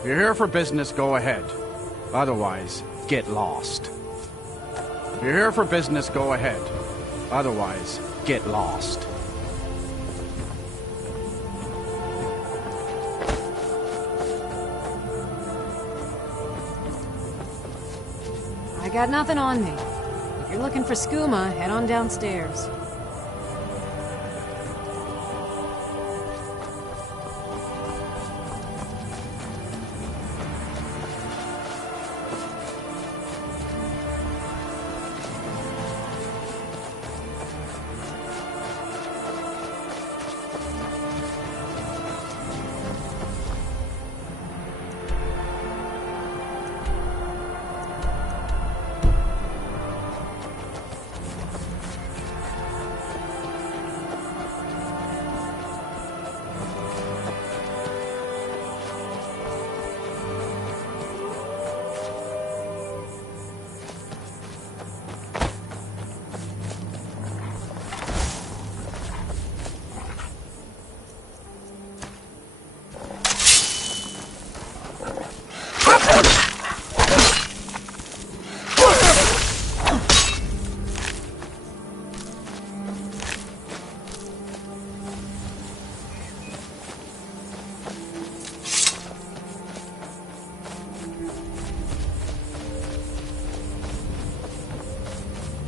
If you're here for business, go ahead. Otherwise, get lost. If you're here for business, go ahead. Otherwise, get lost. I got nothing on me. If you're looking for skooma, head on downstairs.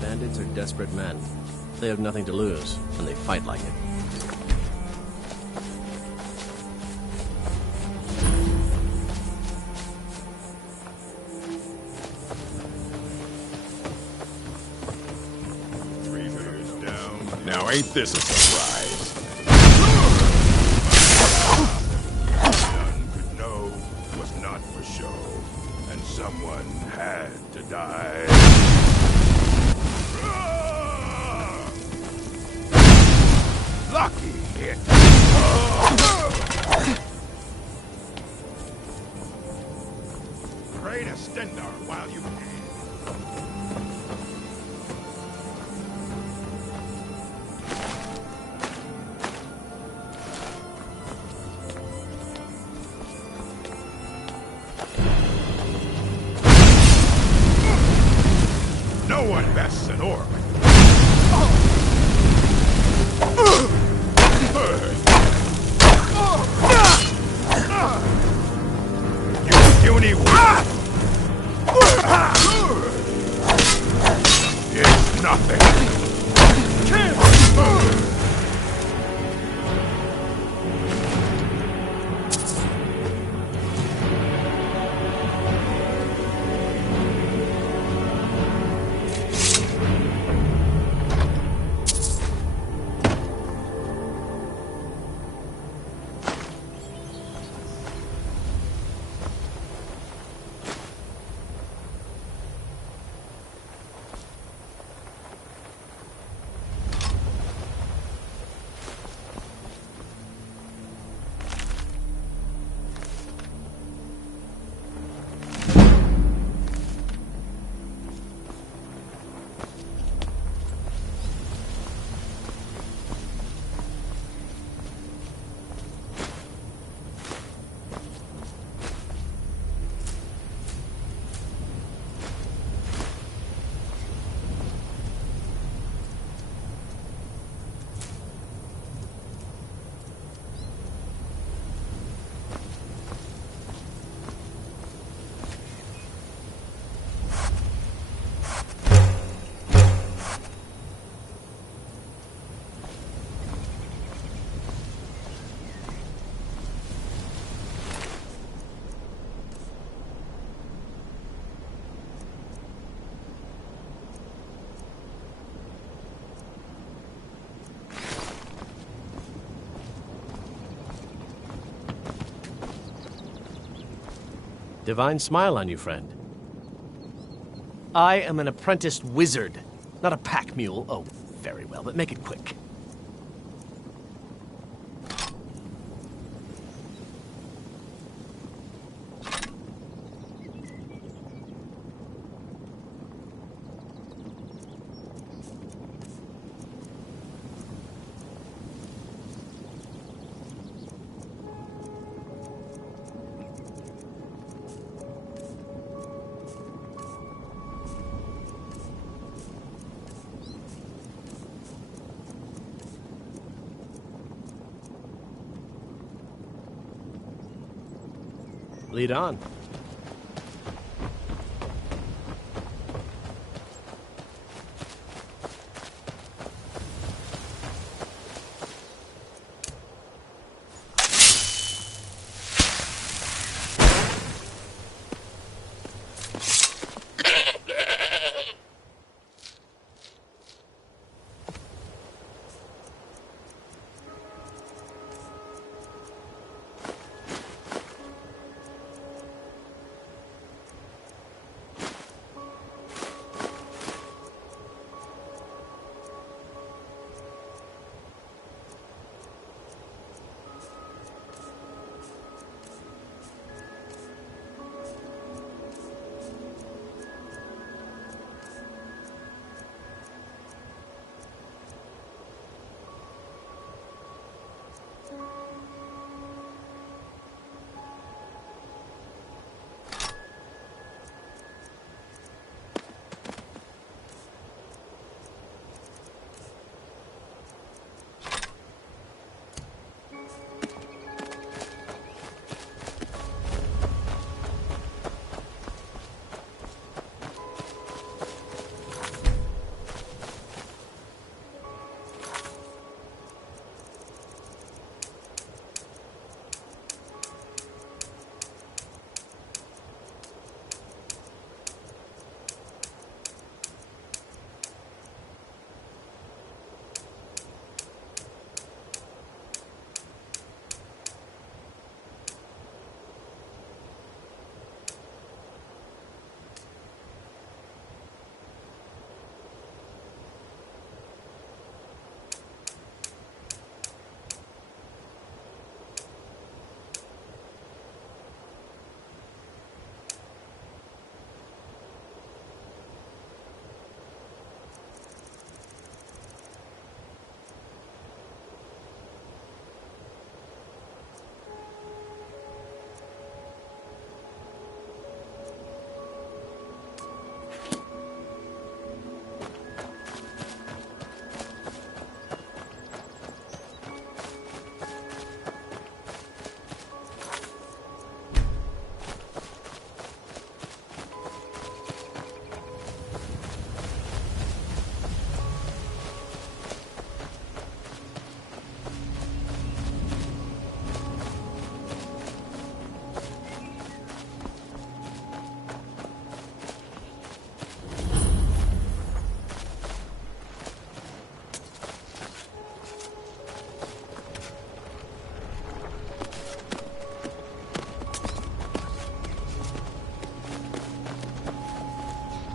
Bandits are desperate men. They have nothing to lose, and they fight like it. Now ain't this a surprise? None could know was not for show, and someone had to die. Lucky hit. Pray to Stendar while you can. No one bests an orc. You puny what? It's nothing. divine smile on you, friend. I am an apprenticed wizard, not a pack mule. Oh, very well, but make it quick. Lead on.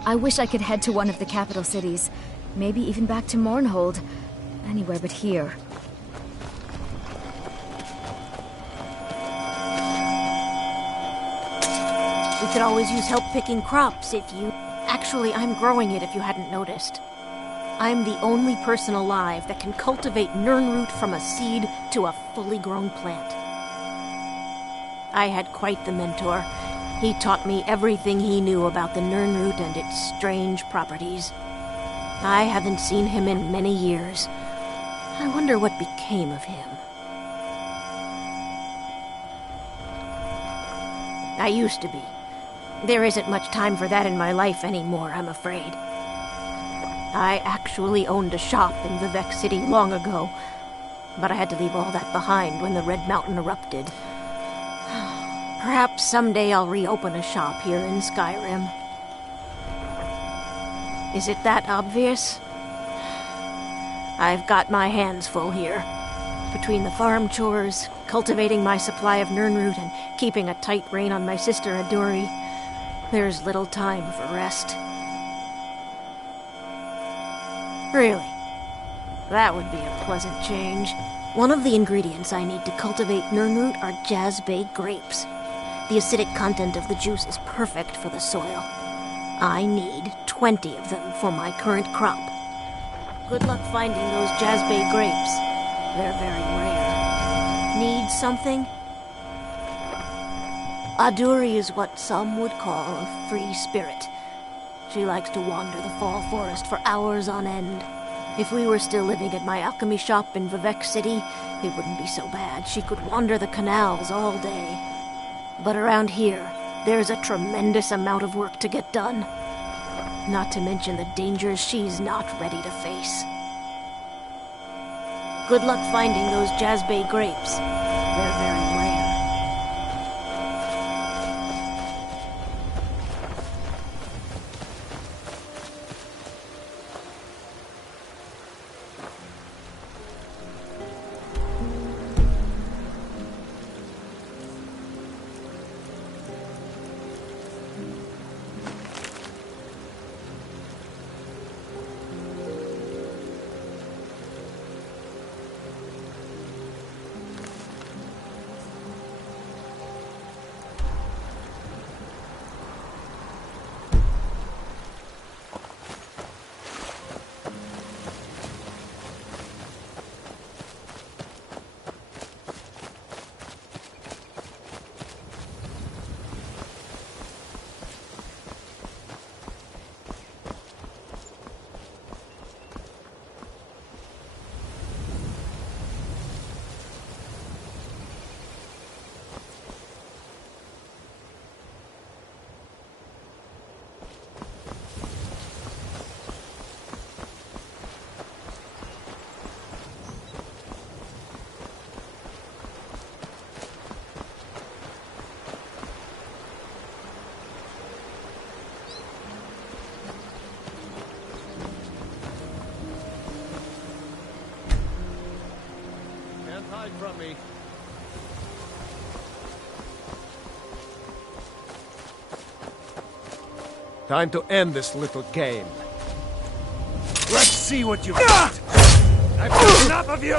I wish I could head to one of the capital cities. Maybe even back to Mournhold. Anywhere but here. We could always use help picking crops if you... Actually, I'm growing it if you hadn't noticed. I'm the only person alive that can cultivate nirnroot from a seed to a fully grown plant. I had quite the mentor. He taught me everything he knew about the nirnroot and its strange properties. I haven't seen him in many years. I wonder what became of him. I used to be. There isn't much time for that in my life anymore, I'm afraid. I actually owned a shop in Vivek City long ago, but I had to leave all that behind when the Red Mountain erupted. Perhaps someday I'll reopen a shop here in Skyrim. Is it that obvious? I've got my hands full here. Between the farm chores, cultivating my supply of Nirnroot, and keeping a tight rein on my sister Adori, there's little time for rest. Really, that would be a pleasant change. One of the ingredients I need to cultivate Nirnroot are Jazbay grapes. The acidic content of the juice is perfect for the soil. I need 20 of them for my current crop. Good luck finding those Jazbay grapes. They're very rare. Need something? Aduri is what some would call a free spirit. She likes to wander the fall forest for hours on end. If we were still living at my alchemy shop in Vivek City, it wouldn't be so bad. She could wander the canals all day. But around here, there's a tremendous amount of work to get done. Not to mention the dangers she's not ready to face. Good luck finding those Jazbay grapes. They're very rare. Hide from me. Time to end this little game. Let's see what you've got! I've had enough of you!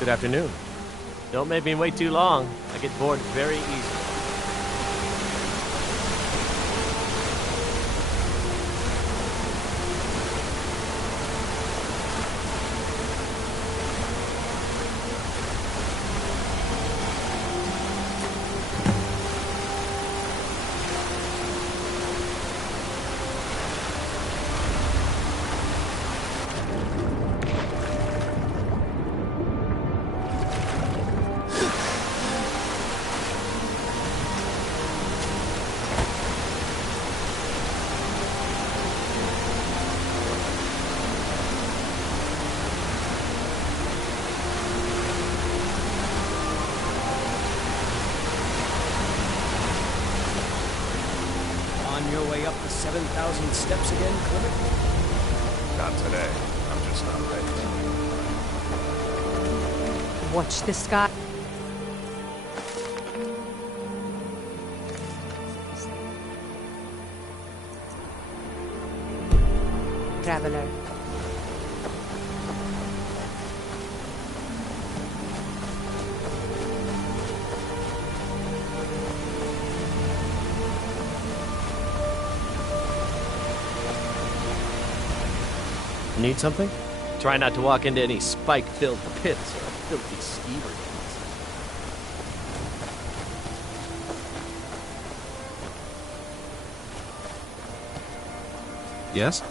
Good afternoon. Don't make me wait too long. I get bored very easily. On your way up the 7,000 steps again, Clement? Not today. I'm just not ready. Watch the sky. Traveler. Need something? Try not to walk into any spike-filled pits or filthy skeever dens. Yes?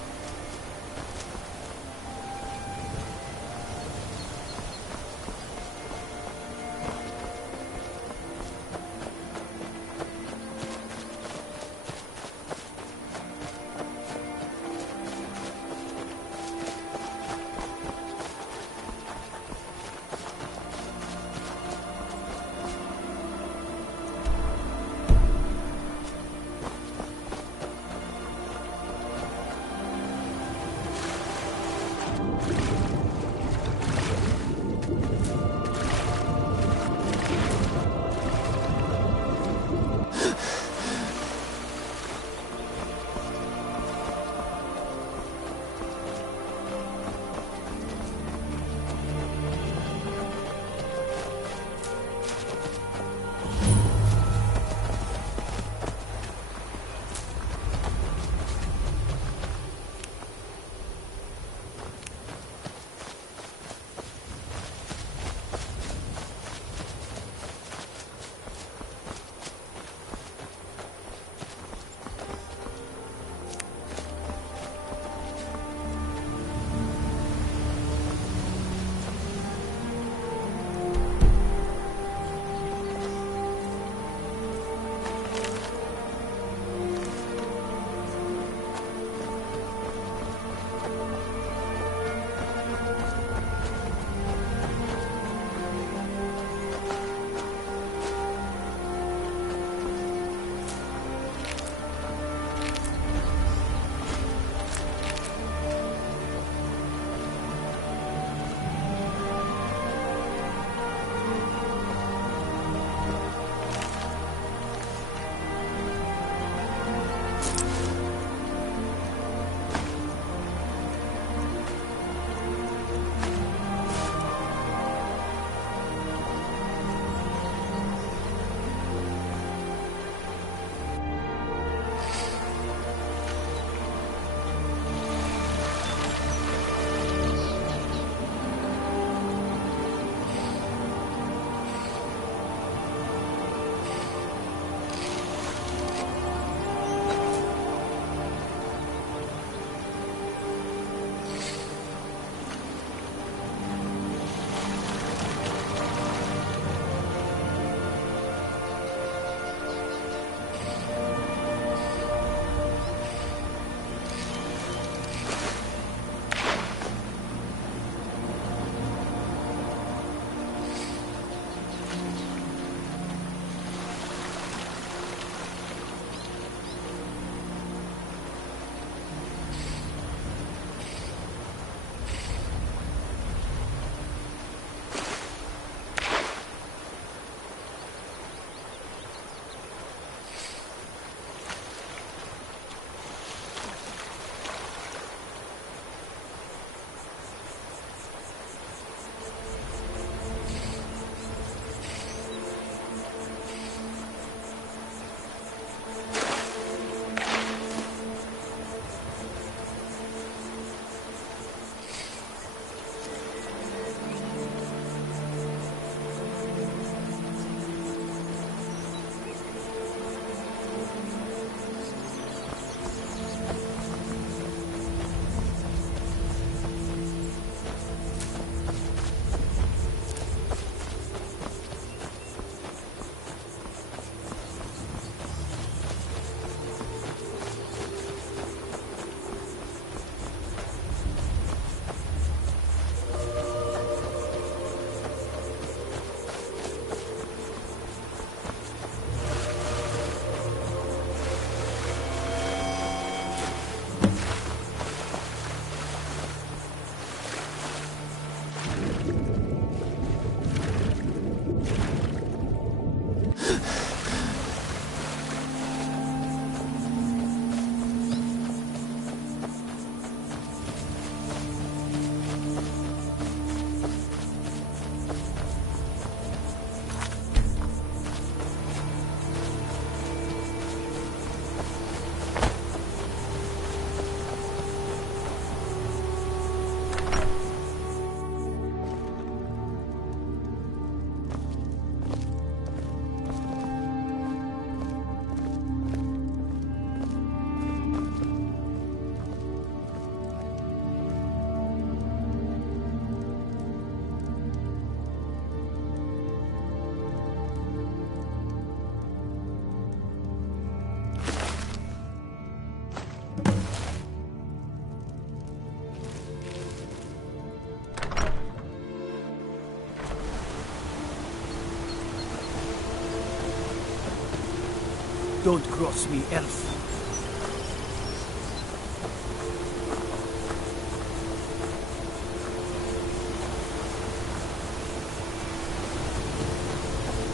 Don't cross me, elf.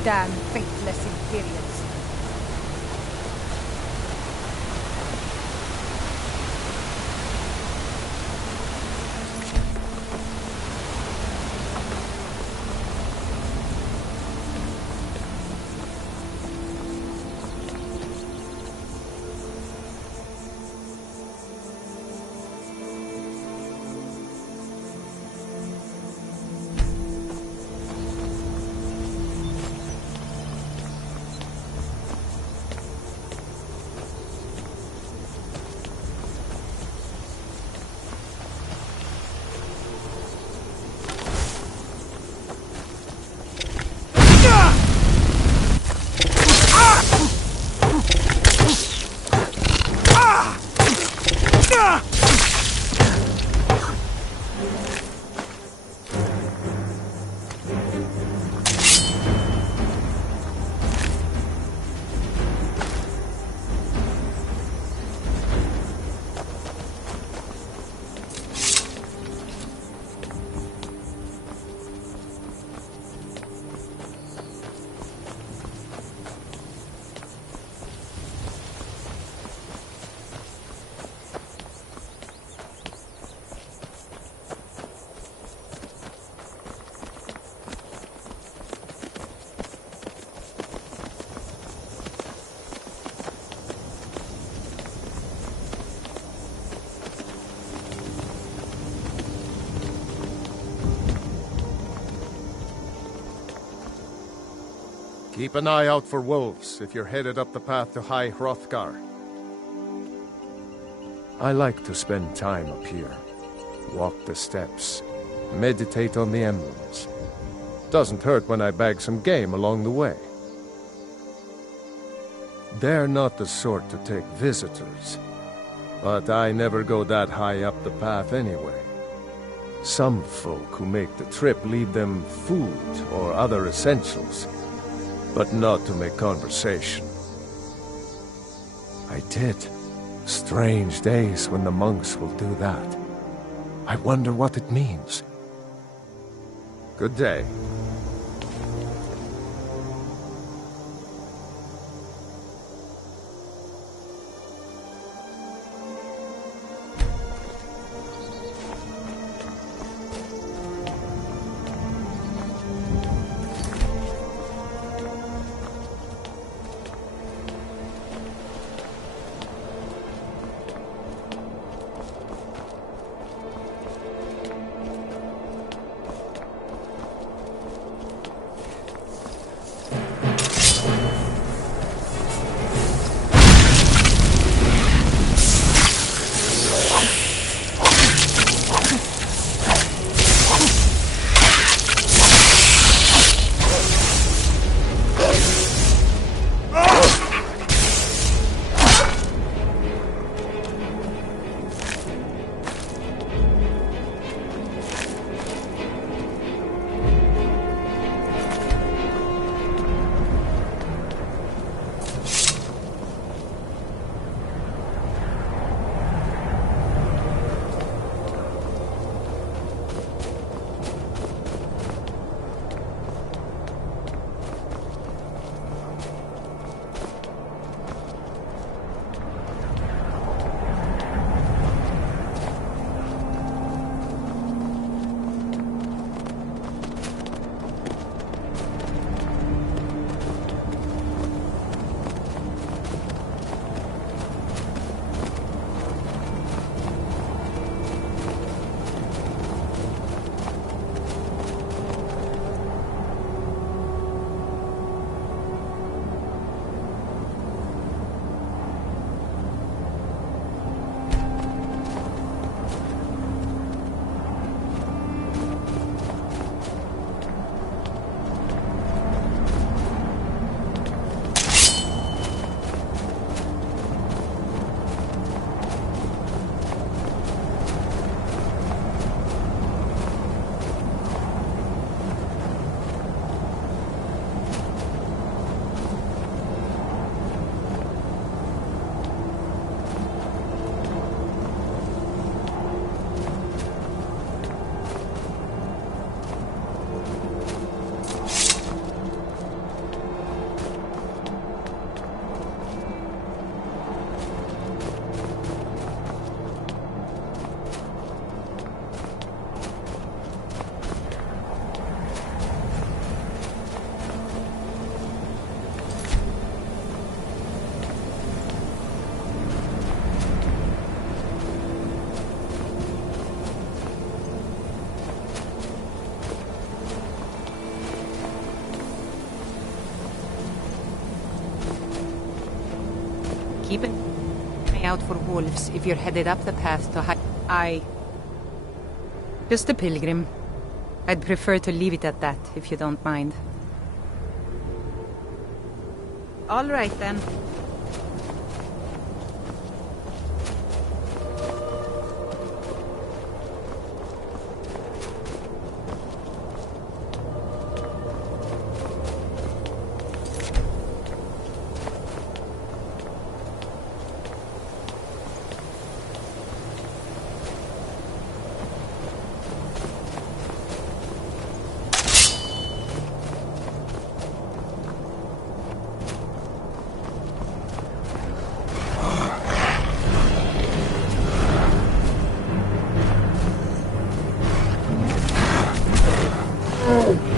Damn faithless Imperials. Keep an eye out for wolves if you're headed up the path to High Hrothgar. I like to spend time up here. Walk the steps. Meditate on the emblems. Doesn't hurt when I bag some game along the way. They're not the sort to take visitors. But I never go that high up the path anyway. Some folk who make the trip leave them food or other essentials. But not to make conversation. I did. Strange days when the monks will do that. I wonder what it means. Good day. Keep an eye out for wolves if you're headed up the path to Just a pilgrim. I'd prefer to leave it at that, if you don't mind. All right, then. Oh!